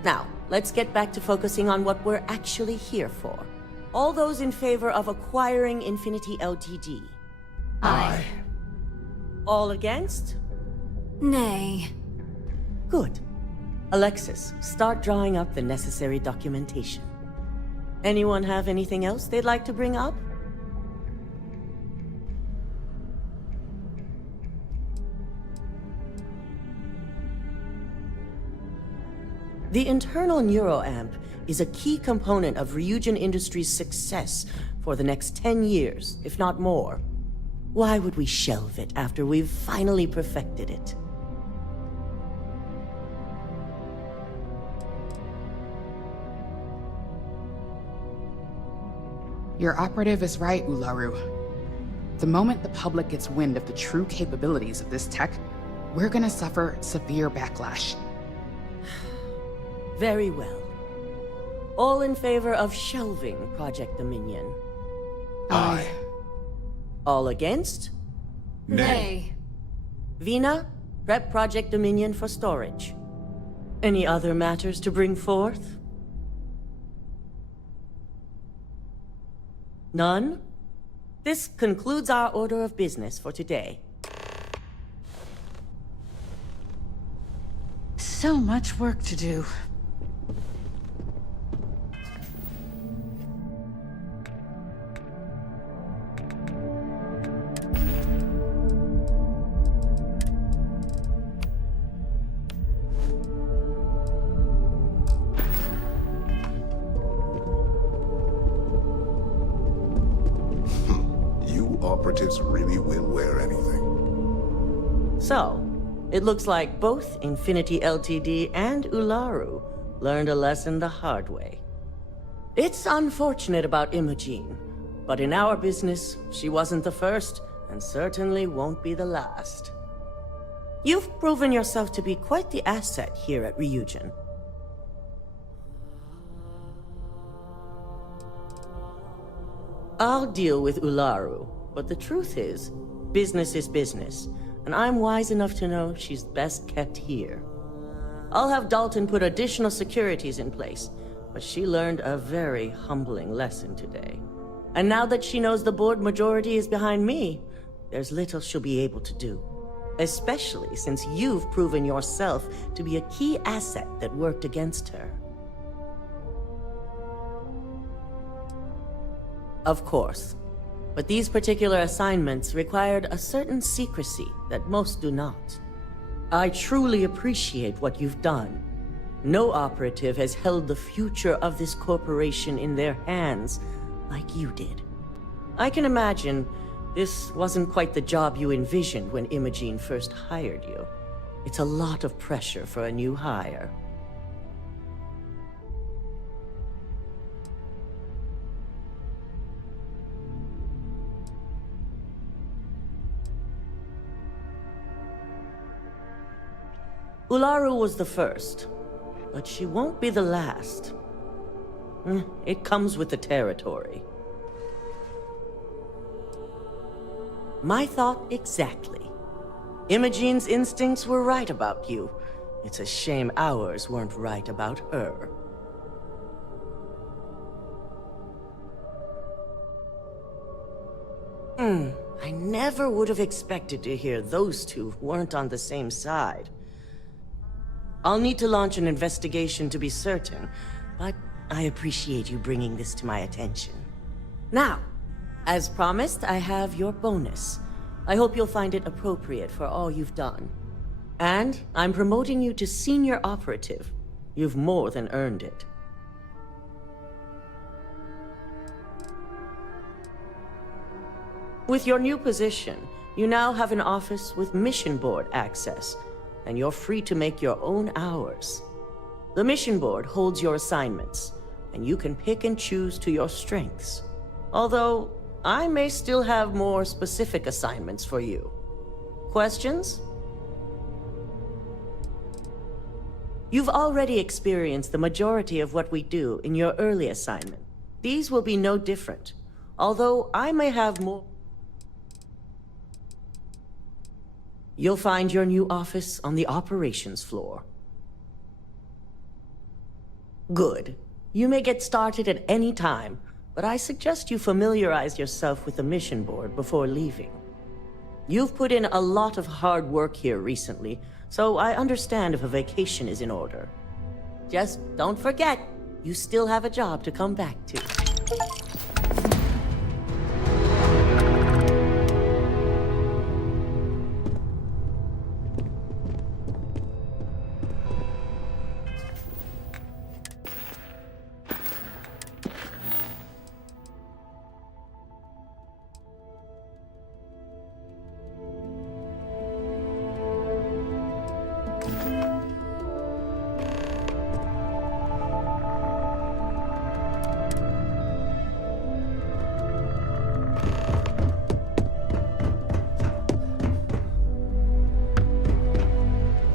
Now, let's get back to focusing on what we're actually here for. All those in favor of acquiring Infinity Ltd? Aye. All against? Nay. Good. Alexis, start drawing up the necessary documentation. Anyone have anything else they'd like to bring up? The internal neuroamp is a key component of Ryujin Industries' success for the next 10 years, if not more. Why would we shelve it after we've finally perfected it? Your operative is right, Ularu. The moment the public gets wind of the true capabilities of this tech, we're gonna suffer severe backlash. Very well. All in favor of shelving Project Dominion? Aye. All against? Nay. Vina, prep Project Dominion for storage. Any other matters to bring forth? None? This concludes our order of business for today. So much work to do. Operatives really will wear anything. So, it looks like both Infinity Ltd and Ularu learned a lesson the hard way. It's unfortunate about Imogene, but in our business, she wasn't the first, and certainly won't be the last. You've proven yourself to be quite the asset here at Ryujin. I'll deal with Ularu. But the truth is business, and I'm wise enough to know she's best kept here. I'll have Dalton put additional securities in place, but she learned a very humbling lesson today. And now that she knows the board majority is behind me, there's little she'll be able to do. Especially since you've proven yourself to be a key asset that worked against her. Of course. But these particular assignments required a certain secrecy that most do not. I truly appreciate what you've done. No operative has held the future of this corporation in their hands like you did. I can imagine this wasn't quite the job you envisioned when Imogene first hired you. It's a lot of pressure for a new hire. Ularu was the first, but she won't be the last. It comes with the territory. My thought exactly. Imogene's instincts were right about you. It's a shame ours weren't right about her. I never would have expected to hear those two weren't on the same side. I'll need to launch an investigation to be certain, but I appreciate you bringing this to my attention. Now, as promised, I have your bonus. I hope you'll find it appropriate for all you've done. And I'm promoting you to senior operative. You've more than earned it. With your new position, you now have an office with mission board access. and you're free to make your own hours. The mission board holds your assignments, and you can pick and choose to your strengths. Although, I may still have more specific assignments for you. Questions? You've already experienced the majority of what we do in your early assignment. These will be no different, although I may have more. You'll find your new office on the operations floor. Good. You may get started at any time, but I suggest you familiarize yourself with the mission board before leaving. You've put in a lot of hard work here recently, so I understand if a vacation is in order. Just don't forget, you still have a job to come back to.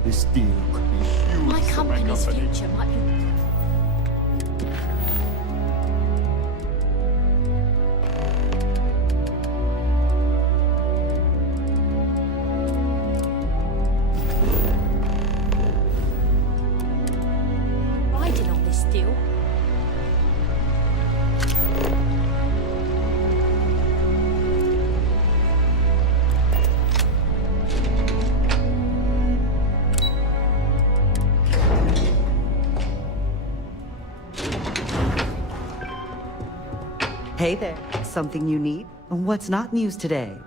This deal could be huge. My company's future might be... riding on this deal. Hey there, something you need? What's not news today?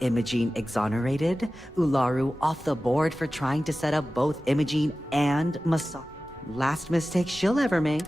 Imogene exonerated? Ularu off the board for trying to set up both Imogene and Masako. Last mistake she'll ever make.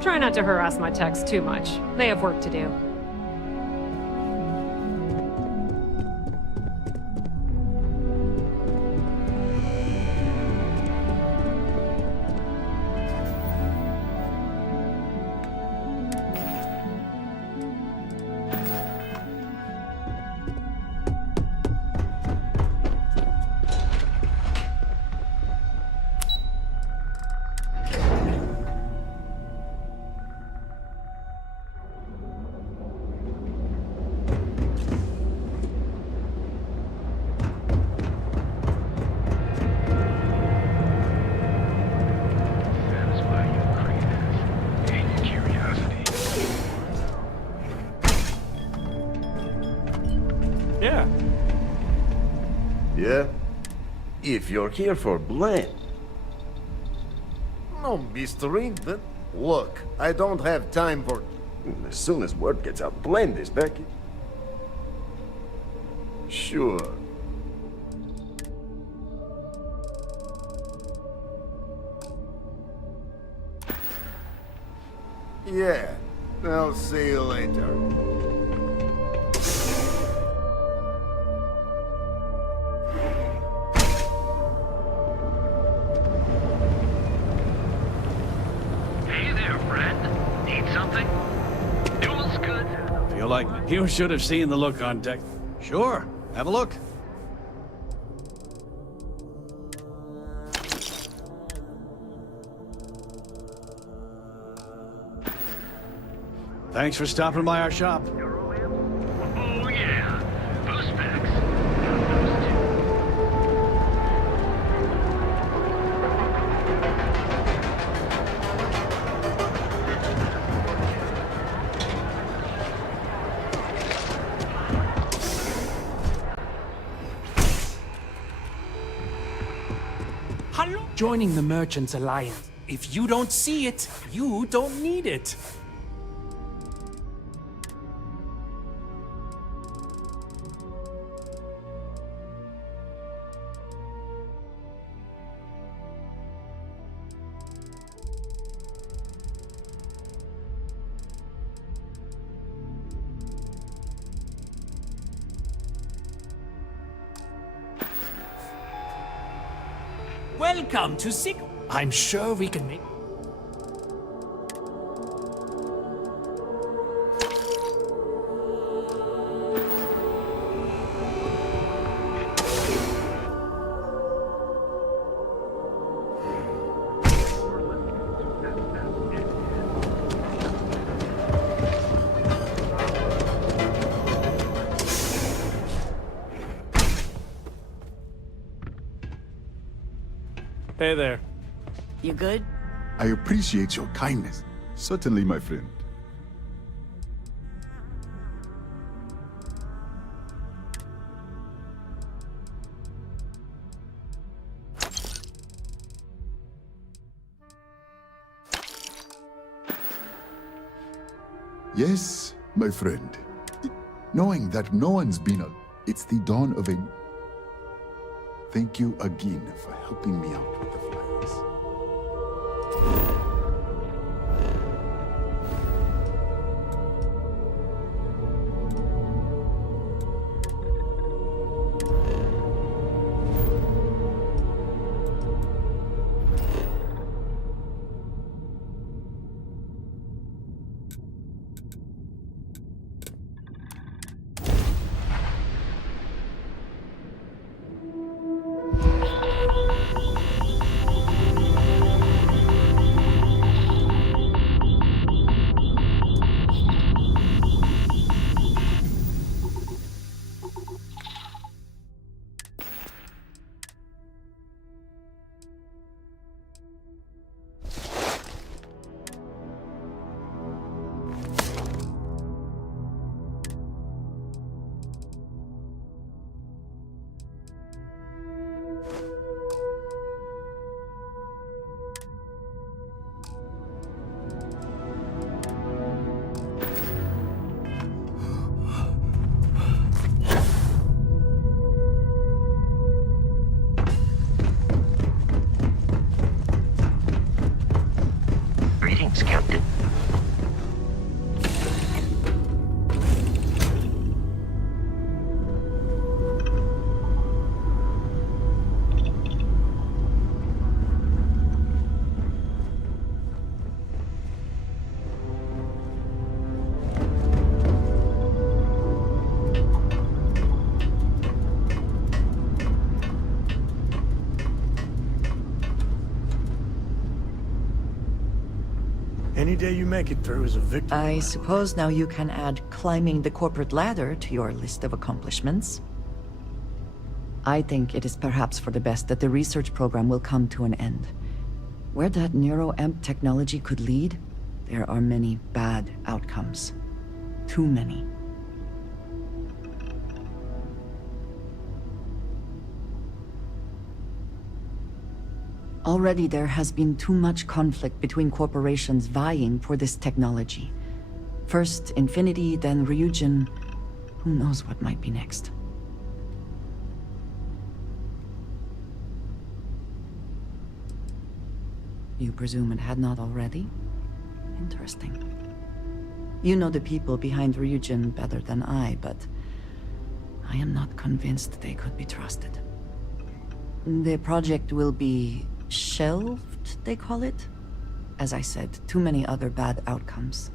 Try not to harass my techs too much. They have work to do. Yeah. Yeah? If you're here for blend. No mystery, then look, I don't have time for... As soon as word gets out, blend is back. Sure. Yeah, I'll see you later. Hey there, friend. Need something? Duel's good. Feel like you should have seen the look on deck. Sure, have a look. Thanks for stopping by our shop. Oh, yeah. Boost packs. Hello? Joining the Merchants Alliance. If you don't see it, you don't need it. Welcome to Sig. I'm sure we can make. Hey there. You good? I appreciate your kindness. Certainly, my friend. Yes, my friend. Knowing that no one's been it's the dawn of a... Thank you again for helping me out with the flags. Greetings, Captain. Any day you make it through is a victory. I suppose now you can add climbing the corporate ladder to your list of accomplishments. I think it is perhaps for the best that the research program will come to an end. Where that neuroamp technology could lead, there are many bad outcomes. Too many. Already there has been too much conflict between corporations vying for this technology. First Infinity, then Ryujin. Who knows what might be next? You presume it had not already? Interesting. You know the people behind Ryujin better than I, but I am not convinced they could be trusted. The project will be shelved, they call it? As I said, too many other bad outcomes.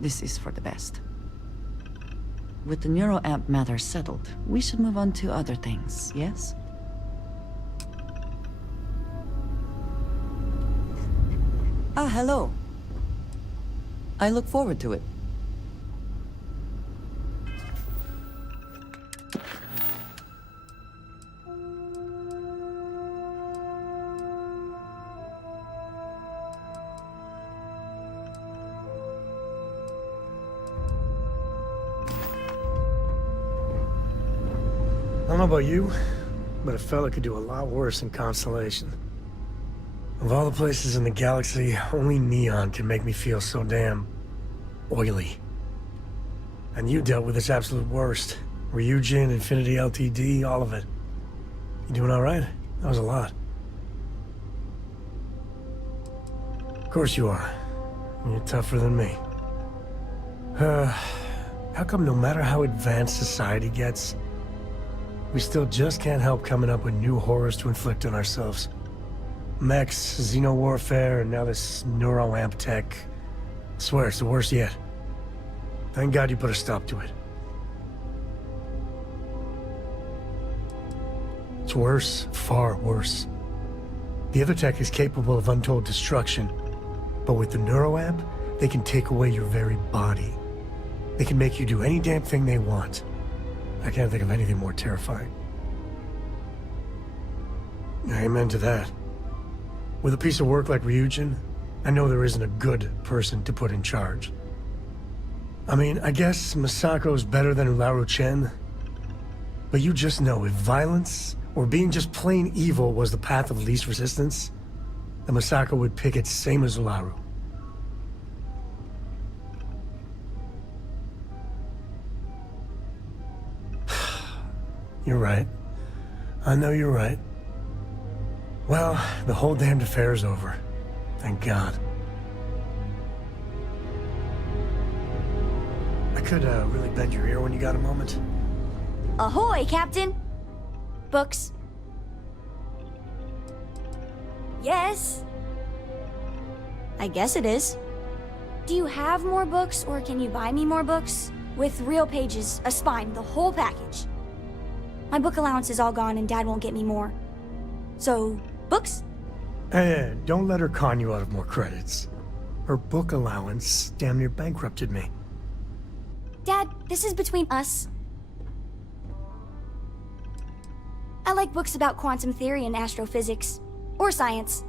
This is for the best. With the neuroamp matter settled, we should move on to other things, yes? Ah, hello. I look forward to it. I don't know about you, but a fella could do a lot worse in Constellation. Of all the places in the galaxy, only Neon can make me feel so damn oily. And you dealt with its absolute worst. Ryujin, Infinity LTD, all of it. You doing all right? That was a lot. Of course you are. You're tougher than me. How come no matter how advanced society gets, we still just can't help coming up with new horrors to inflict on ourselves? Mechs, xeno-warfare, and now this neuroamp tech. I swear, it's the worst yet. Thank God you put a stop to it. It's worse, far worse. The other tech is capable of untold destruction, but with the neuroamp, they can take away your very body. They can make you do any damn thing they want. I can't think of anything more terrifying. Amen to that. With a piece of work like Ryujin, I know there isn't a good person to put in charge. I mean, I guess Masako's better than Ularu Chen, but you just know if violence or being just plain evil was the path of least resistance, then Masako would pick it same as Ularu. You're right. I know you're right. Well, the whole damned affair's over. Thank God. I could really bend your ear when you got a moment. Ahoy, Captain! Books. Yes. I guess it is. Do you have more books, or can you buy me more books? With real pages, a spine, the whole package. My book allowance is all gone and Dad won't get me more. So, books? Hey, don't let her con you out of more credits. Her book allowance damn near bankrupted me. Dad, this is between us. I like books about quantum theory and astrophysics. Or science.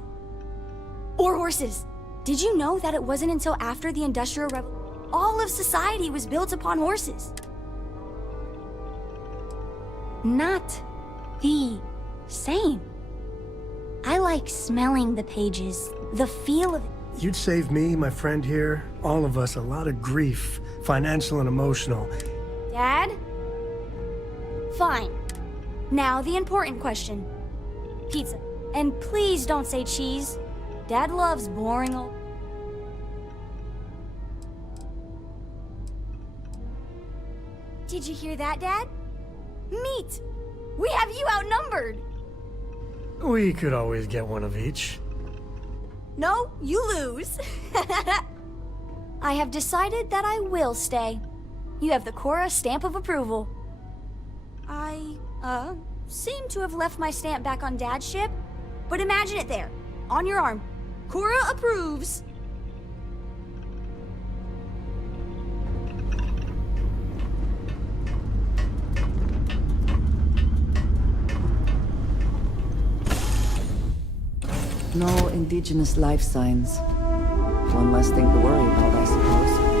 Or horses. Did you know that it wasn't until after the Industrial Revolution all of society was built upon horses? Not the same. I like smelling the pages, the feel of it. You'd save me, my friend here, all of us, a lot of grief, financial and emotional. Dad? Fine. Now the important question. Pizza. And please don't say cheese. Dad loves boring old... Did you hear that, Dad? Meat! We have you outnumbered! We could always get one of each. No, you lose. I have decided that I will stay. You have the Korra stamp of approval. I, seem to have left my stamp back on Dad's ship, but imagine it there, on your arm. Korra approves. No indigenous life signs. One less thing to worry about, I suppose.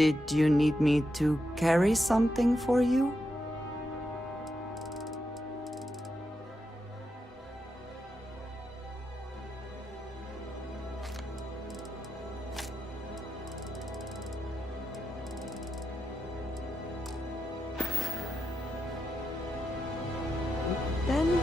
Did you need me to carry something for you? Then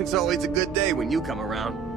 It's always a good day when you come around.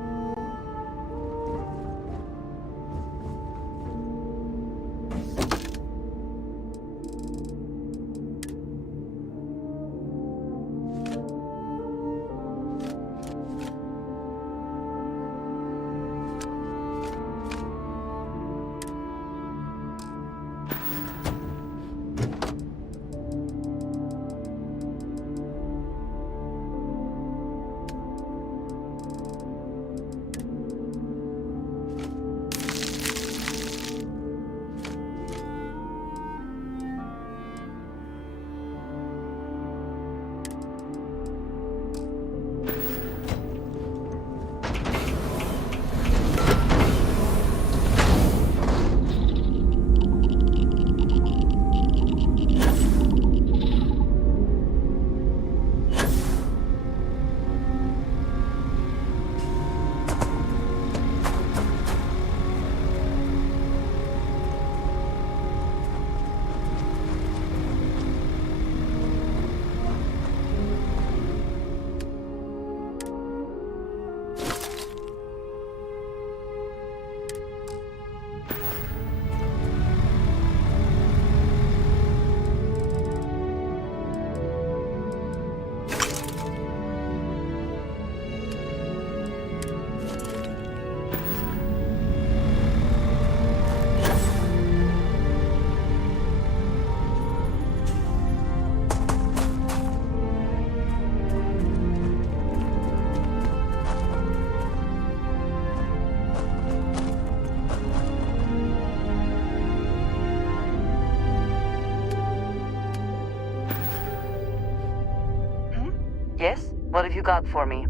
Yes? What have you got for me?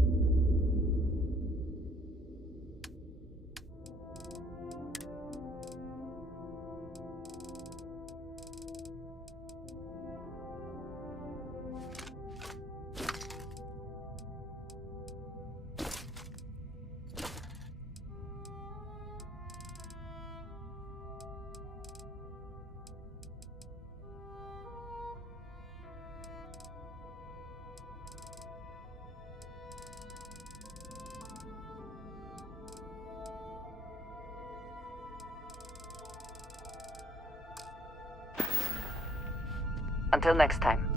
Until next time.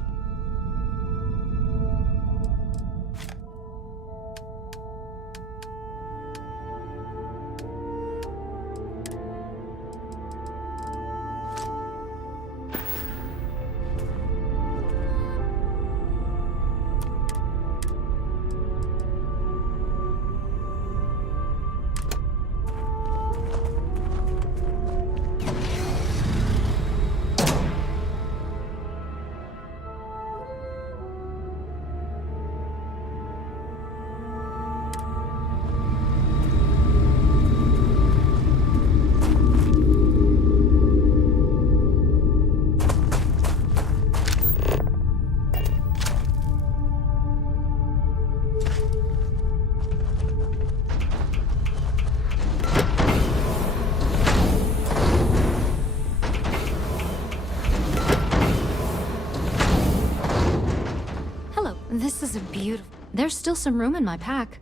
This is a beautiful... There's still some room in my pack.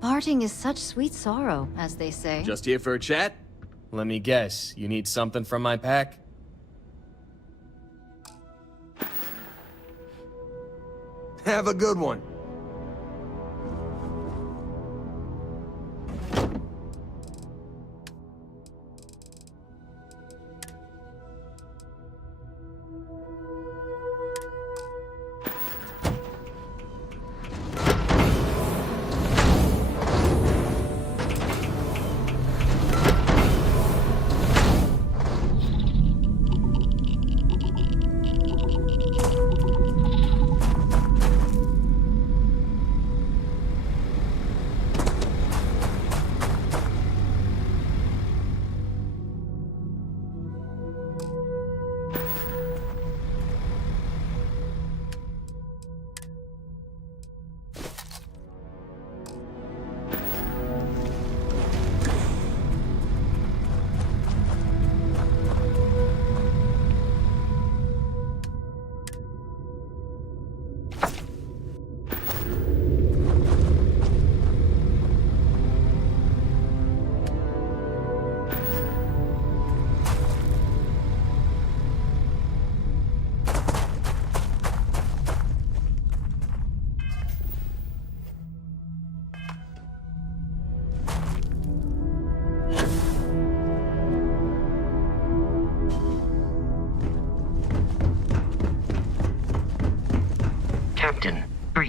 Parting is such sweet sorrow, as they say. Just here for a chat? Let me guess, you need something from my pack? Have a good one.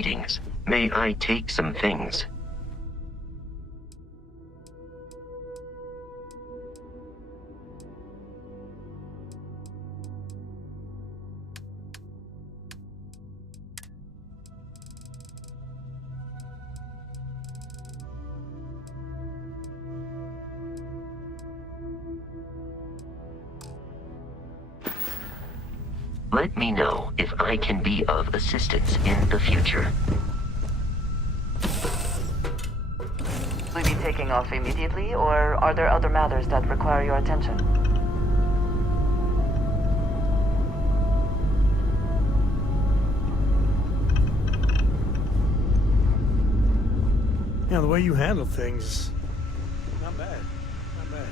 Greetings. May I take some things? Let me know if I can be of assistance in the future. Will you be taking off immediately, or are there other matters that require your attention? Yeah, the way you handle things, not bad. Not bad.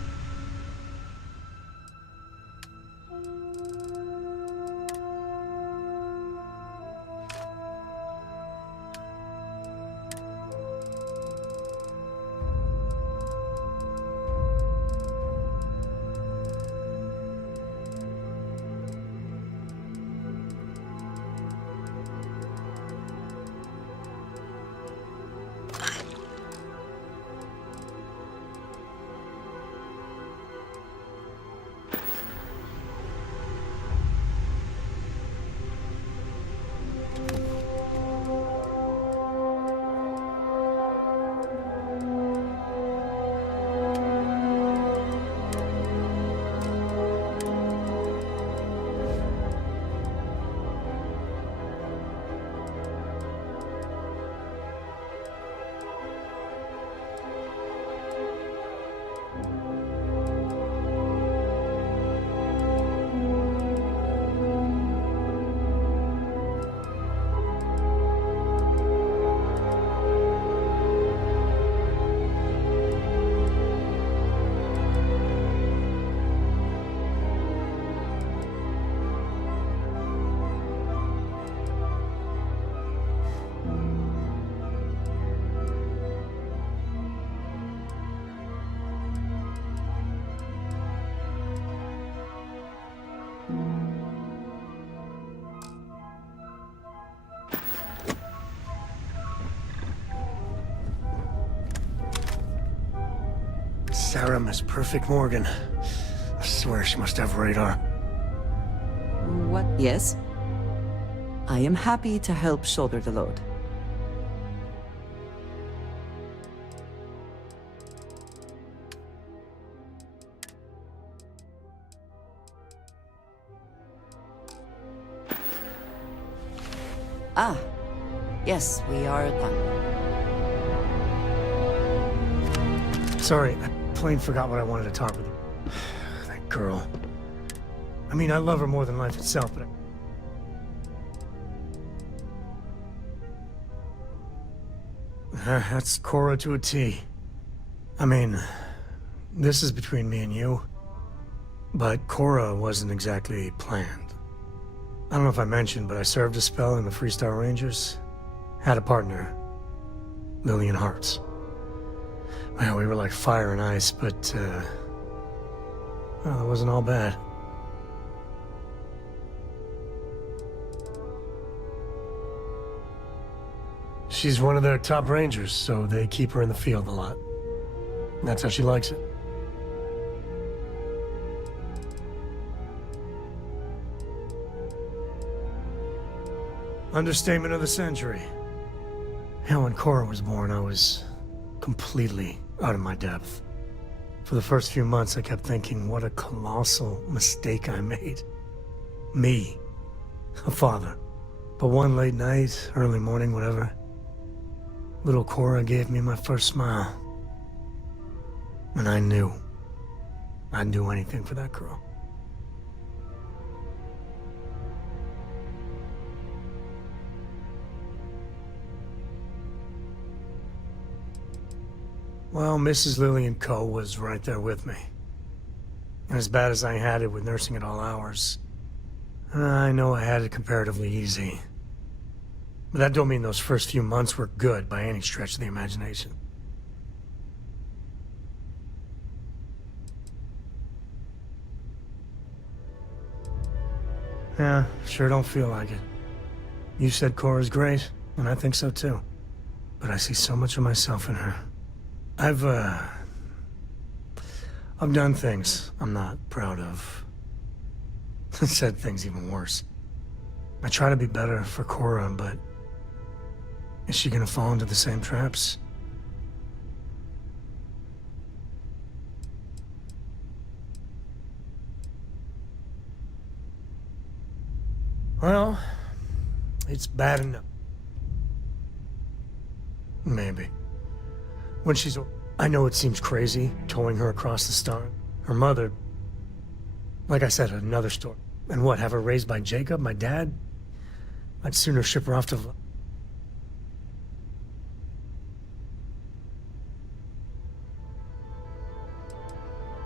Sarah, Miss Perfect Morgan. I swear she must have radar. What? Yes? I am happy to help shoulder the load. Ah, yes, we are done. Sorry, I plain forgot what I wanted to talk with you. That girl. I mean, I love her more than life itself, but that's Cora to a T. I mean, this is between me and you, but Cora wasn't exactly planned. I don't know if I mentioned, but I served a spell in the Freestar Rangers. Had a partner, Lillian Hartz. Well, we were like fire and ice, but, well, it wasn't all bad. She's one of their top rangers, so they keep her in the field a lot. And that's how she likes it. Understatement of the century. Hell, when Cora was born, I was completely out of my depth. For the first few months, I kept thinking, what a colossal mistake I made. Me, a father. But one late night, early morning, whatever, little Cora gave me my first smile. And I knew I'd do anything for that girl. Well, Mrs. Lillian Coe was right there with me. And as bad as I had it with nursing at all hours, I know I had it comparatively easy. But that don't mean those first few months were good by any stretch of the imagination. Yeah, sure don't feel like it. You said Cora's great. and I think so too. But I see so much of myself in her. I've done things I'm not proud of. Said things even worse. I try to be better for Cora, but is she gonna fall into the same traps? Well, it's bad enough. Maybe. When she's... I know it seems crazy, towing her across the star. Her mother... Like I said, another story. And what, have her raised by Jacob, my dad? I'd sooner ship her off to...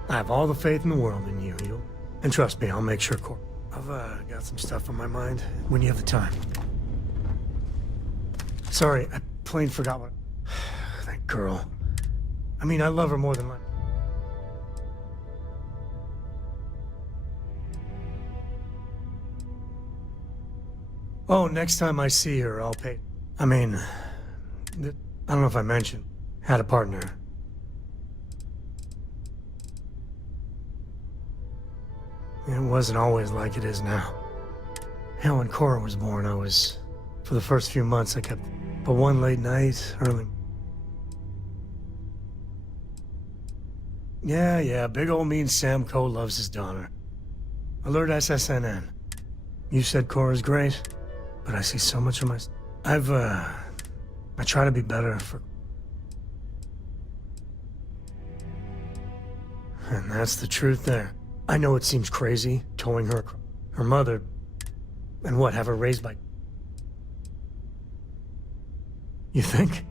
I have all the faith in the world in you. And trust me, I'll make sure I've got some stuff on my mind when you have the time. Sorry, I plain forgot what... That girl. I mean, I love her more than life. Oh, next time I see her, I'll pay. I mean, I don't know if I mentioned, had a partner. It wasn't always like it is now. Hell, when Cora was born, for the first few months, I kept... But one late night, early... Yeah, big old mean Sam Coe loves his daughter. Alert SSNN. You said Cora's great, but I see so much of my... I try to be better for... And that's the truth there. I know it seems crazy, towing her mother, and what, have her raised by... You think?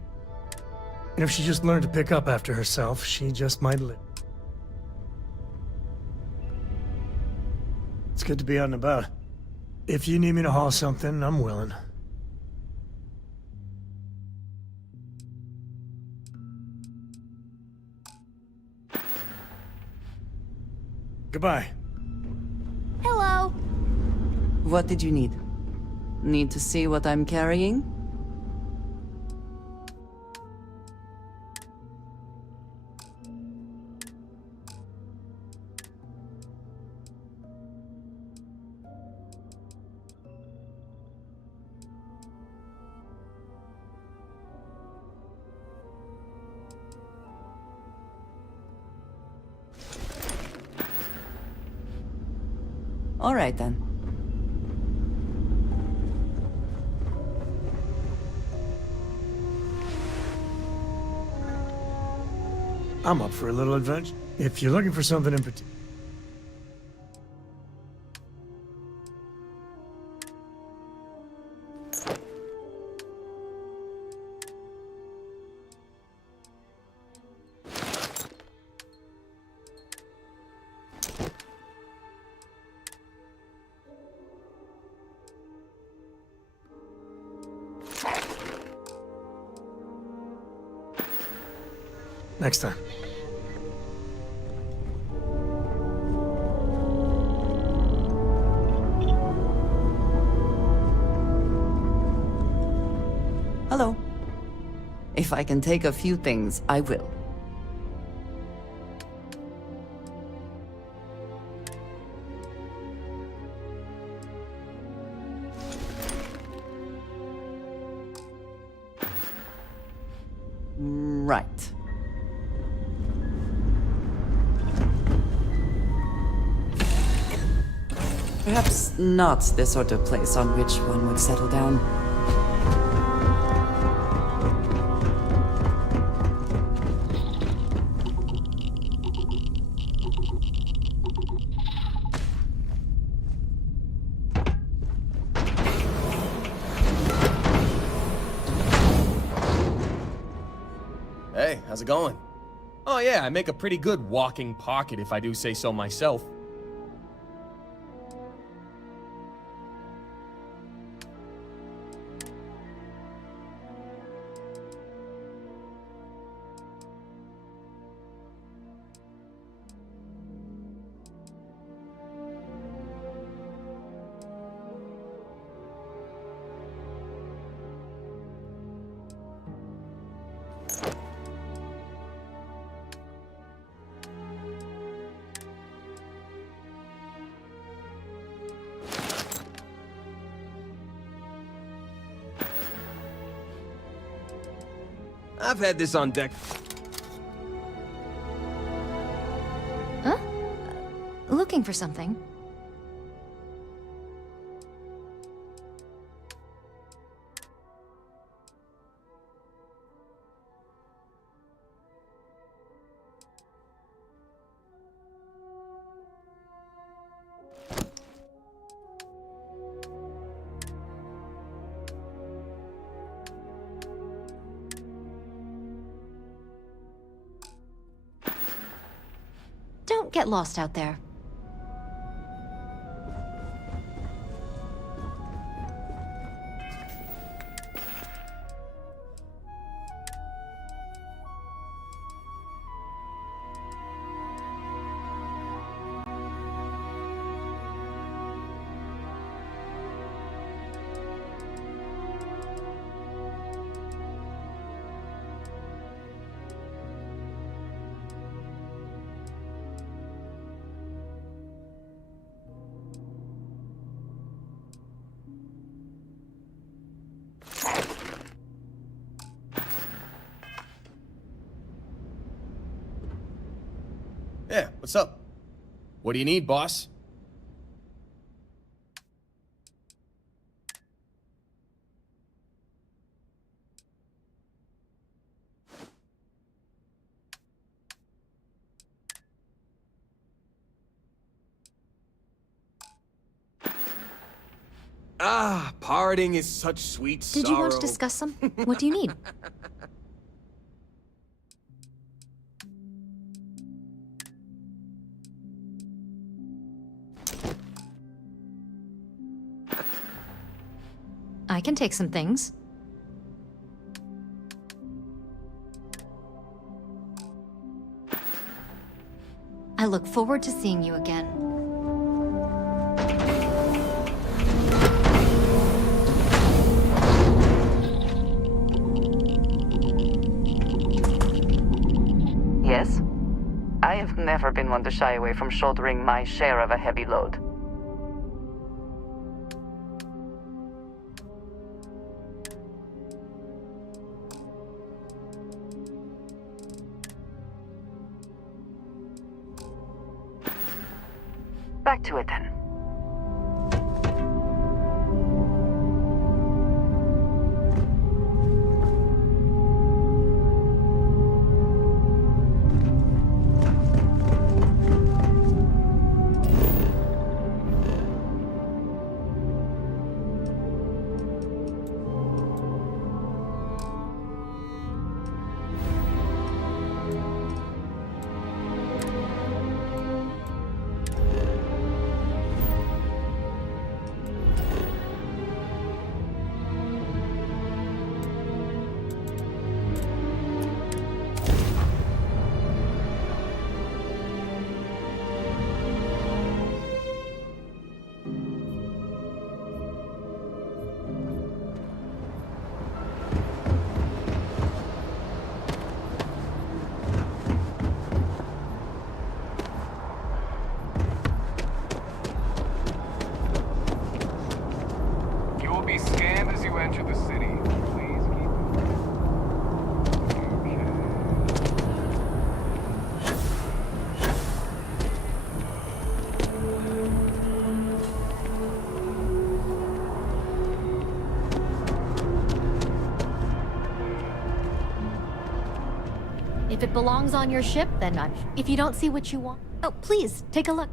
And if she just learned to pick up after herself, she just might live. It's good to be out and about. If you need me to haul something, I'm willing. Goodbye. Hello. What did you need? Need to see what I'm carrying? All right, then. I'm up for a little adventure. If you're looking for something in particular... Next time. Hello. If I can take a few things, I will. Right. Perhaps not the sort of place on which one would settle down. Hey, how's it going? Oh yeah, I make a pretty good walking pocket if I do say so myself. I've had this on deck. Huh? Looking for something? Don't get lost out there. Yeah, what's up? What do you need, boss? Ah, parting is such sweet sorrow. Did you want to discuss some? What do you need? I can take some things. I look forward to seeing you again. Yes? I have never been one to shy away from shouldering my share of a heavy load. Back to it then. If it belongs on your ship, then if you don't see what you want... Oh, please, take a look.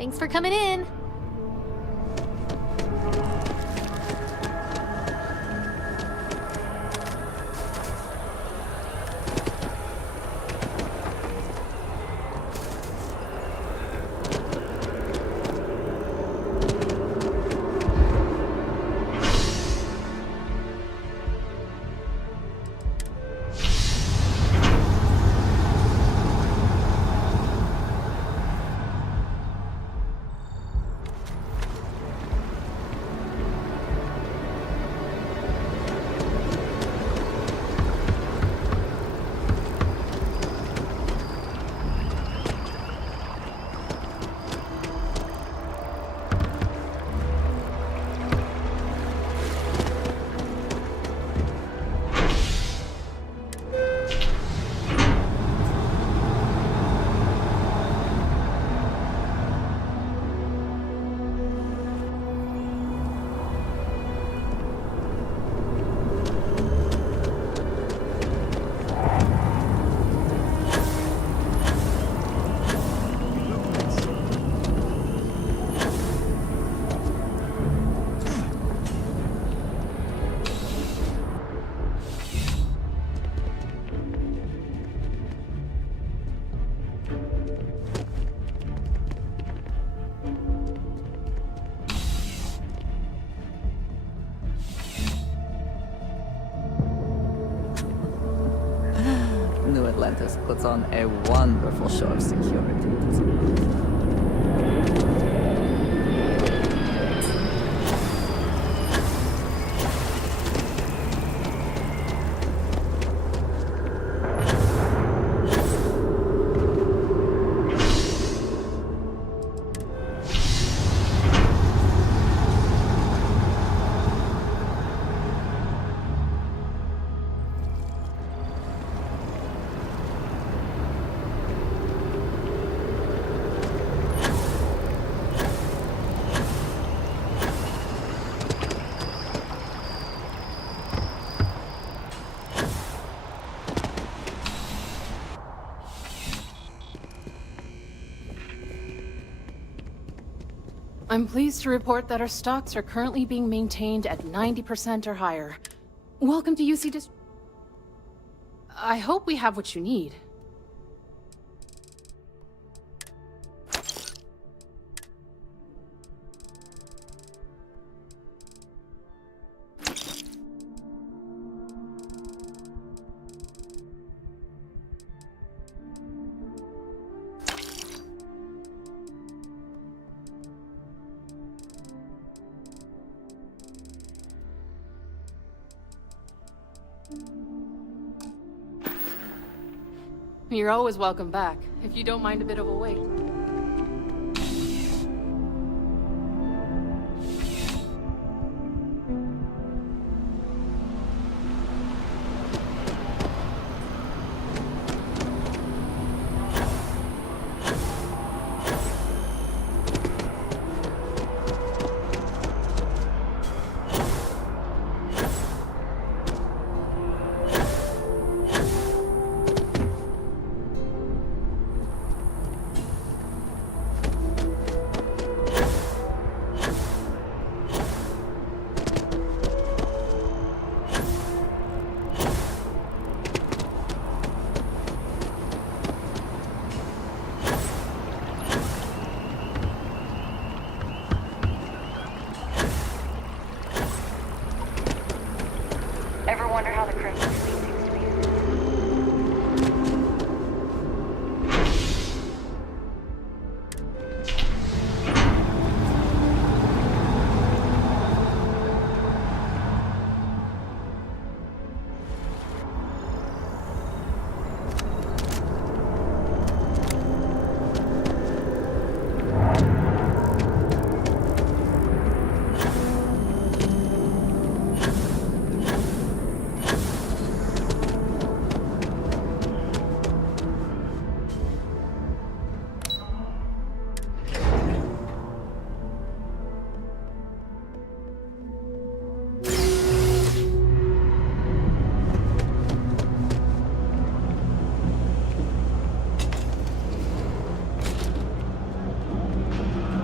Thanks for coming in. New Atlantis puts on a wonderful show of security. I'm pleased to report that our stocks are currently being maintained at 90% or higher. Welcome to UC I hope we have what you need. You're always welcome back, if you don't mind a bit of a wait.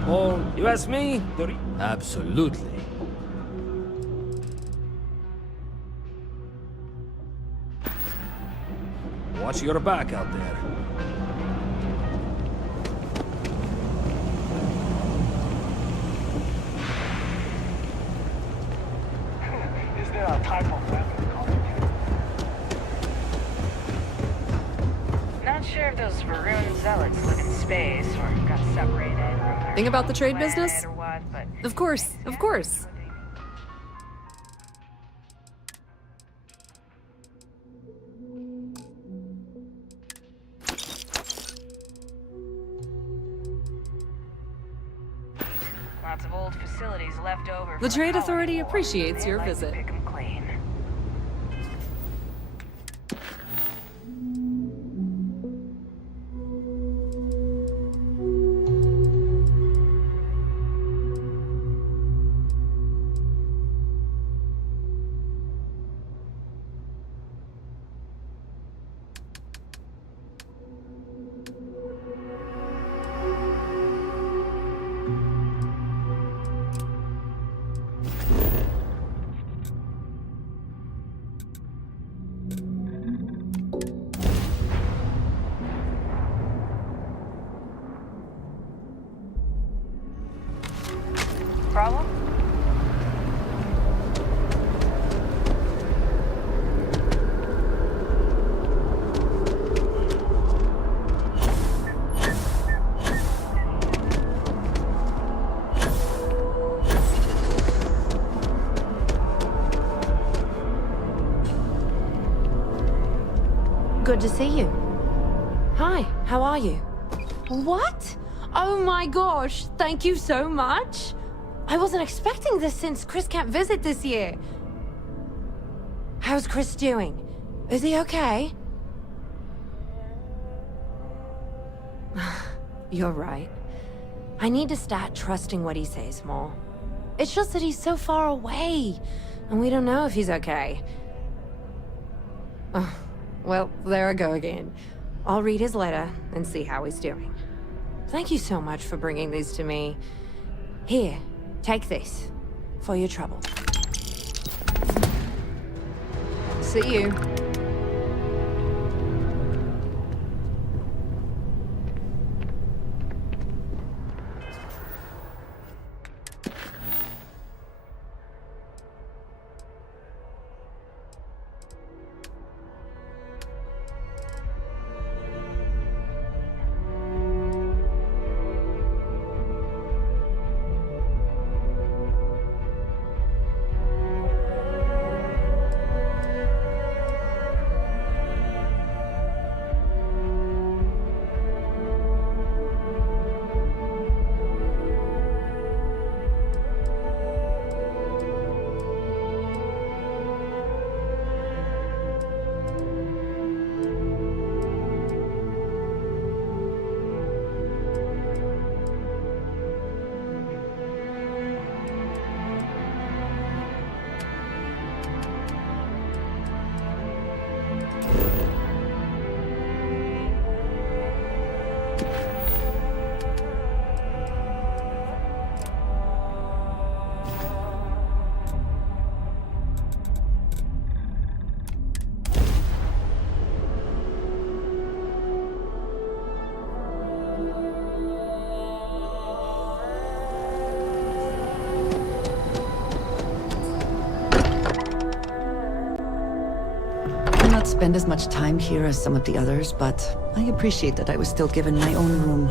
Well, you ask me, absolutely. Watch your back out there. Is there a type of weapon called? Not sure if those Varun zealots live in space or got separated from their Think about the trade planet business? or what, but Of course, of course. lots of old facilities left over. The from Trade colony Authority wars. appreciates They your like to visit. pick 'em clean. Problem? Good to see you. Hi, how are you? What? Oh my gosh, thank you so much. I wasn't expecting this since Chris can't visit this year. How's Chris doing? Is he okay? You're right. I need to start trusting what he says more. It's just that he's so far away, and we don't know if he's okay. Well, there I go again. I'll read his letter and see how he's doing. Thank you so much for bringing these to me. Here, take this for your trouble. See you. Spend as much time here as some of the others, but I appreciate that I was still given my own room.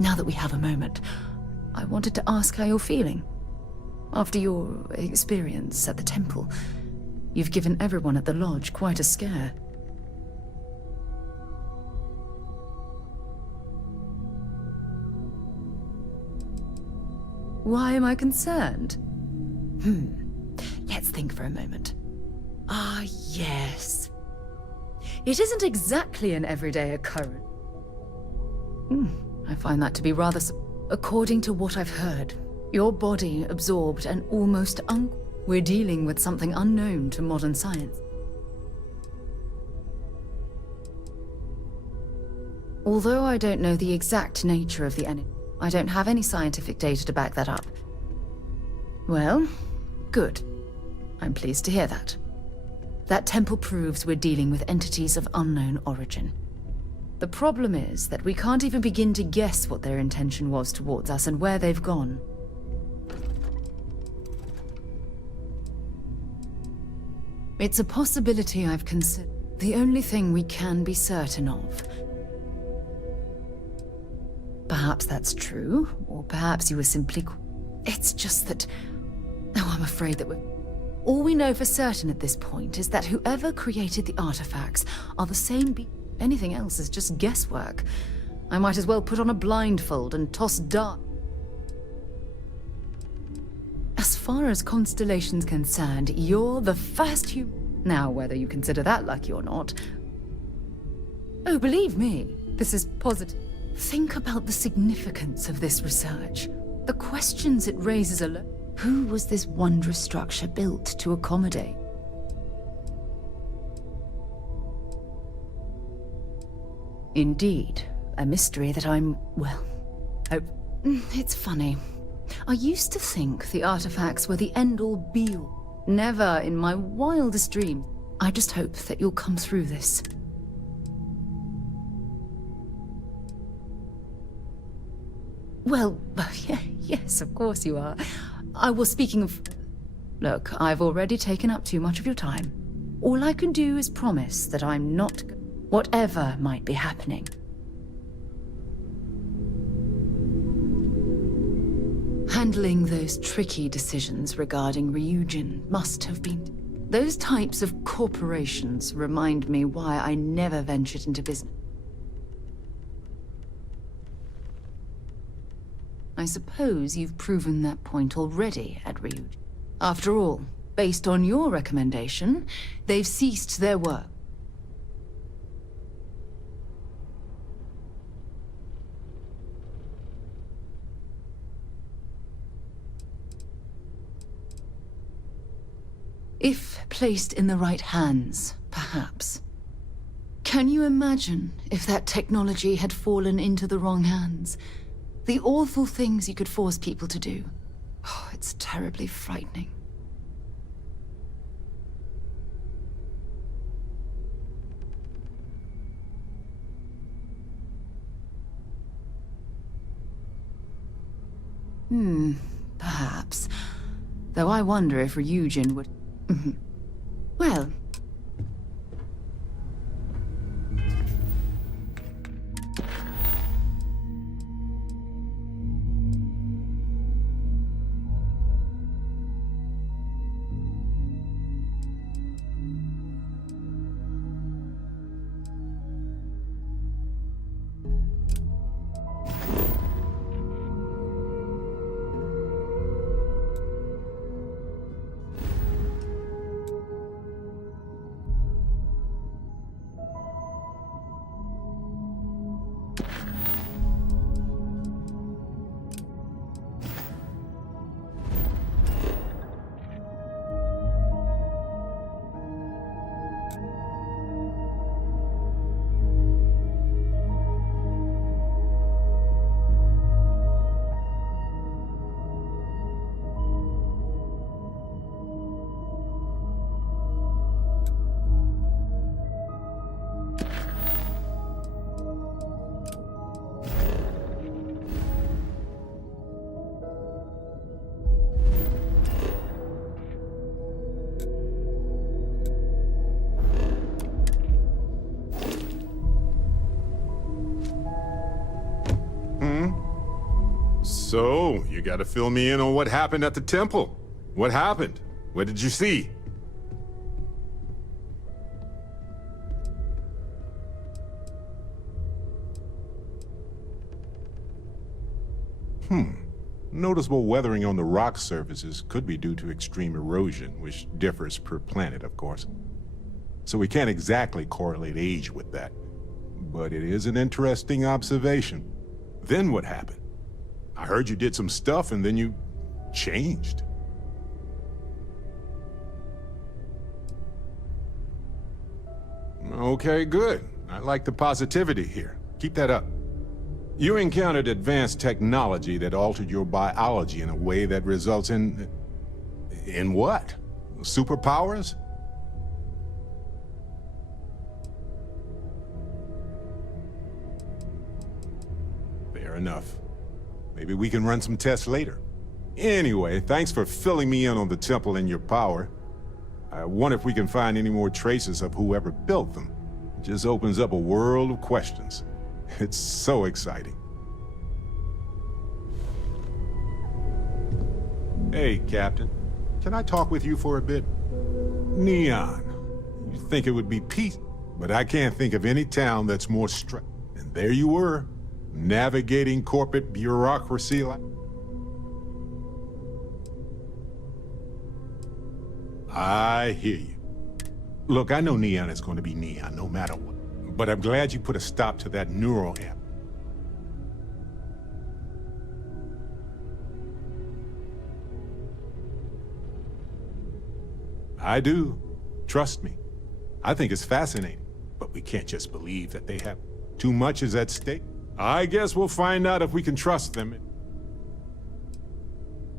Now that we have a moment, I wanted to ask how you're feeling. After your experience at the temple, you've given everyone at the lodge quite a scare. Why am I concerned? Let's think for a moment. Ah, yes. It isn't exactly an everyday occurrence. I find that to be rather... According to what I've heard, your body absorbed an almost We're dealing with something unknown to modern science. Although I don't know the exact nature of the enemy, I don't have any scientific data to back that up. Well, good. I'm pleased to hear that. That temple proves we're dealing with entities of unknown origin. The problem is that we can't even begin to guess what their intention was towards us and where they've gone. It's a possibility I've considered. The only thing we can be certain of. Perhaps that's true, or perhaps you were simply... It's just that... Oh, I'm afraid that we're... All we know for certain at this point is that whoever created the artifacts are the same Anything else is just guesswork. I might as well put on a blindfold and toss dart. As far as Constellation's concerned, you're the first human... Now, whether you consider that lucky or not... Oh, believe me, this is positive. Think about the significance of this research. The questions it raises alone. Who was this wondrous structure built to accommodate? Indeed, a mystery that I'm, well, it's funny. I used to think the artifacts were the end-all be-all. Never in my wildest dreams. I just hope that you'll come through this. Well, yeah, yes, of course you are. I was speaking of... Look, I've already taken up too much of your time. All I can do is promise that I'm not... Whatever might be happening. Handling those tricky decisions regarding Ryujin must have been... Those types of corporations remind me why I never ventured into business. I suppose you've proven that point already at Ryujin. After all, based on your recommendation, they've ceased their work. If placed in the right hands, perhaps. Can you imagine if that technology had fallen into the wrong hands? The awful things you could force people to do. Oh, it's terribly frightening. Perhaps. Though I wonder if Ryujin would... Well... So, you gotta fill me in on what happened at the temple. What happened? What did you see? Noticeable weathering on the rock surfaces could be due to extreme erosion, which differs per planet, of course. So we can't exactly correlate age with that. But it is an interesting observation. Then what happened? I heard you did some stuff and then you changed. Okay, good. I like the positivity here. Keep that up. You encountered advanced technology that altered your biology in a way that results in... In what? Superpowers? Fair enough. Maybe we can run some tests later. Anyway, thanks for filling me in on the temple and your power. I wonder if we can find any more traces of whoever built them. It just opens up a world of questions. It's so exciting. Hey, Captain. Can I talk with you for a bit? Neon. You think it would be peace, but I can't think of any town that's more And there you were, navigating corporate bureaucracy like... I hear you. Look, I know Neon is going to be Neon, no matter what. But I'm glad you put a stop to that neural amp. I do. Trust me. I think it's fascinating. But we can't just believe that they have... Too much is at stake. I guess we'll find out if we can trust them.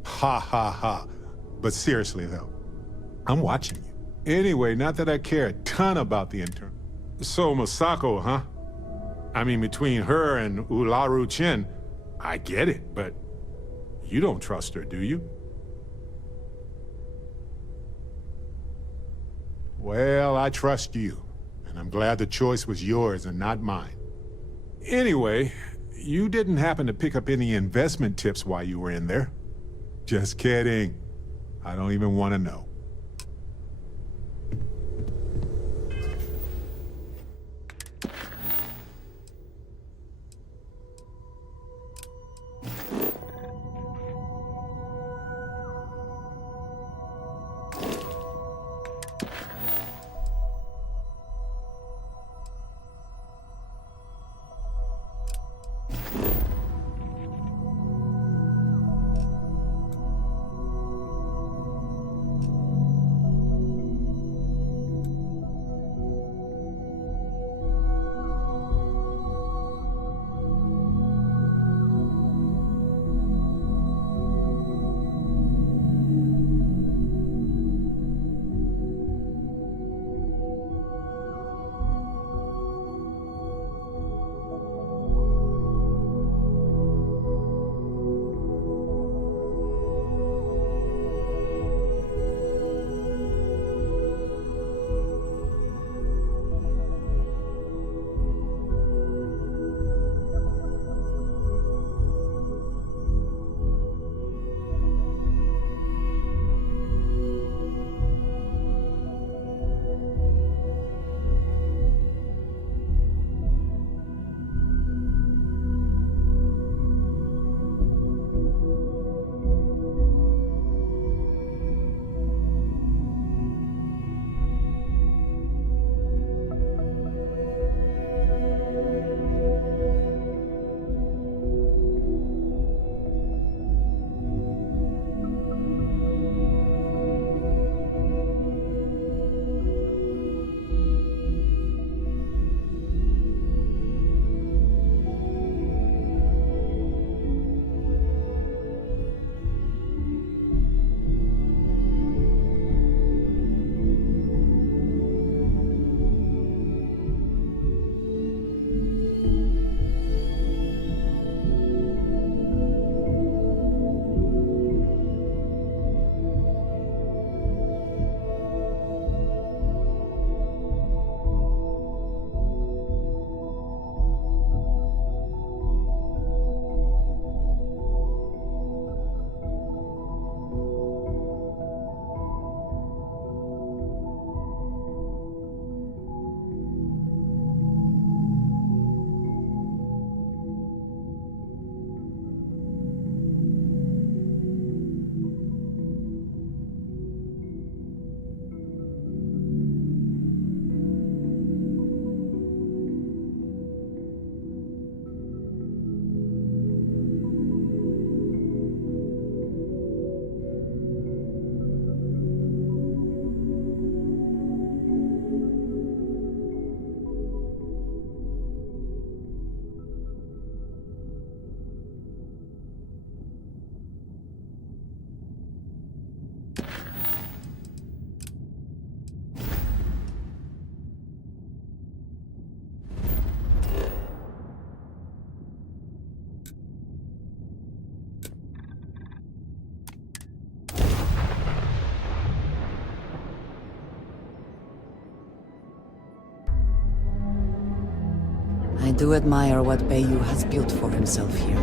Ha ha ha. But seriously, though, I'm watching you. Anyway, not that I care a ton about the intern. So, Masako, huh? I mean, between her and Ularu Chen, I get it, but you don't trust her, do you? Well, I trust you, and I'm glad the choice was yours and not mine. Anyway, you didn't happen to pick up any investment tips while you were in there? Just kidding. I don't even want to know. do admire what Bayou has built for himself here.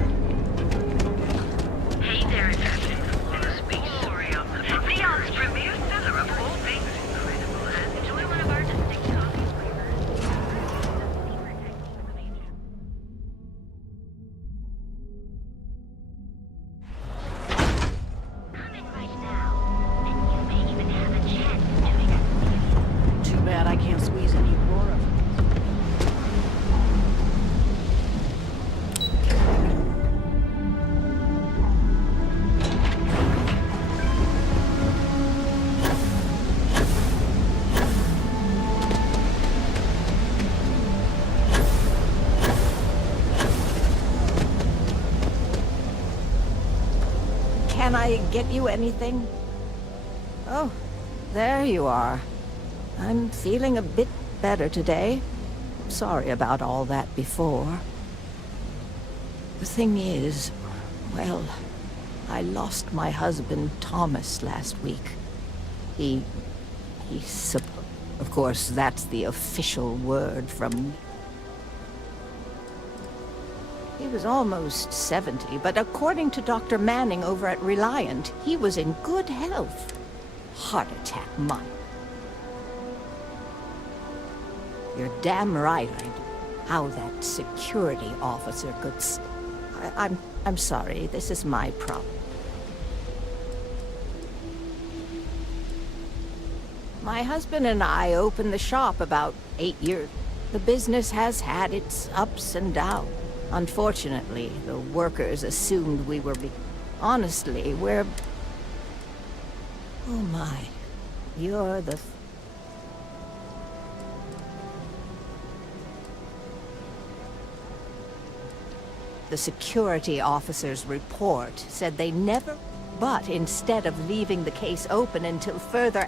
Hey there, Captain. Space Orion. Neon's premier seller of all things incredible. And enjoy one of our distinct coffee flavors. Too bad I can't squeeze any Aurora. Can I get you anything? Oh, there you are. I'm feeling a bit better today. Sorry about all that before. The thing is, well, I lost my husband Thomas last week. Of course, that's the official word from... He was almost 70, but according to Dr. Manning over at Reliant, he was in good health. Heart attack, mine. You're damn right I do. How that security officer could I'm sorry, this is my problem. My husband and I opened the shop about 8 years. The business has had its ups and downs. Unfortunately, the workers assumed we were honestly, we're... Oh my. You're the... The security officer's report said they never... But instead of leaving the case open until further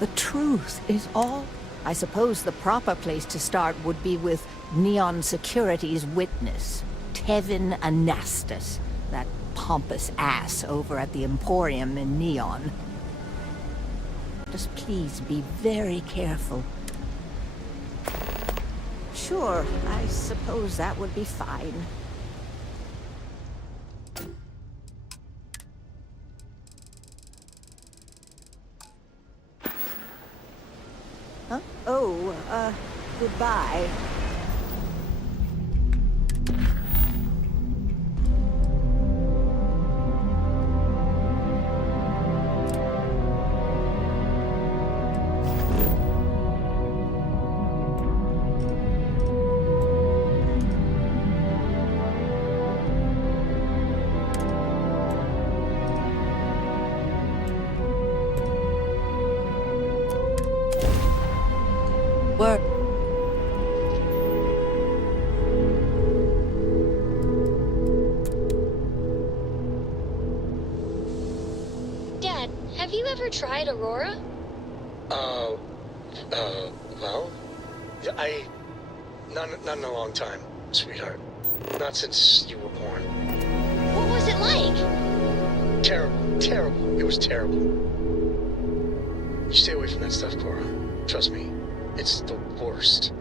the truth is all... I suppose the proper place to start would be with Neon Security's witness, Tevin Anastas, that pompous ass over at the Emporium in Neon. Just please be very careful. Sure, I suppose that would be fine. Huh? Oh, goodbye. Work. Dad, have you ever tried Aurora? Well, yeah, not in a long time, sweetheart. Not since you were born. What was it like? Terrible. It was terrible. You stay away from that stuff, Cora. Trust me, it's the worst.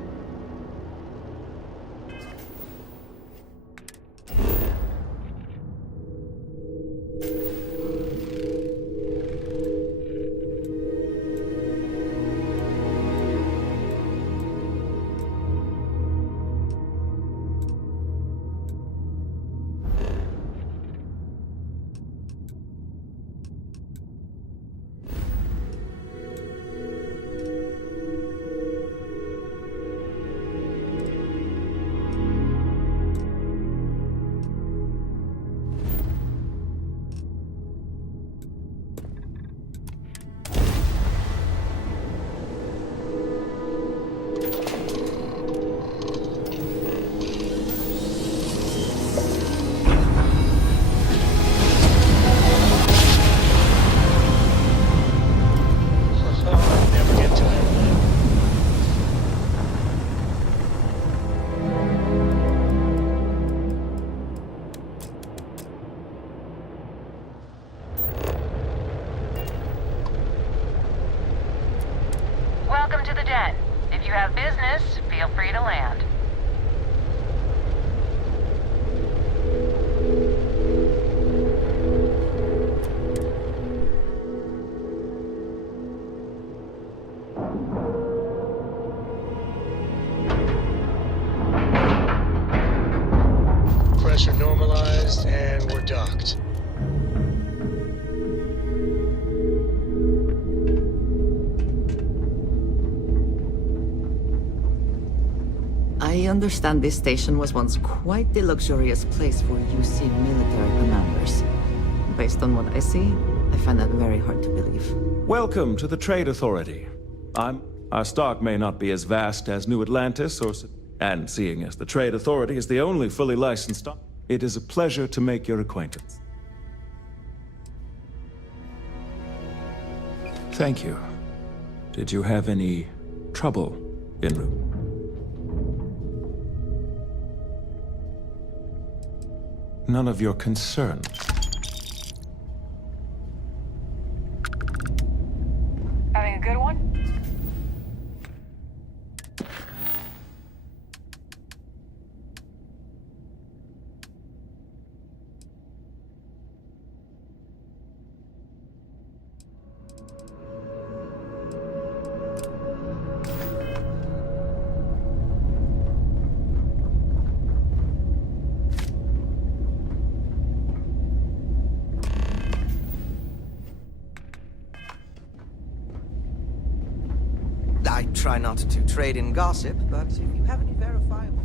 If you have business, feel free to land. Pressure normalized, and we're docked. I understand this station was once quite the luxurious place for UC military commanders. Based on what I see, I find that very hard to believe. Welcome to the Trade Authority. Our stock may not be as vast as New Atlantis, and seeing as the Trade Authority is the only fully licensed stock, it is a pleasure to make your acquaintance. Thank you. Did you have any trouble en route? None of your concern. Having a good one? I try not to trade in gossip, but if you have any verifiable...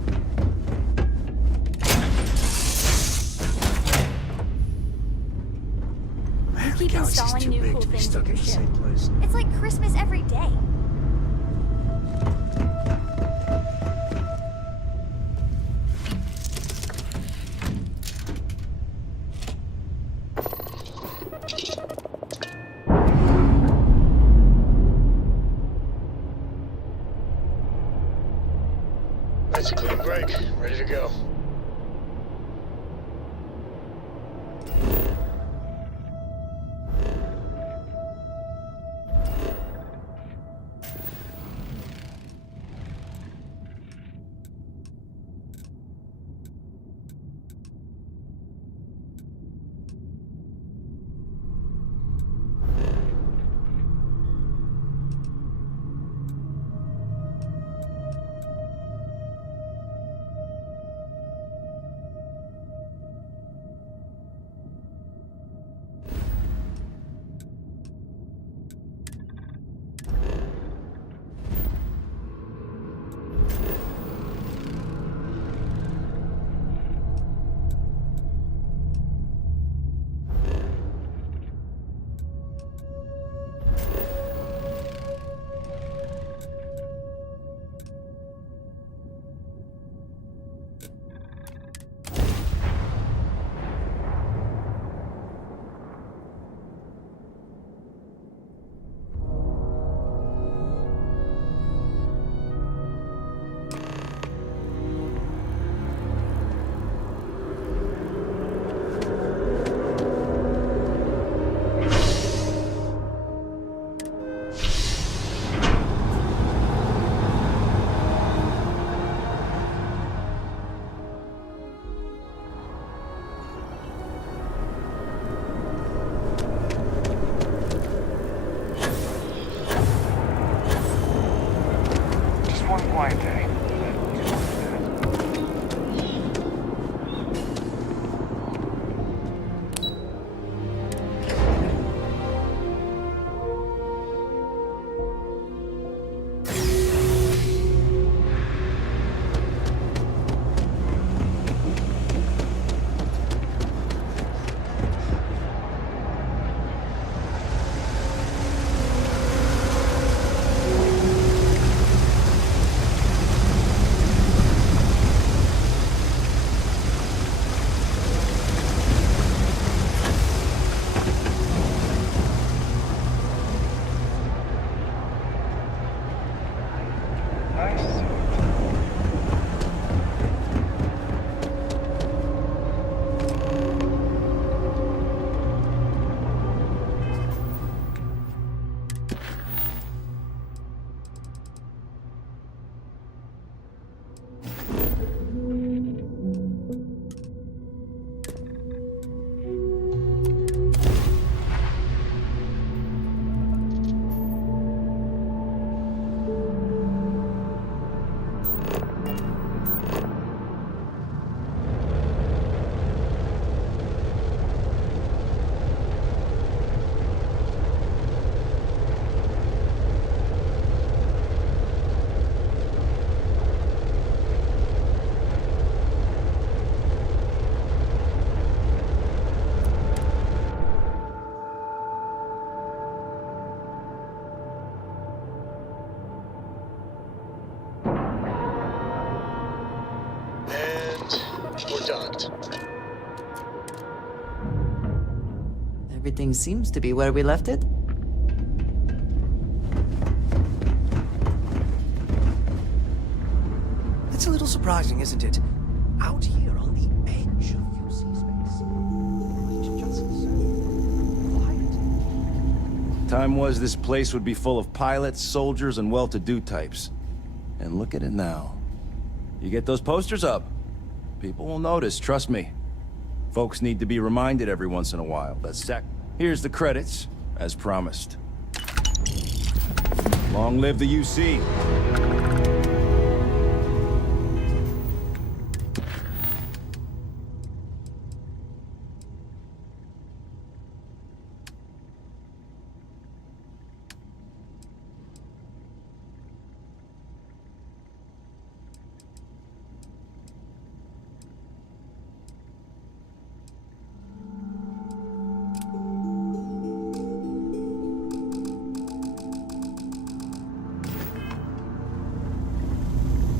You keep installing new cool things in your ship. It's like Christmas every day. That's a clean break. Ready to go. duct. Everything seems to be where we left it. It's a little surprising, isn't it? Out here on the edge of UC space. Right just so quiet. Time was this place would be full of pilots, soldiers, and well-to-do types. And look at it now. You get those posters up, people will notice, trust me. Folks need to be reminded every once in a while. Here's the credits, as promised. Long live the UC.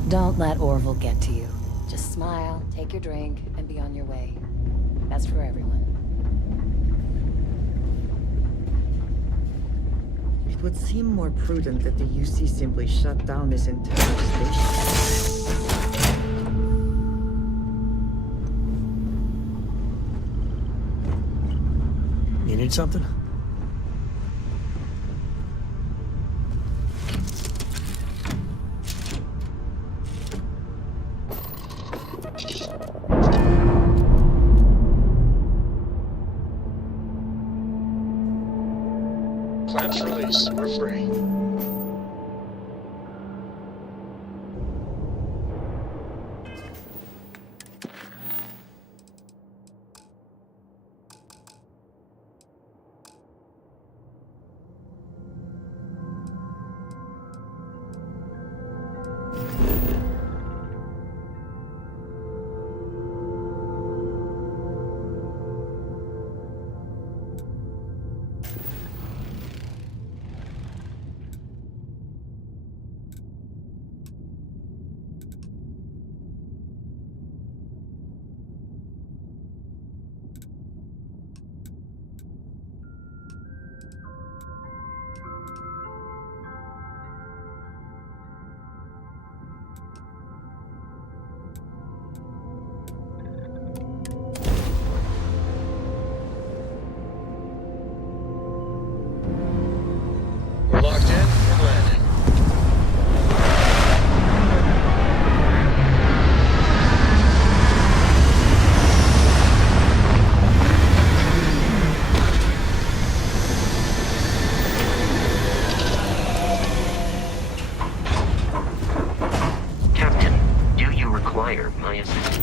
Don't let Orville get to you. Just smile, take your drink, and be on your way. That's for everyone. It would seem more prudent that the UC simply shut down this entire station. You need something? Clamps release. We're free. We're locked in and landing. Captain, do you require my assistance?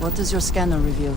What does your scanner reveal?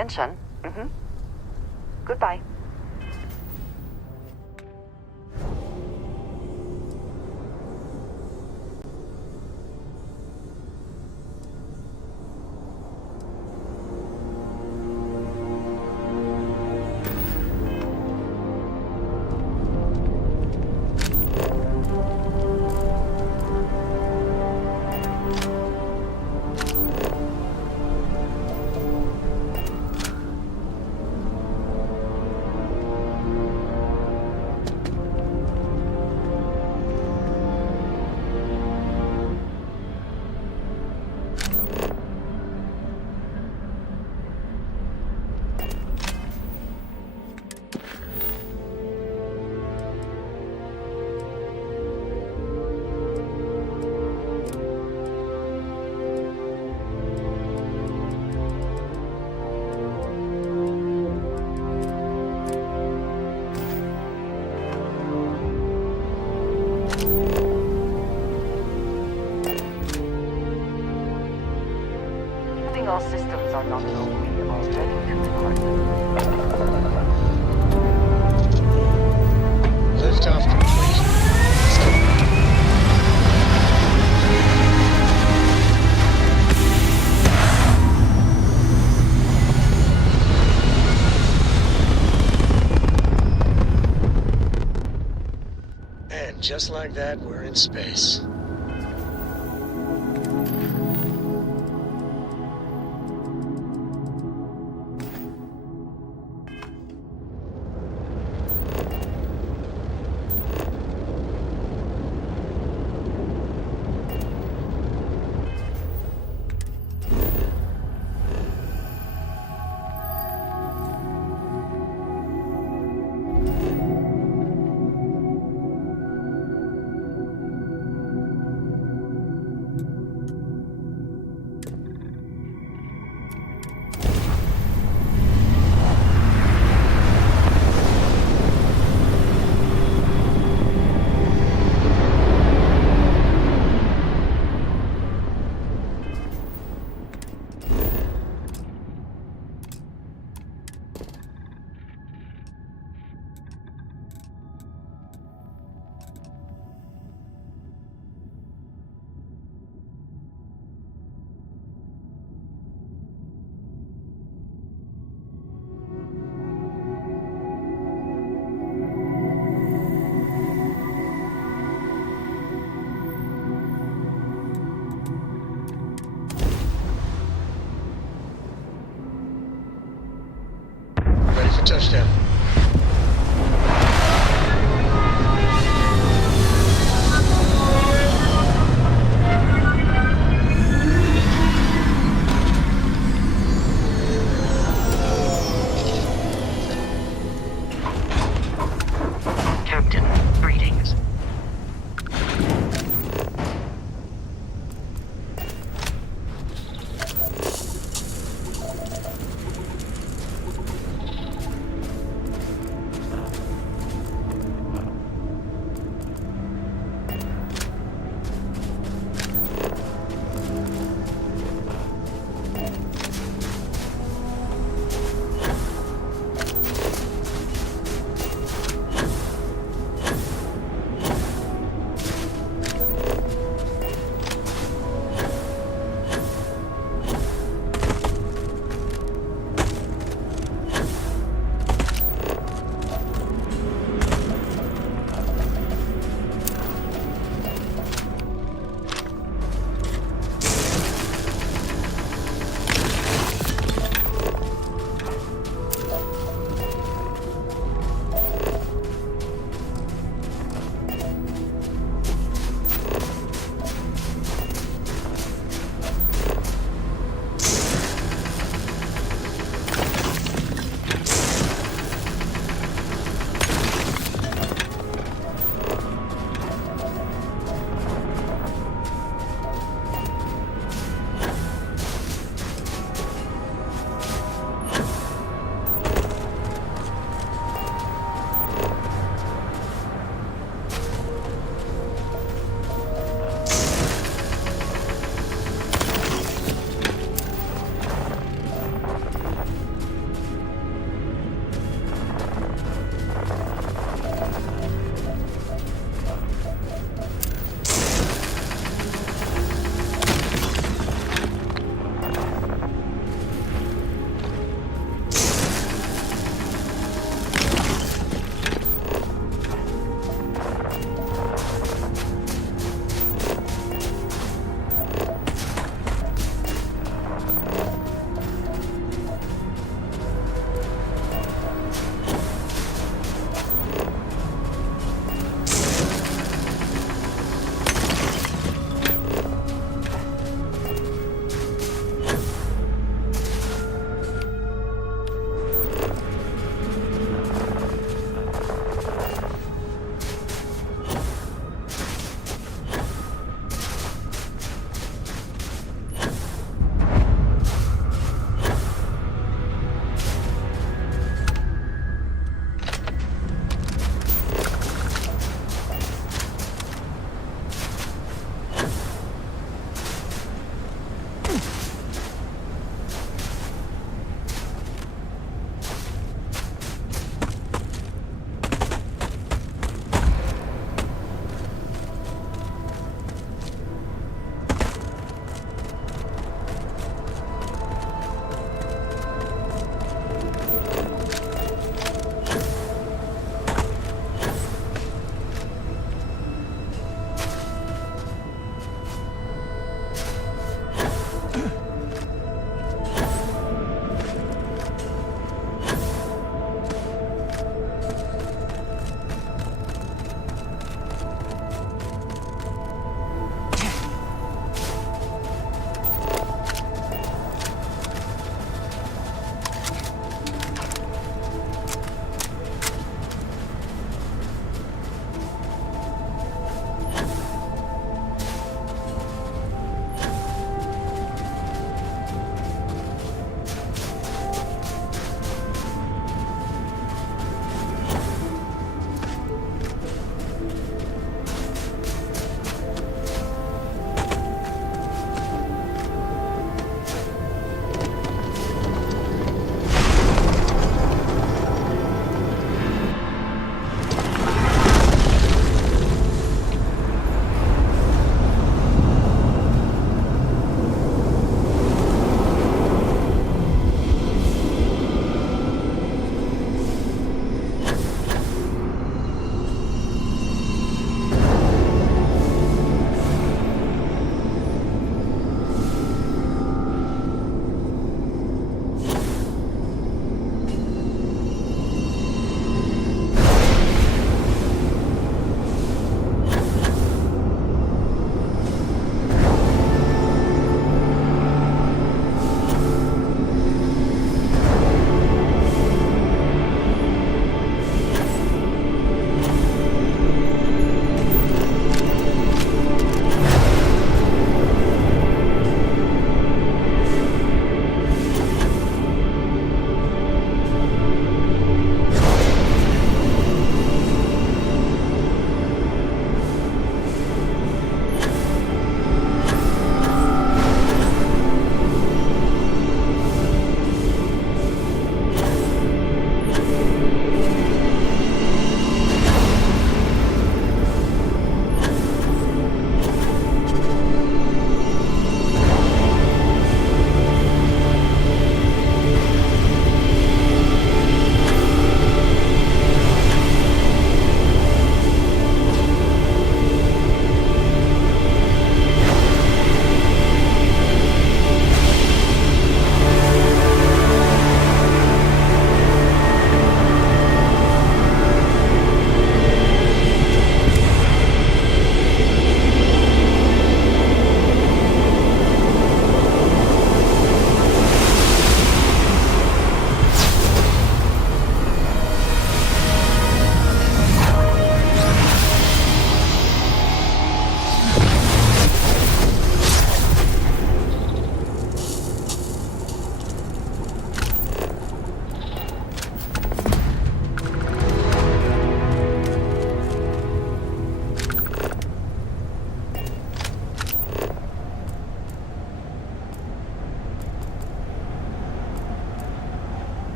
attention. Goodbye. All systems are nominally already Liftoff complete. And just like that, we're in space.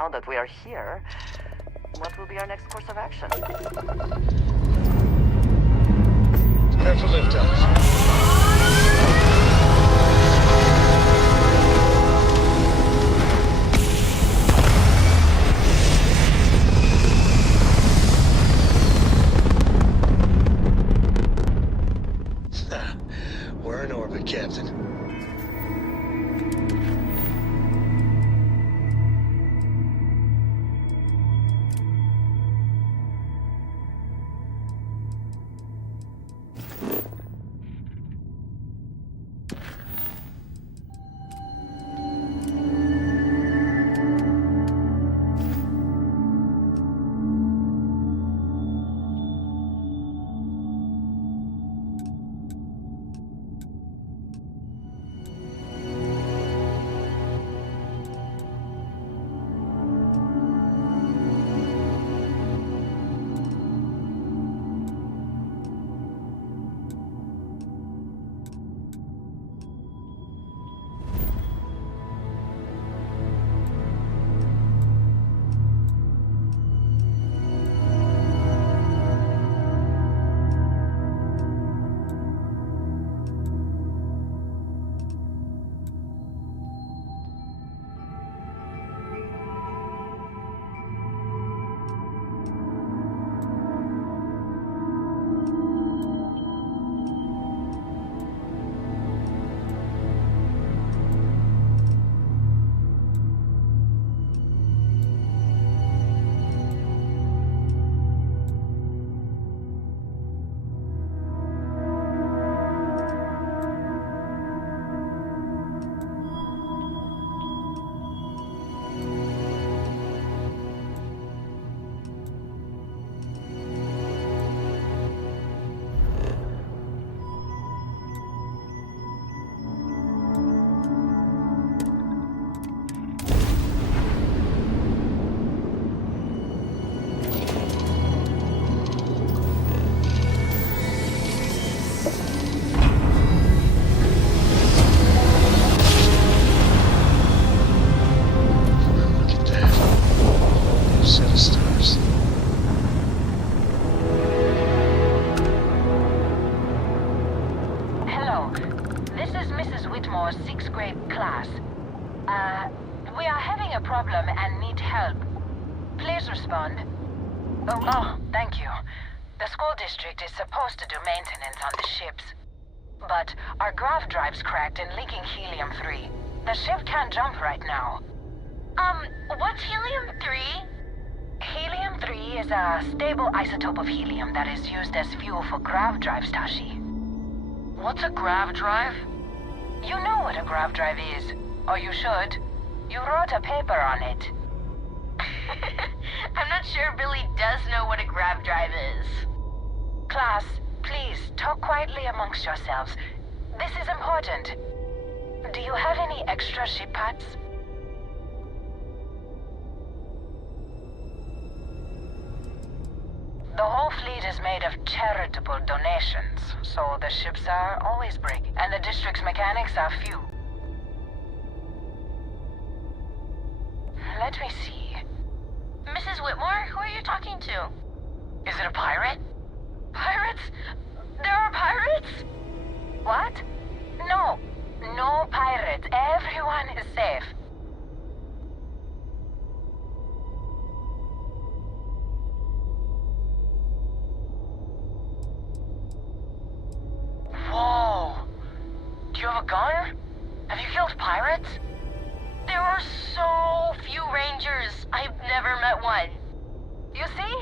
Now that we are here, what will be our next course of action? Prepare for liftoff. We're in orbit, Captain. We are having a problem and need help. Please respond. Oh, thank you. The school district is supposed to do maintenance on the ships. But our grav drive's cracked and leaking helium-3. The ship can't jump right now. What's helium-3? Helium-3 is a stable isotope of helium that is used as fuel for grav drives, Tashi. What's a grav drive? You know what a grav drive is. Or you should. You wrote a paper on it. I'm not sure Billy does know what a grav drive is. Class, please, talk quietly amongst yourselves. This is important. Do you have any extra ship parts? The whole fleet is made of charitable donations, so the ships are always breaking, and the district's mechanics are few. Let me see. Mrs. Whitmore, who are you talking to? Is it a pirate? Pirates? There are pirates? What? No. No pirates. Everyone is safe. Whoa. Do you have a gun? Have you killed pirates? There are so few rangers. I've never met one. You see?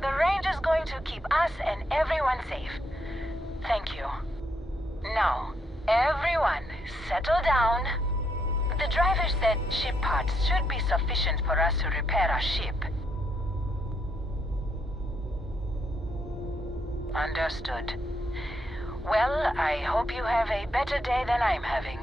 The range is going to keep us and everyone safe. Thank you. Now, everyone, settle down. The driver said ship parts should be sufficient for us to repair our ship. Understood. Well, I hope you have a better day than I'm having.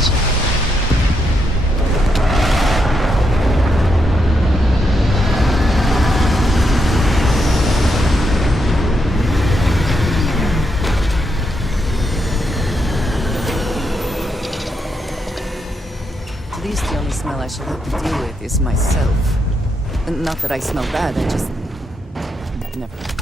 Let's... At least the only smell I shall have to deal with is myself. Not that I smell bad, I just... Never mind.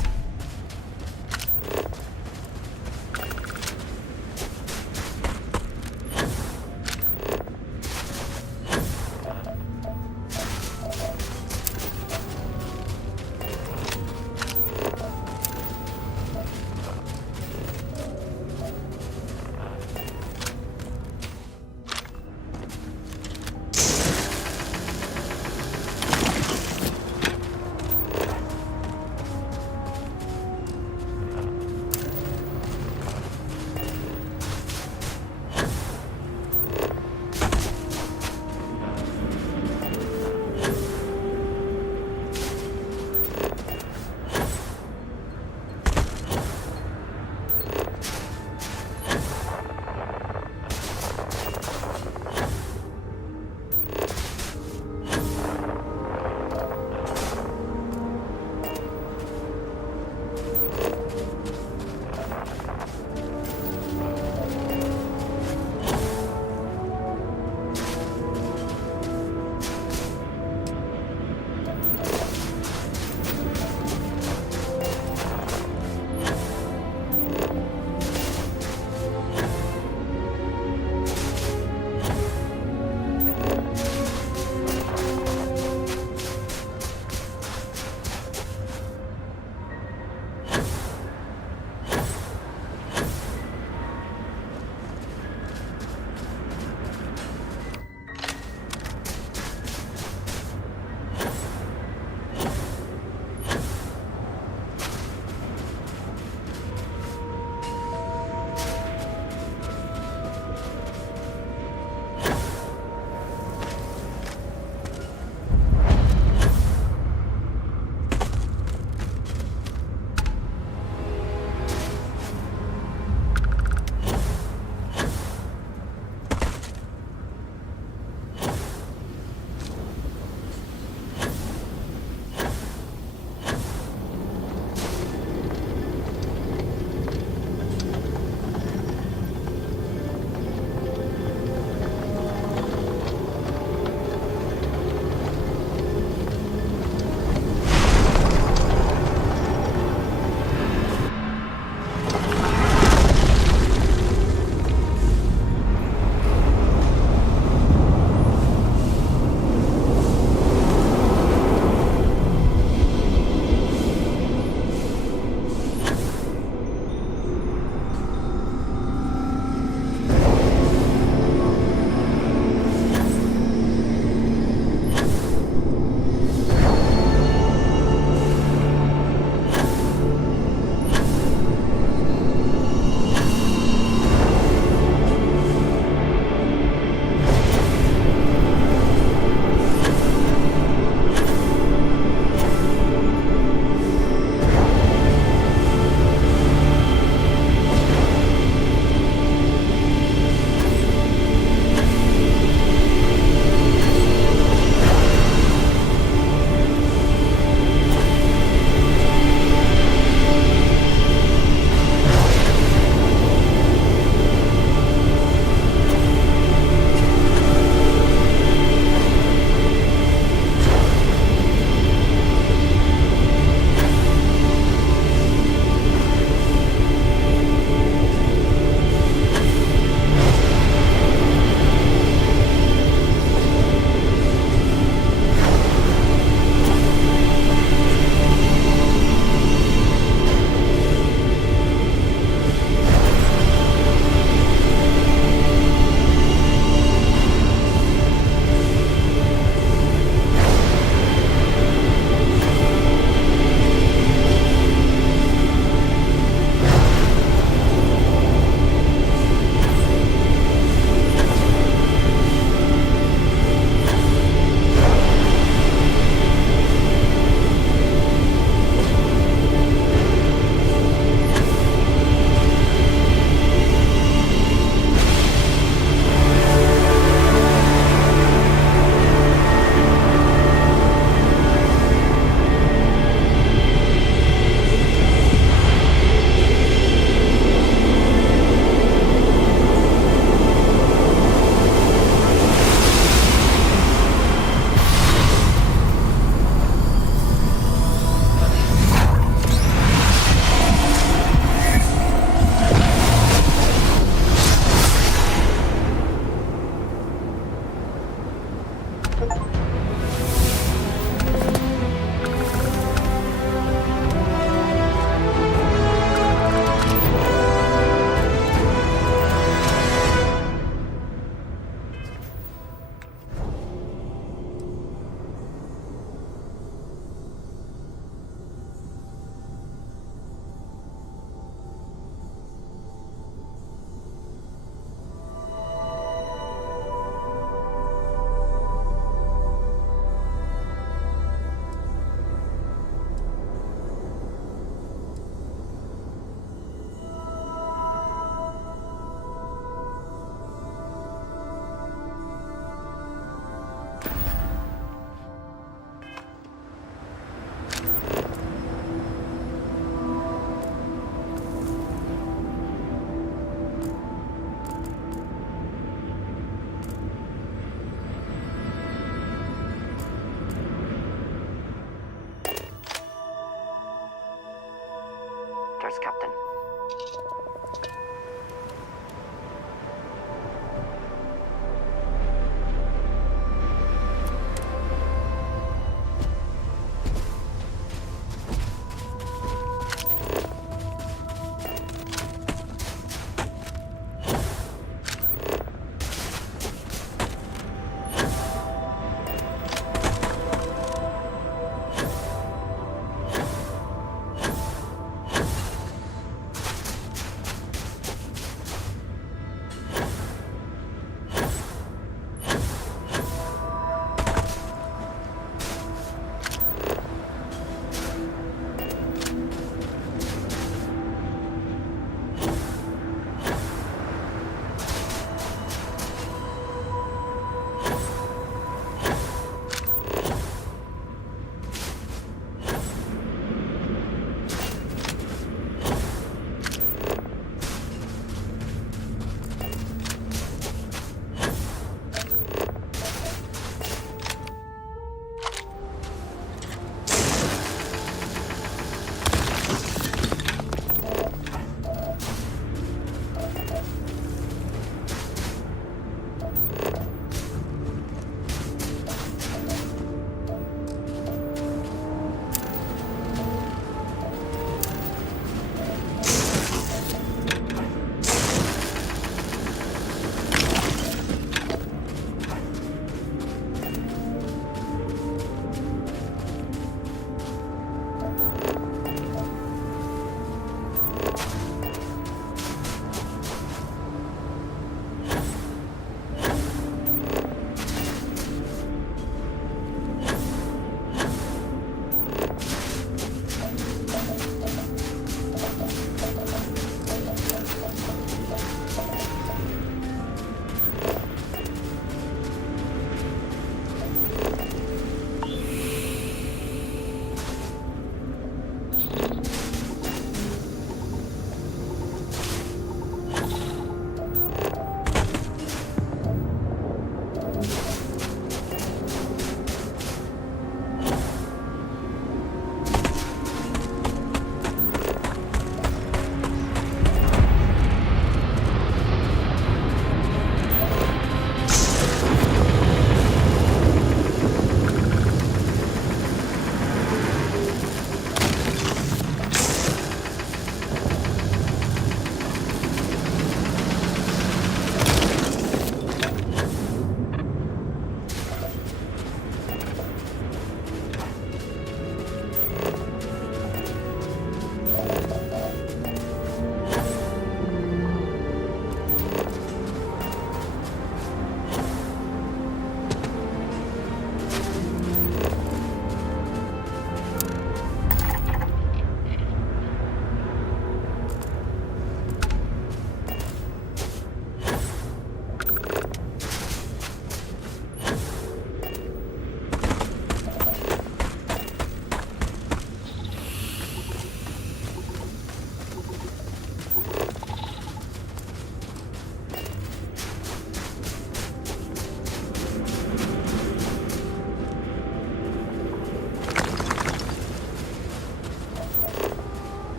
Captain.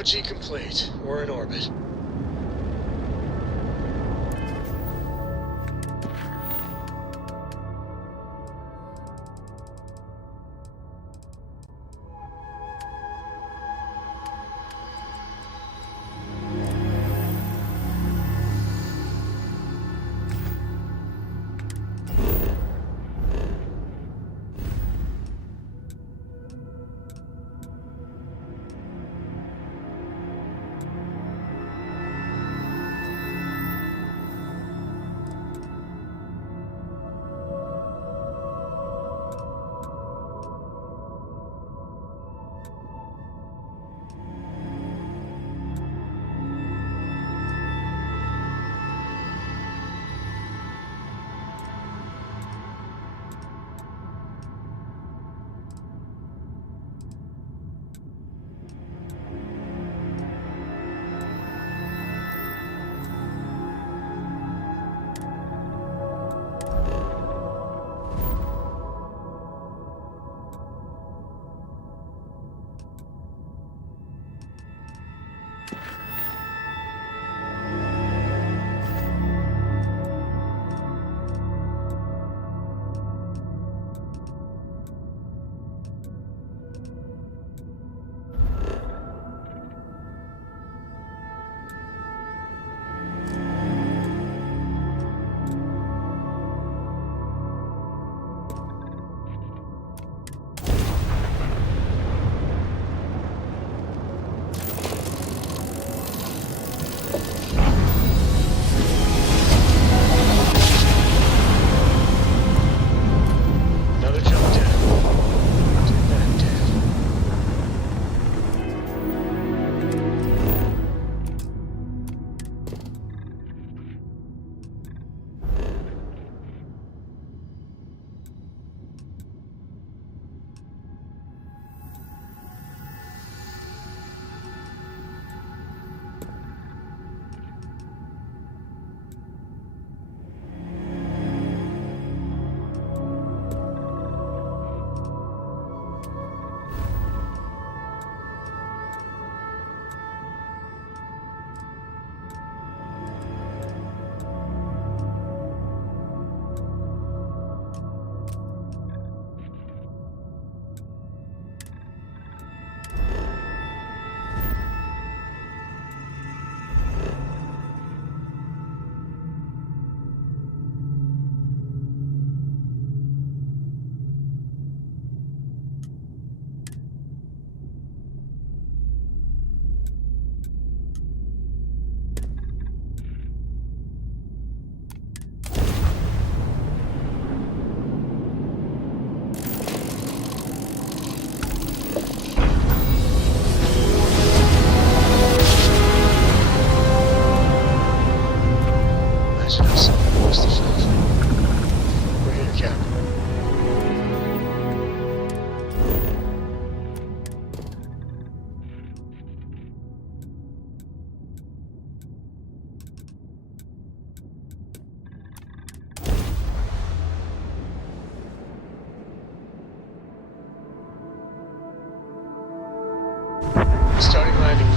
Apogee complete. We're in orbit.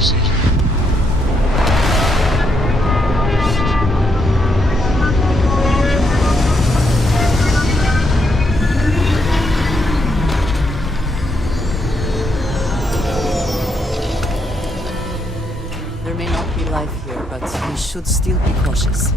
procedure. There may not be life here, but we should still be cautious.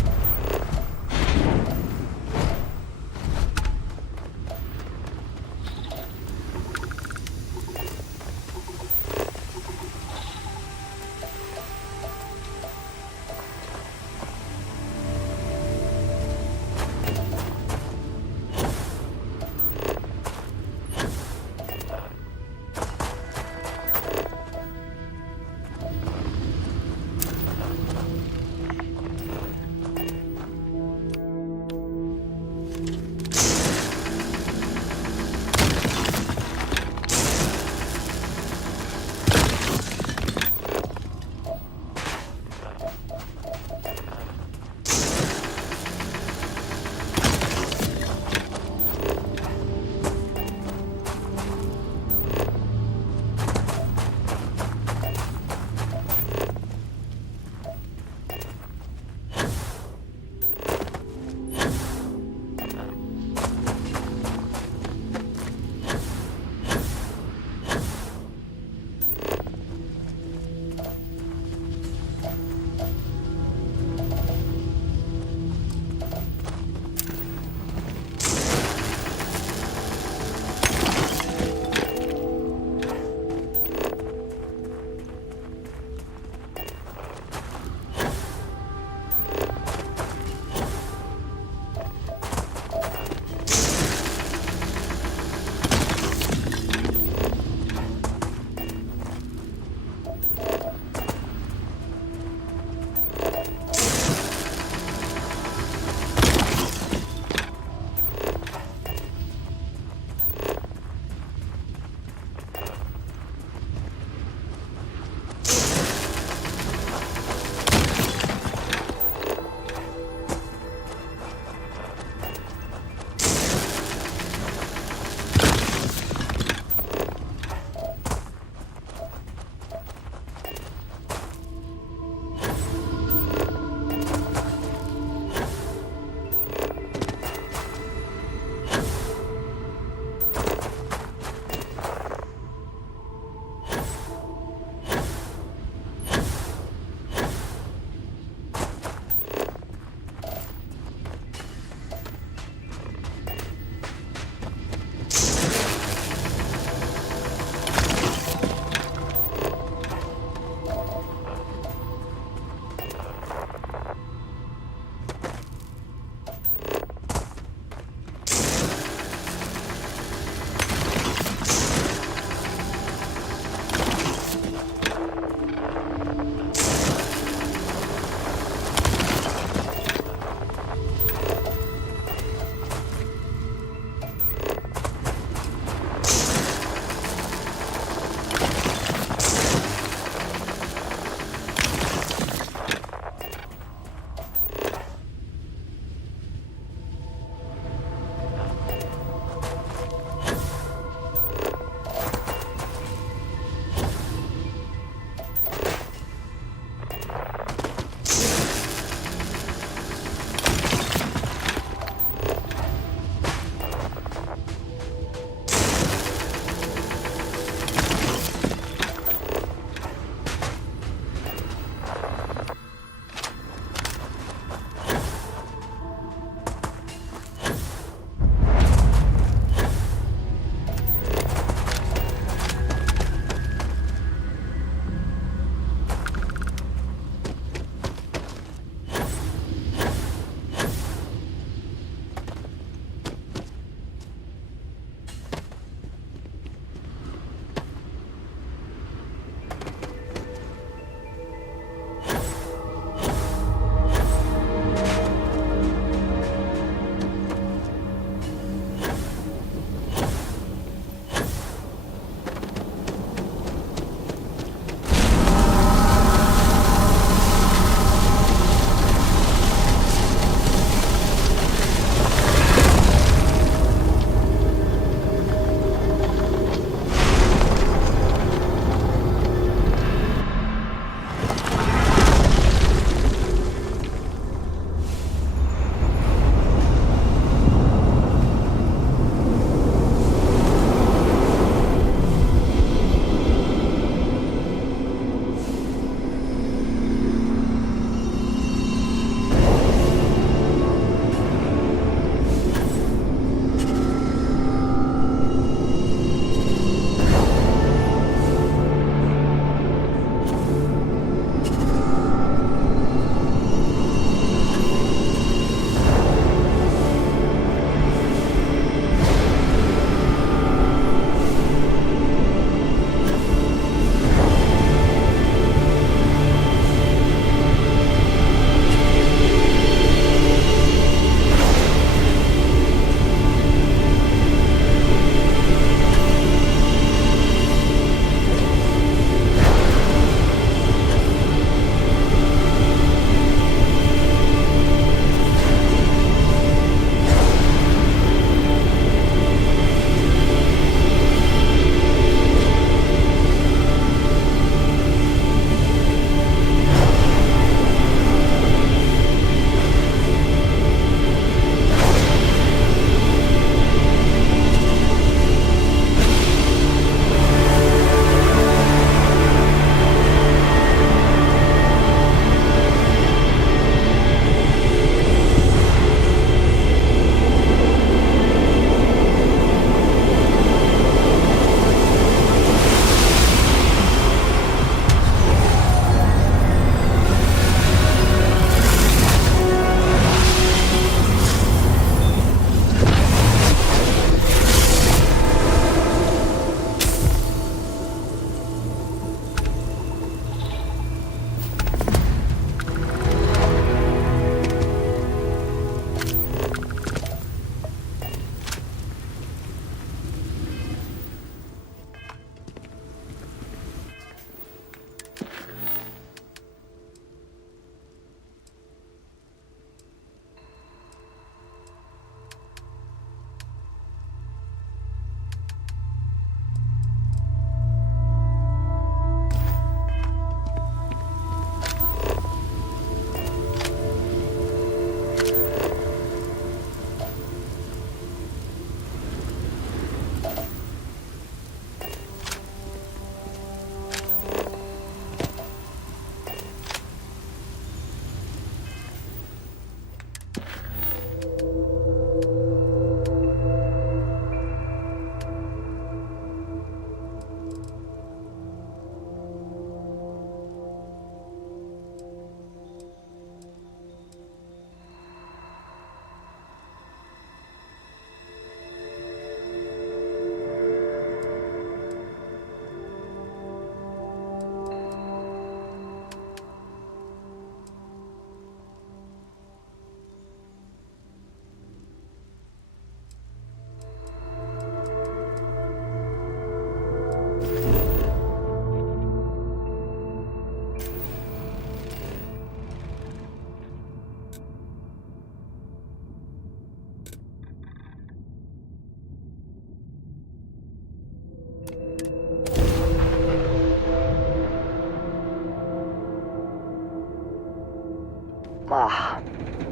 Ah,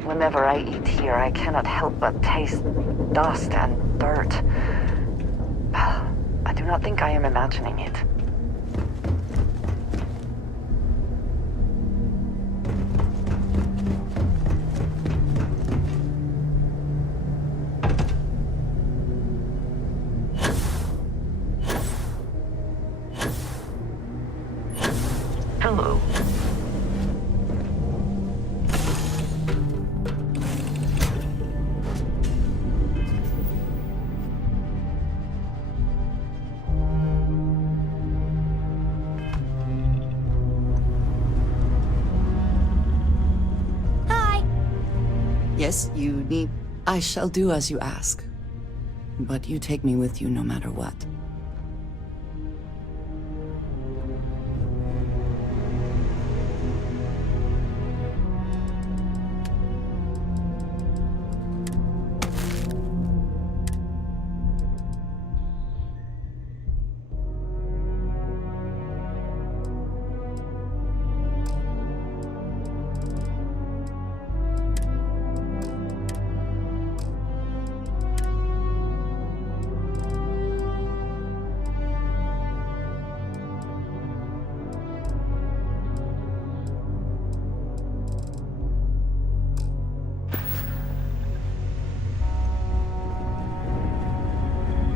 whenever I eat here, I cannot help but taste dust and dirt. I do not think I am imagining it. Hello. Yes, you need... I shall do as you ask. But you take me with you no matter what.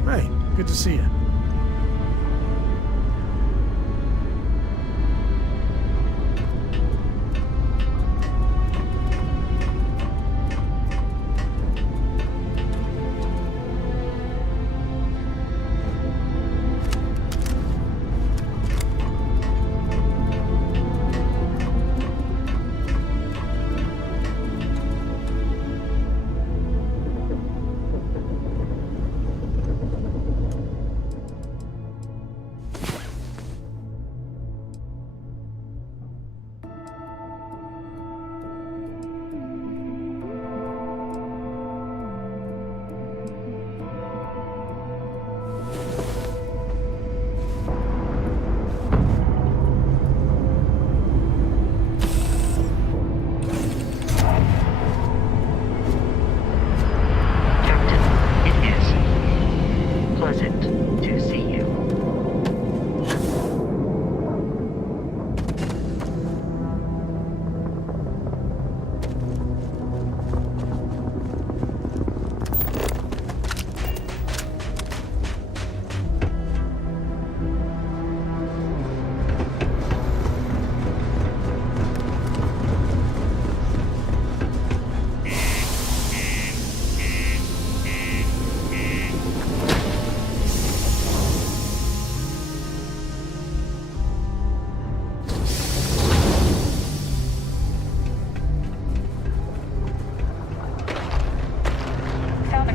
Hey, good to see you.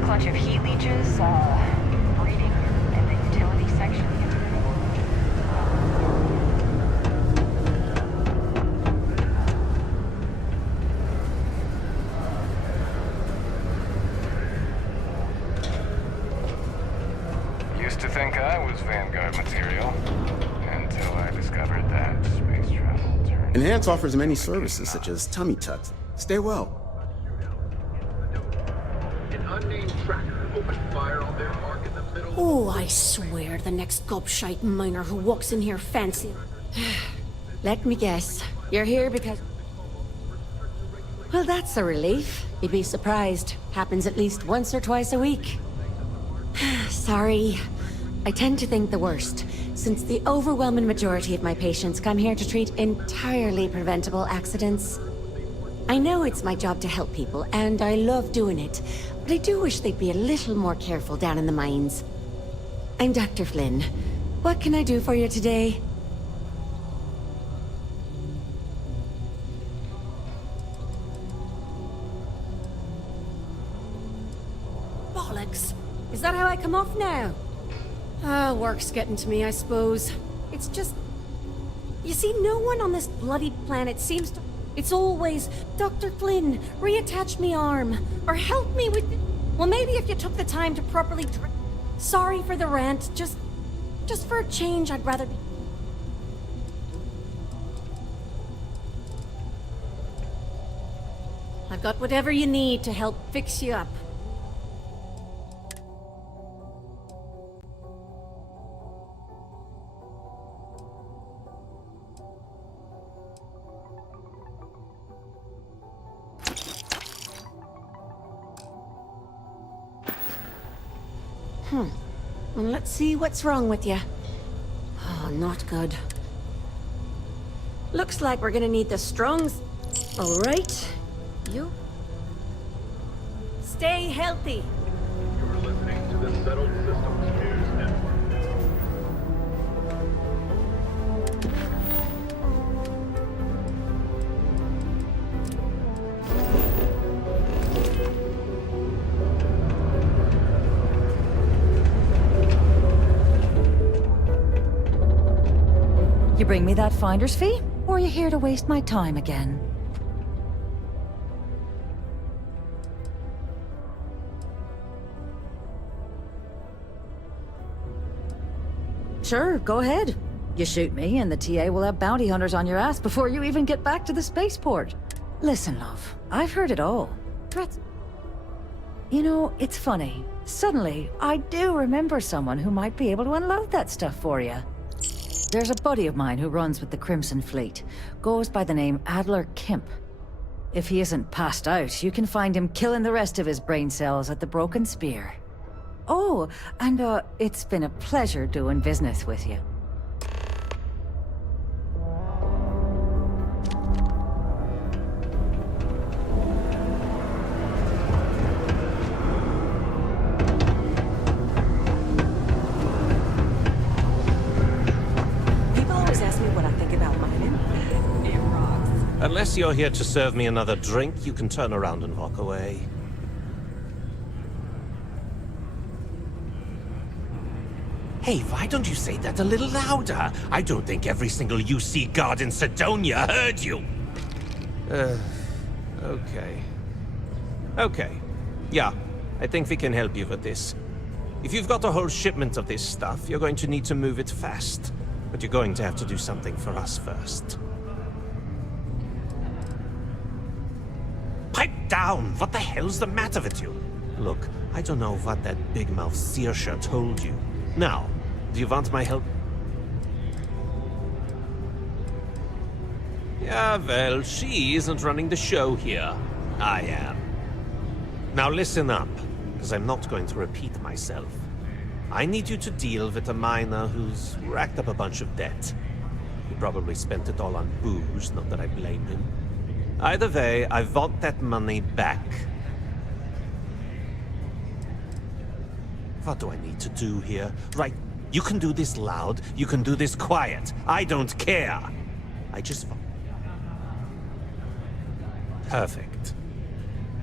Bunch of heat leeches, breeding in the utility section. Used to think I was Vanguard material, until I discovered that space travel turned... Enhance offers many services such as tummy tucks. Stay well. Oh, I swear the next gobshite miner who walks in here fancy. Let me guess. You're here because... Well, that's a relief. You'd be surprised. Happens at least once or twice a week. Sorry. I tend to think the worst, since the overwhelming majority of my patients come here to treat entirely preventable accidents. I know it's my job to help people, and I love doing it, but I do wish they'd be a little more careful down in the mines. I'm Dr. Flynn. What can I do for you today? Bollocks! Is that how I come off now? Work's getting to me, I suppose. It's just... You see, no one on this bloody planet seems to... It's always, Dr. Flynn, reattach me arm, or help me with... Well, maybe if you took the time to properly... Sorry for the rant, just for a change, I'd rather be... Got whatever you need to help fix you up. And let's see what's wrong with you. Oh, not good. Looks like we're gonna need the strongs. All right. You. Stay healthy. You're listening to the Settled Systems News Network. You bring me that finder's fee, or are you here to waste my time again? Sure, go ahead. You shoot me, and the TA will have bounty hunters on your ass before you even get back to the spaceport. Listen, love, I've heard it all. Threats. You know, it's funny. Suddenly, I do remember someone who might be able to unload that stuff for you. There's a buddy of mine who runs with the Crimson Fleet. Goes by the name Adler Kemp. If he isn't passed out, you can find him killing the rest of his brain cells at the Broken Spear. Oh, and it's been a pleasure doing business with you. Unless you're here to serve me another drink, you can turn around and walk away. Hey, why don't you say that a little louder? I don't think every single UC guard in Sidonia heard you. Okay. Okay. Yeah, I think we can help you with this. If you've got a whole shipment of this stuff, you're going to need to move it fast. But you're going to have to do something for us first. Pipe down! What the hell's the matter with you? Look, I don't know what that big mouth Saoirse told you. Now, do you want my help? Yeah, well, she isn't running the show here. I am. Now listen up, because I'm not going to repeat myself. I need you to deal with a miner who's racked up a bunch of debt. He probably spent it all on booze, not that I blame him. Either way, I want that money back. What do I need to do here? Right, you can do this loud, you can do this quiet. I don't care. I just want... Perfect.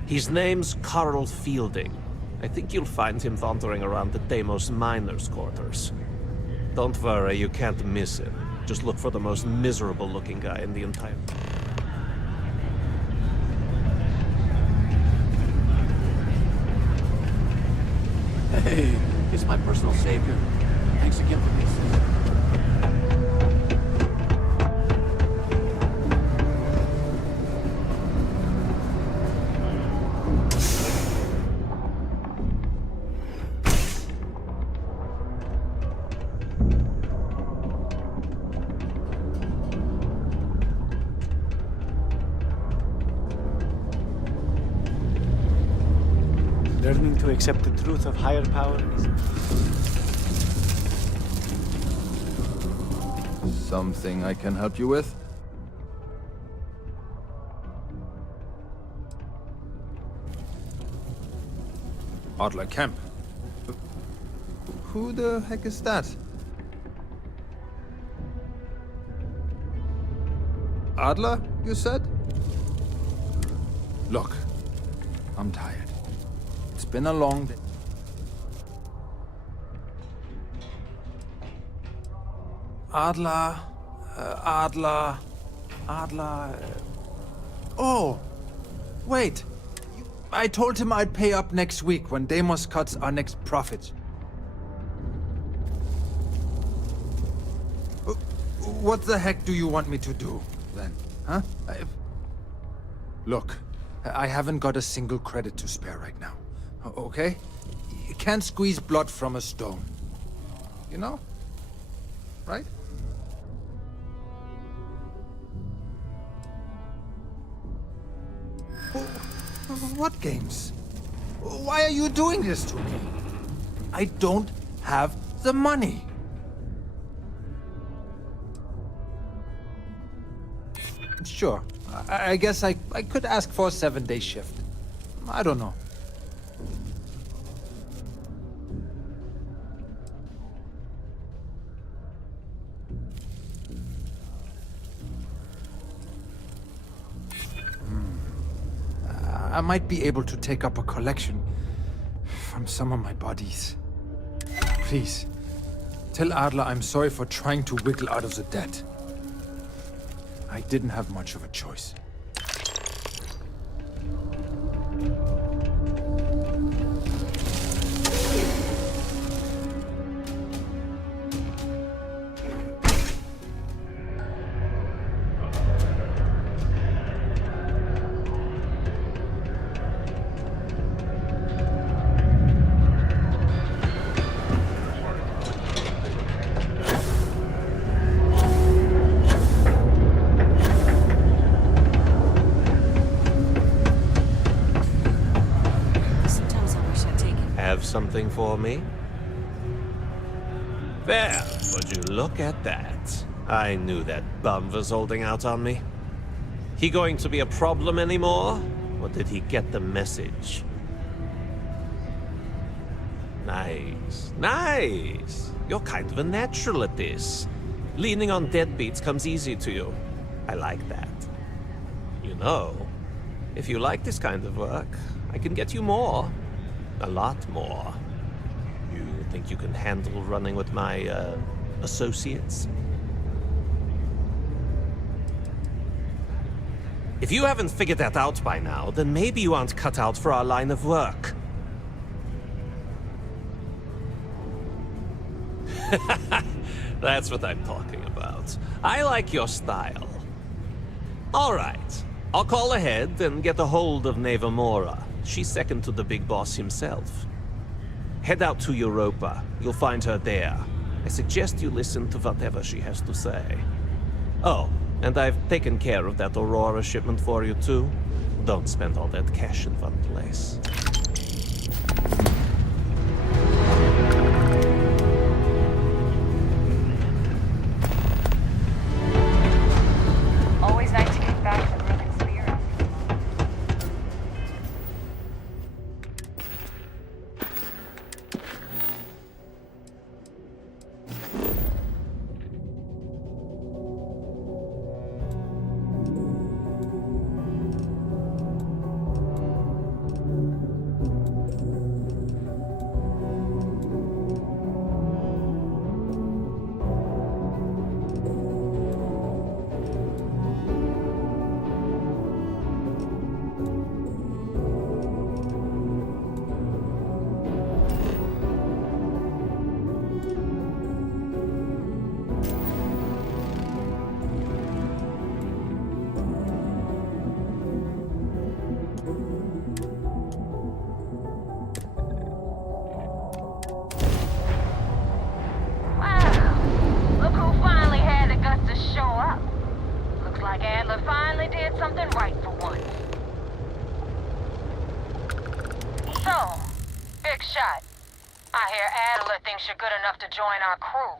His name's Carl Fielding. I think you'll find him wandering around the Deimos miners' quarters. Don't worry, you can't miss him. Just look for the most miserable-looking guy in the entire... Hey, it's my personal savior. Thanks again for this. Learning to accept the truth of higher power is... Something I can help you with? Adler Kemp. Who the heck is that? Adler, you said? Look, I'm tired. It's been a long day. Adler... Oh! Wait! I told him I'd pay up next week when Deimos cuts our next profits. What the heck do you want me to do, then? Huh? Look, I haven't got a single credit to spare right now. Okay? You can't squeeze blood from a stone. You know? Right? What games? Why are you doing this to me? I don't have the money. Sure. I guess I could ask for a 7-day shift. I don't know. I might be able to take up a collection from some of my bodies. Please, tell Adler I'm sorry for trying to wiggle out of the debt. I didn't have much of a choice. Something for me? There, would you look at that? I knew that bum was holding out on me. He going to be a problem anymore? Or did he get the message? Nice. Nice! You're kind of a natural at this. Leaning on deadbeats comes easy to you. I like that. You know, if you like this kind of work, I can get you more. A lot more. You think you can handle running with my, associates? If you haven't figured that out by now, then maybe you aren't cut out for our line of work. That's what I'm talking about. I like your style. All right. I'll call ahead and get a hold of Neva Mora. She's second to the big boss himself. Head out to Europa. You'll find her there. I suggest you listen to whatever she has to say. Oh, and I've taken care of that Aurora shipment for you too. Don't spend all that cash in one place. Always nice to get back to the broken spirit. You're good enough to join our crew.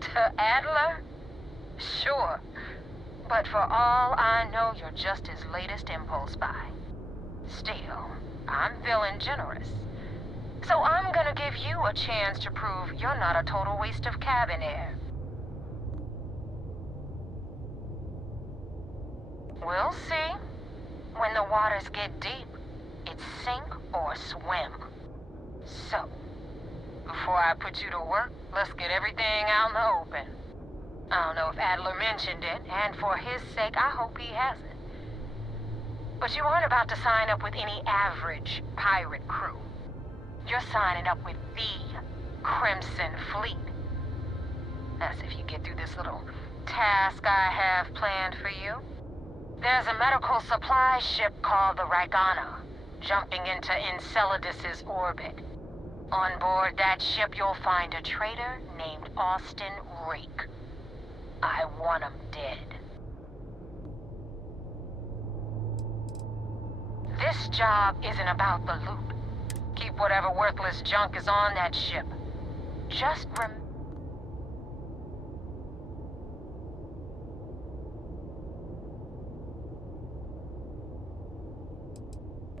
To Adler? Sure. But for all I know, you're just his latest impulse buy. Still, I'm feeling generous. So I'm gonna give you a chance to prove you're not a total waste of cabin air. We'll see. When the waters get deep, it's sink or swim. So, before I put you to work, let's get everything out in the open. I don't know if Adler mentioned it, and for his sake, I hope he hasn't. But you aren't about to sign up with any average pirate crew. You're signing up with the Crimson Fleet. As if you get through this little task I have planned for you. There's a medical supply ship called the Ragana, jumping into Enceladus's orbit. On board that ship, you'll find a traitor named Austin Rake. I want him dead. This job isn't about the loot. Keep whatever worthless junk is on that ship. Just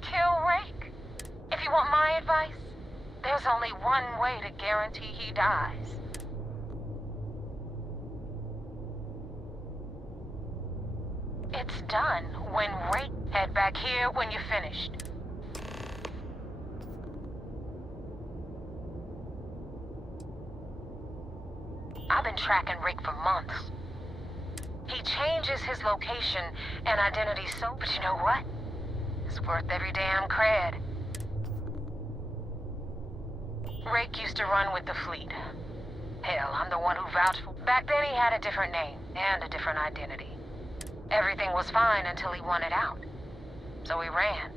kill Rake. If you want my advice, there's only one way to guarantee he dies. It's done when Rake... Head back here when you're finished. I've been tracking Rake for months. He changes his location and identity so... But you know what? It's worth every damn cred. Rake used to run with the fleet. Hell, I'm the one who vouched for... Back then he had a different name and a different identity. Everything was fine until he wanted out. So he ran.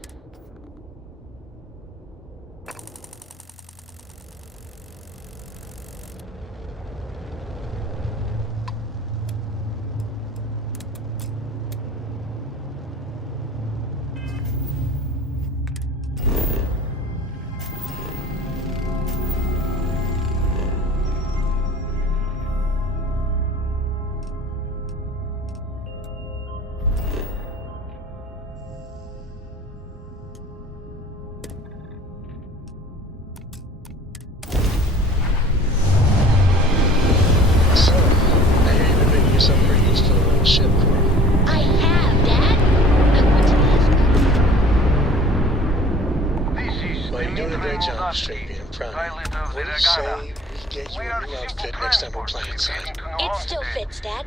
It still fits, Dad.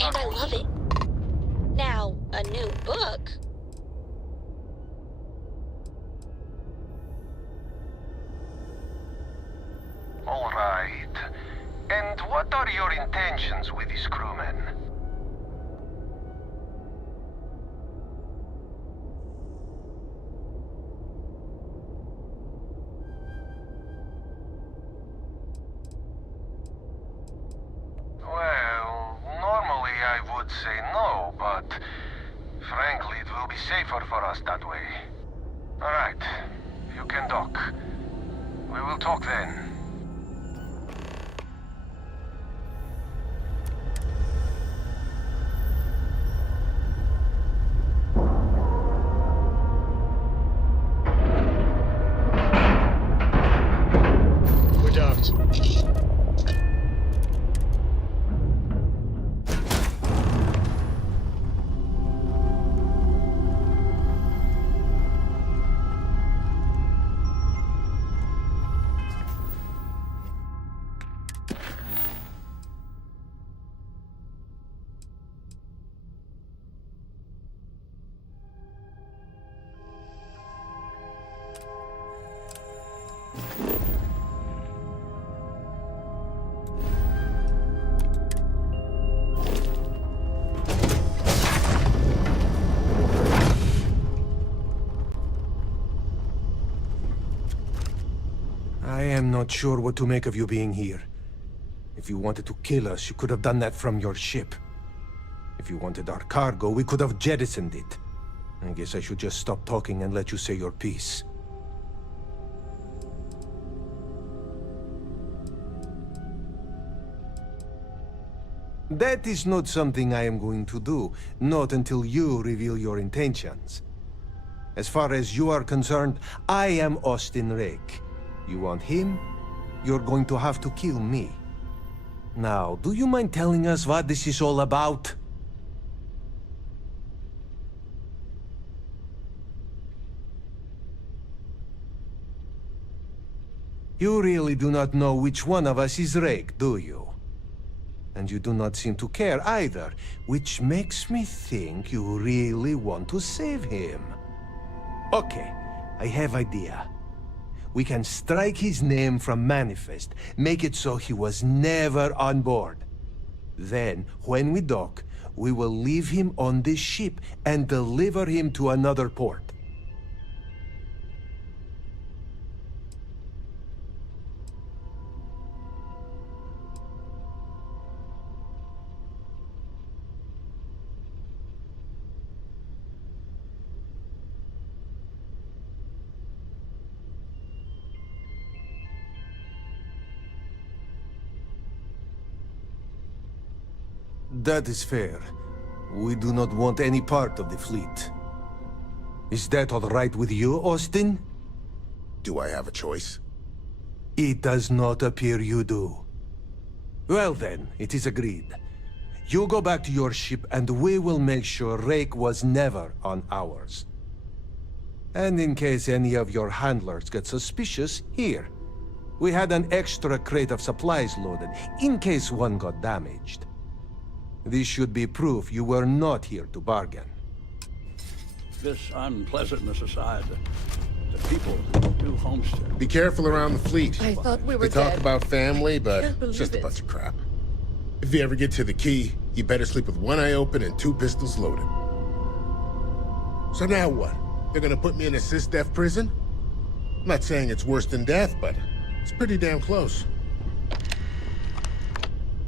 And I love it. Now, a new book. All right. And what are your intentions with these crewmen? Say no, but frankly, it will be safer for us that way. All right, you can dock. We will talk then. We're docked. I am not sure what to make of you being here. If you wanted to kill us, you could have done that from your ship. If you wanted our cargo, we could have jettisoned it. I guess I should just stop talking and let you say your piece. That is not something I am going to do, not until you reveal your intentions. As far as you are concerned, I am Austin Rake. You want him? You're going to have to kill me. Now, do you mind telling us what this is all about? You really do not know which one of us is Rake, do you? And you do not seem to care either, which makes me think you really want to save him. Okay, I have idea. We can strike his name from Manifest, make it so he was never on board. Then, when we dock, we will leave him on this ship and deliver him to another port. That is fair. We do not want any part of the fleet. Is that all right with you, Austin? Do I have a choice? It does not appear you do. Well then, it is agreed. You go back to your ship and we will make sure Rake was never on ours. And in case any of your handlers get suspicious, here. We had an extra crate of supplies loaded, in case one got damaged. This should be proof you were not here to bargain. This unpleasantness aside, the people do homestead. Be careful around the fleet. I thought we were They talk dead. about family, but Can't believe it's just a it. bunch of crap. If you ever get to the key, you better sleep with one eye open and 2 pistols loaded. So now what? They're gonna put me in a sys-def prison? I'm not saying it's worse than death, but it's pretty damn close.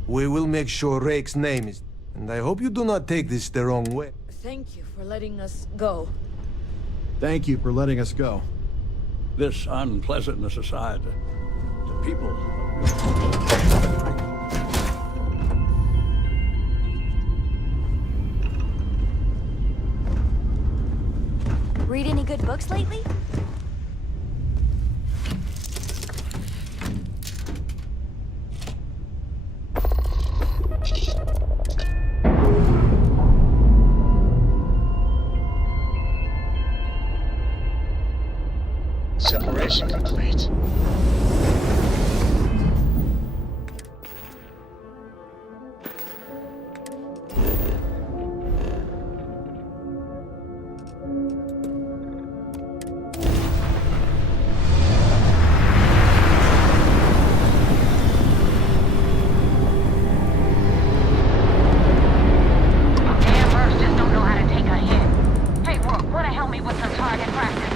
We will make sure Rake's name is... And I hope you do not take this the wrong way. Thank you for letting us go. Thank you for letting us go. This unpleasantness aside, the people. Read any good books lately? Separation complete. Damn Mercs just don't know how to take a hit. Hey, Rook, wanna help me with some target practice?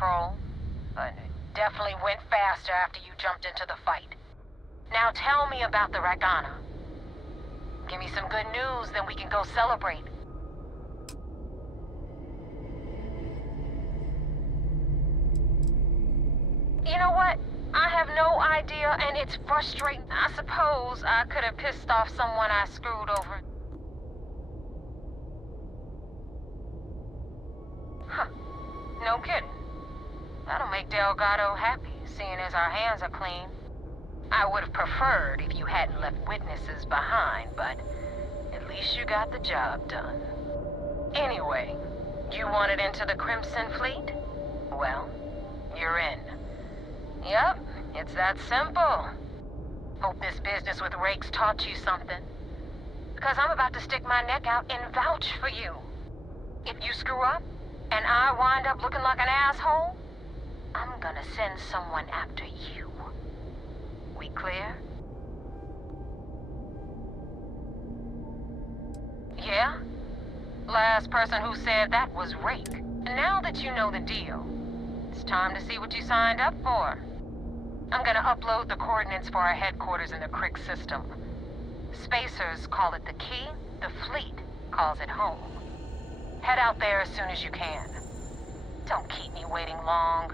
control. But it definitely went faster after you jumped into the fight. Now tell me about the Ragana. Give me some good news, then we can go celebrate. You know what? I have no idea, and it's frustrating. I suppose I could have pissed off someone I screwed over. Huh. No kidding. That'll make Delgado happy, seeing as our hands are clean. I would have preferred if you hadn't left witnesses behind, but at least you got the job done. Anyway, you wanted into the Crimson Fleet? Well, you're in. Yep, it's that simple. Hope this business with Rakes taught you something. Because I'm about to stick my neck out and vouch for you. If you screw up, and I wind up looking like an asshole, I'm gonna send someone after you. We clear? Yeah? Last person who said that was Rake. Now that you know the deal, it's time to see what you signed up for. I'm gonna upload the coordinates for our headquarters in the Crick system. Spacers call it the key, the fleet calls it home. Head out there as soon as you can. Don't keep me waiting long.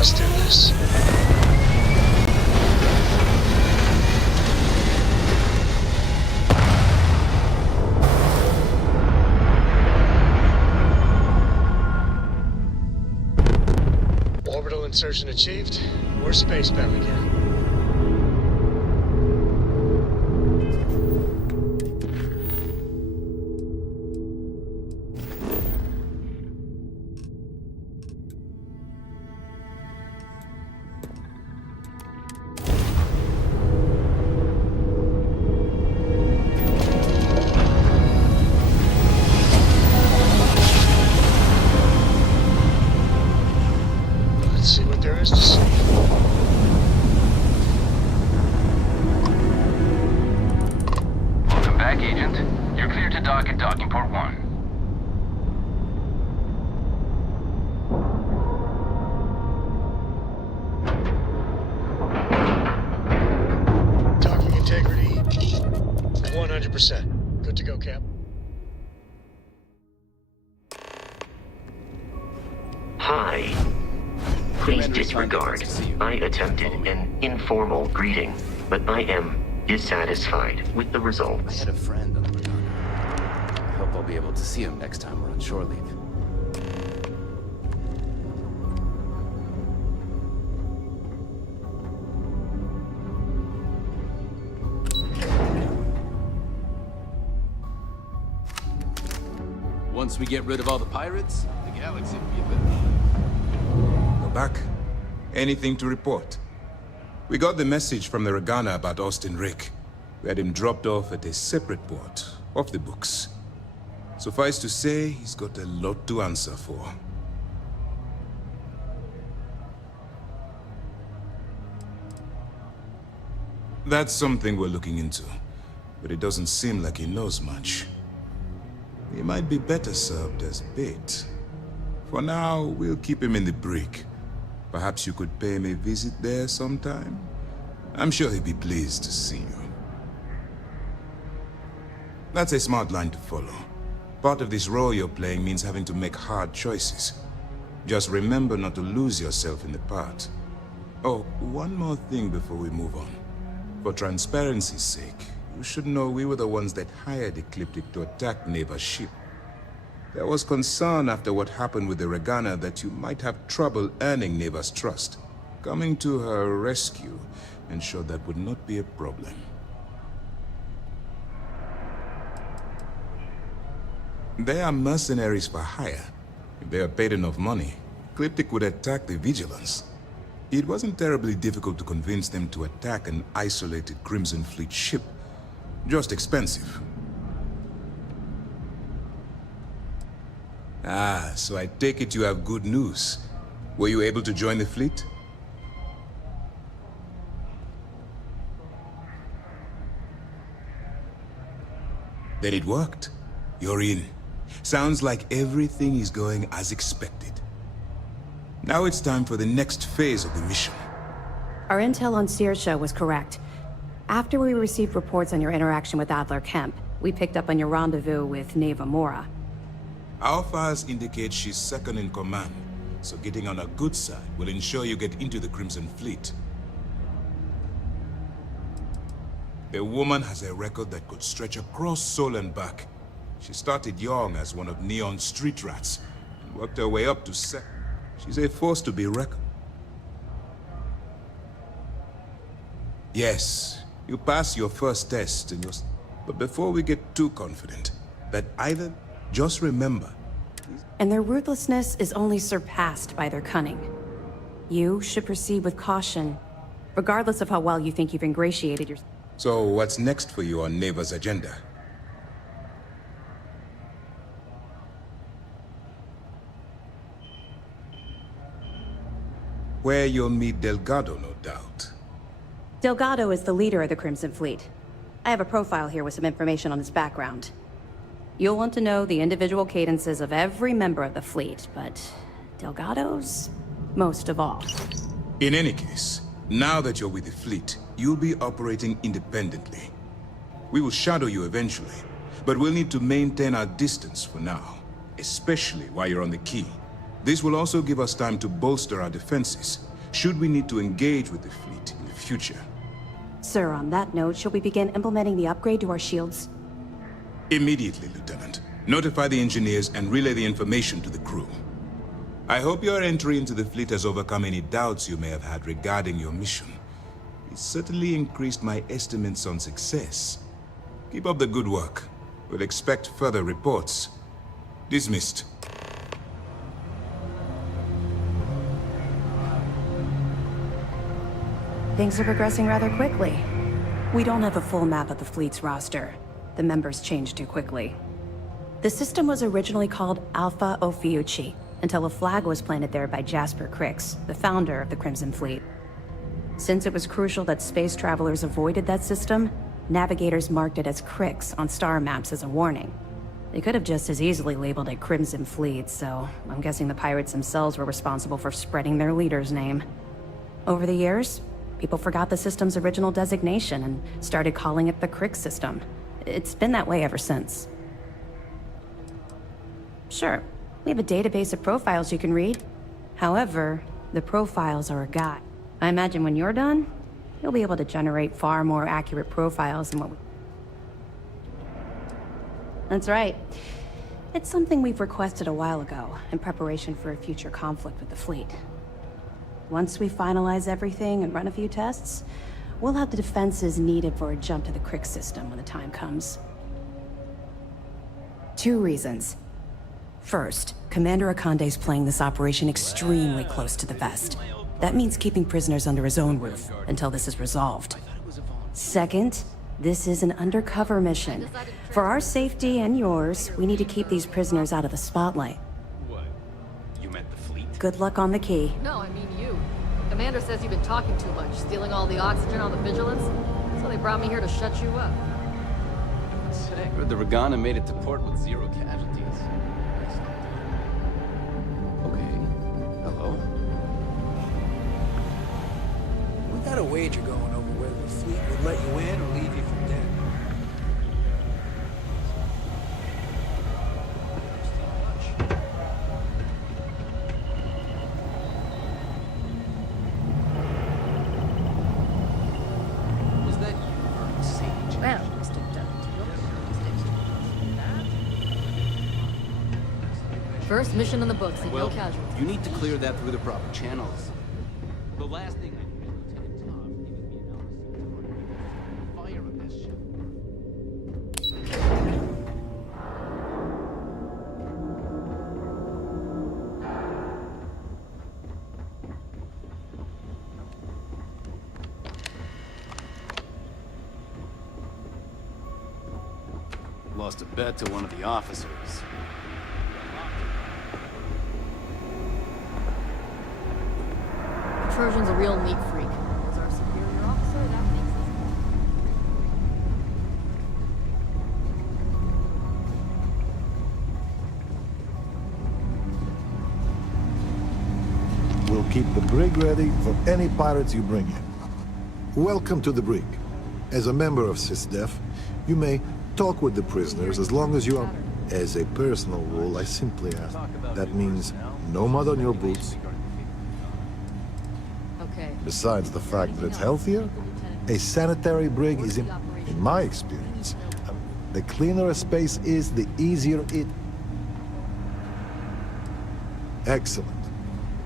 Let's do this. Orbital insertion achieved. We're spacebound again. Let's see what there is to see. Welcome back, Agent. You're clear to dock at docking port 1. Docking integrity, 100%. Good to go, Cap. Hi. Please disregard. I attempted an informal greeting, but I am dissatisfied with the I results. had a friend on the Regatta. I hope I'll be able to see him next time we're on shore leave. Once we get rid of all the pirates, the galaxy will be a better place. Go back. Anything to report? We got the message from the Regana about Austin Rick. We had him dropped off at a separate port, off the books. Suffice to say, he's got a lot to answer for. That's something we're looking into, but it doesn't seem like he knows much. He might be better served as bait. For now, we'll keep him in the brig. Perhaps you could pay him a visit there sometime? I'm sure he'd be pleased to see you. That's a smart line to follow. Part of this role you're playing means having to make hard choices. Just remember not to lose yourself in the part. Oh, one more thing before we move on. For transparency's sake, you should know we were the ones that hired Ecliptic to attack Neva's ship. There was concern after what happened with the Regana that you might have trouble earning Neva's trust. Coming to her rescue ensured that would not be a problem. They are mercenaries for hire. If they are paid enough money, Ecliptic would attack the Vigilance. It wasn't terribly difficult to convince them to attack an isolated Crimson Fleet ship. Just expensive. Ah, so I take it you have good news. Were you able to join the fleet? Then it worked. You're in. Sounds like everything is going as expected. Now it's time for the next phase of the mission. Our intel on Searsha was correct. After we received reports on your interaction with Adler Kemp, we picked up on your rendezvous with Neva Mora. Our files indicate she's second in command, so getting on her good side will ensure you get into the Crimson Fleet. The woman has a record that could stretch across Sol and back. She started young as one of Neon's street rats, and worked her way up to second. She's a force to be reckoned. Yes, you passed your first test, and but before we get too confident, that either, just remember. And their ruthlessness is only surpassed by their cunning. You should proceed with caution, regardless of how well you think you've ingratiated yourself. So what's next for you on Neva's agenda? Where you'll meet Delgado, no doubt. Delgado is the leader of the Crimson Fleet. I have a profile here with some information on his background. You'll want to know the individual cadences of every member of the fleet, but Delgado's most of all. In any case, now that you're with the fleet, you'll be operating independently. We will shadow you eventually, but we'll need to maintain our distance for now, especially while you're on the quay. This will also give us time to bolster our defenses, should we need to engage with the fleet in the future. Sir, on that note, shall we begin implementing the upgrade to our shields? Immediately, Lieutenant. Notify the engineers and relay the information to the crew. I hope your entry into the fleet has overcome any doubts you may have had regarding your mission. It certainly increased my estimates on success. Keep up the good work. We'll expect further reports. Dismissed. Things are progressing rather quickly. We don't have a full map of the fleet's roster. The members changed too quickly. The system was originally called Alpha Ophiuchi, until a flag was planted there by Jasper Crix, the founder of the Crimson Fleet. Since it was crucial that space travelers avoided that system, navigators marked it as Crix on star maps as a warning. They could have just as easily labeled it Crimson Fleet, so I'm guessing the pirates themselves were responsible for spreading their leader's name. Over the years, people forgot the system's original designation and started calling it the Crix system. It's been that way ever since. Sure, we have a database of profiles you can read. However, the profiles are a guide. I imagine when you're done, you'll be able to generate far more accurate profiles than what we... That's right. It's something we've requested a while ago, in preparation for a future conflict with the fleet. Once we finalize everything and run a few tests, we'll have the defenses needed for a jump to the Crix system when the time comes. 2 reasons. First, Commander Akande's playing this operation extremely close to the vest. That means keeping prisoners under his own roof until this is resolved. Second, this is an undercover mission. For our safety and yours, we need to keep these prisoners out of the spotlight. What? You meant the fleet? Good luck on the key. No, I mean you. Commander says you've been talking too much, stealing all the oxygen on the Vigilance. So they brought me here to shut you up. Sick. The Regana made it to port with 0 casualties. Okay. Hello? We got a wager going over whether the fleet would let you in or leave you for dead. Was that you, Sage? Well, Mr. Dunn. First mission in the books, and no casualties. You need to clear that through the proper channels. The last thing I need is Lieutenant Tom giving me an hour fire of this ship. Lost a bet to one of the officers. Trojan's a real neat freak. As our superior officer, that makes us... We'll keep the brig ready for any pirates you bring in. Welcome to the brig. As a member of SysDef, you may talk with the prisoners as long as you are... As a personal rule, I simply ask. That means no mud on your boots. Okay. Besides the fact that it's healthier, a sanitary brig is, in my experience, the cleaner a space is, the easier it... Excellent.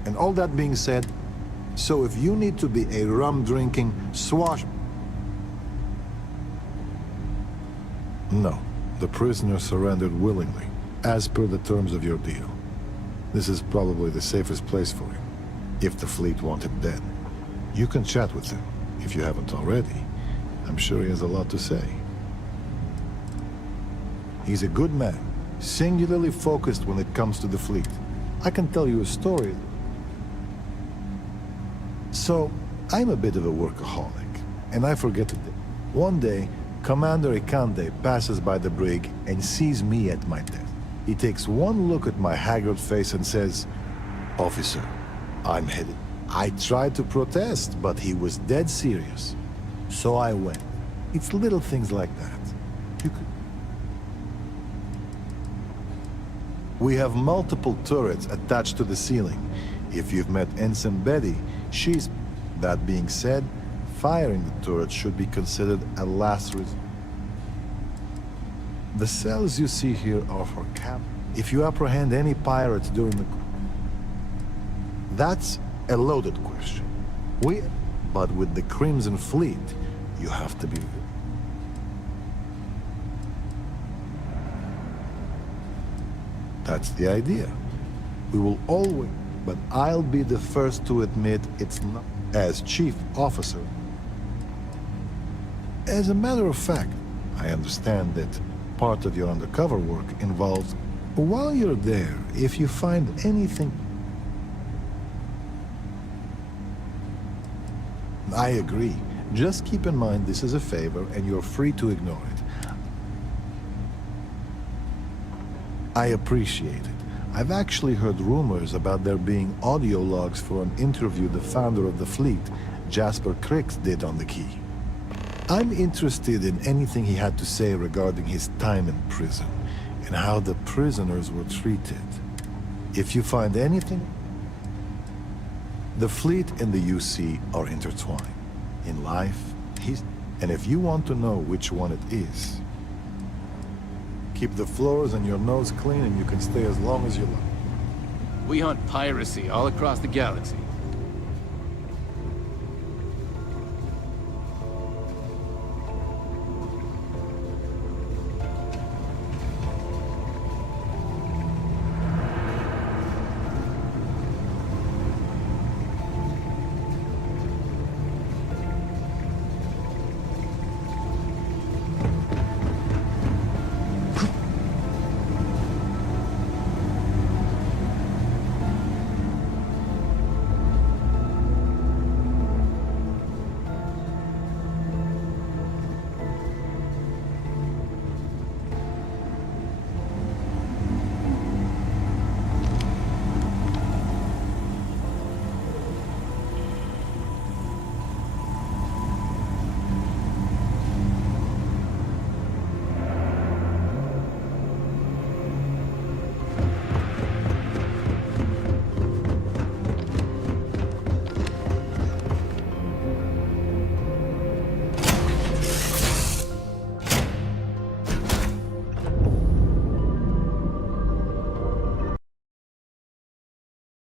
And all that being said, so if you need to be a rum-drinking swash... No, the prisoner surrendered willingly, as per the terms of your deal. This is probably the safest place for him, if the fleet want him dead. You can chat with him, if you haven't already. I'm sure he has a lot to say. He's a good man, singularly focused when it comes to the fleet. I can tell you a story. So, I'm a bit of a workaholic, and I forget to... One day, Commander Ikande passes by the brig and sees me at my desk. He takes one look at my haggard face and says, "Officer, I'm headed." I tried to protest, but he was dead serious. So I went. It's little things like that. You could... We have multiple turrets attached to the ceiling. If you've met Ensign Betty, She's... That being said, firing the turret should be considered a last resort. The cells you see here are for cap. If you apprehend any pirates during the... That's a loaded question. But with the Crimson Fleet, you have to be... That's the idea. We will always... But I'll be the first to admit it's not... As chief officer. As a matter of fact, I understand that part of your undercover work involves... While you're there, if you find anything... I agree. Just keep in mind this is a favor and you're free to ignore it. I appreciate it. I've actually heard rumors about there being audio logs for an interview the founder of the fleet, Jasper Crix, did on the Key. I'm interested in anything he had to say regarding his time in prison and how the prisoners were treated. If you find anything... The fleet and the UC are intertwined. In life, and if you want to know which one it is, keep the floors and your nose clean and you can stay as long as you like. We hunt piracy all across the galaxy.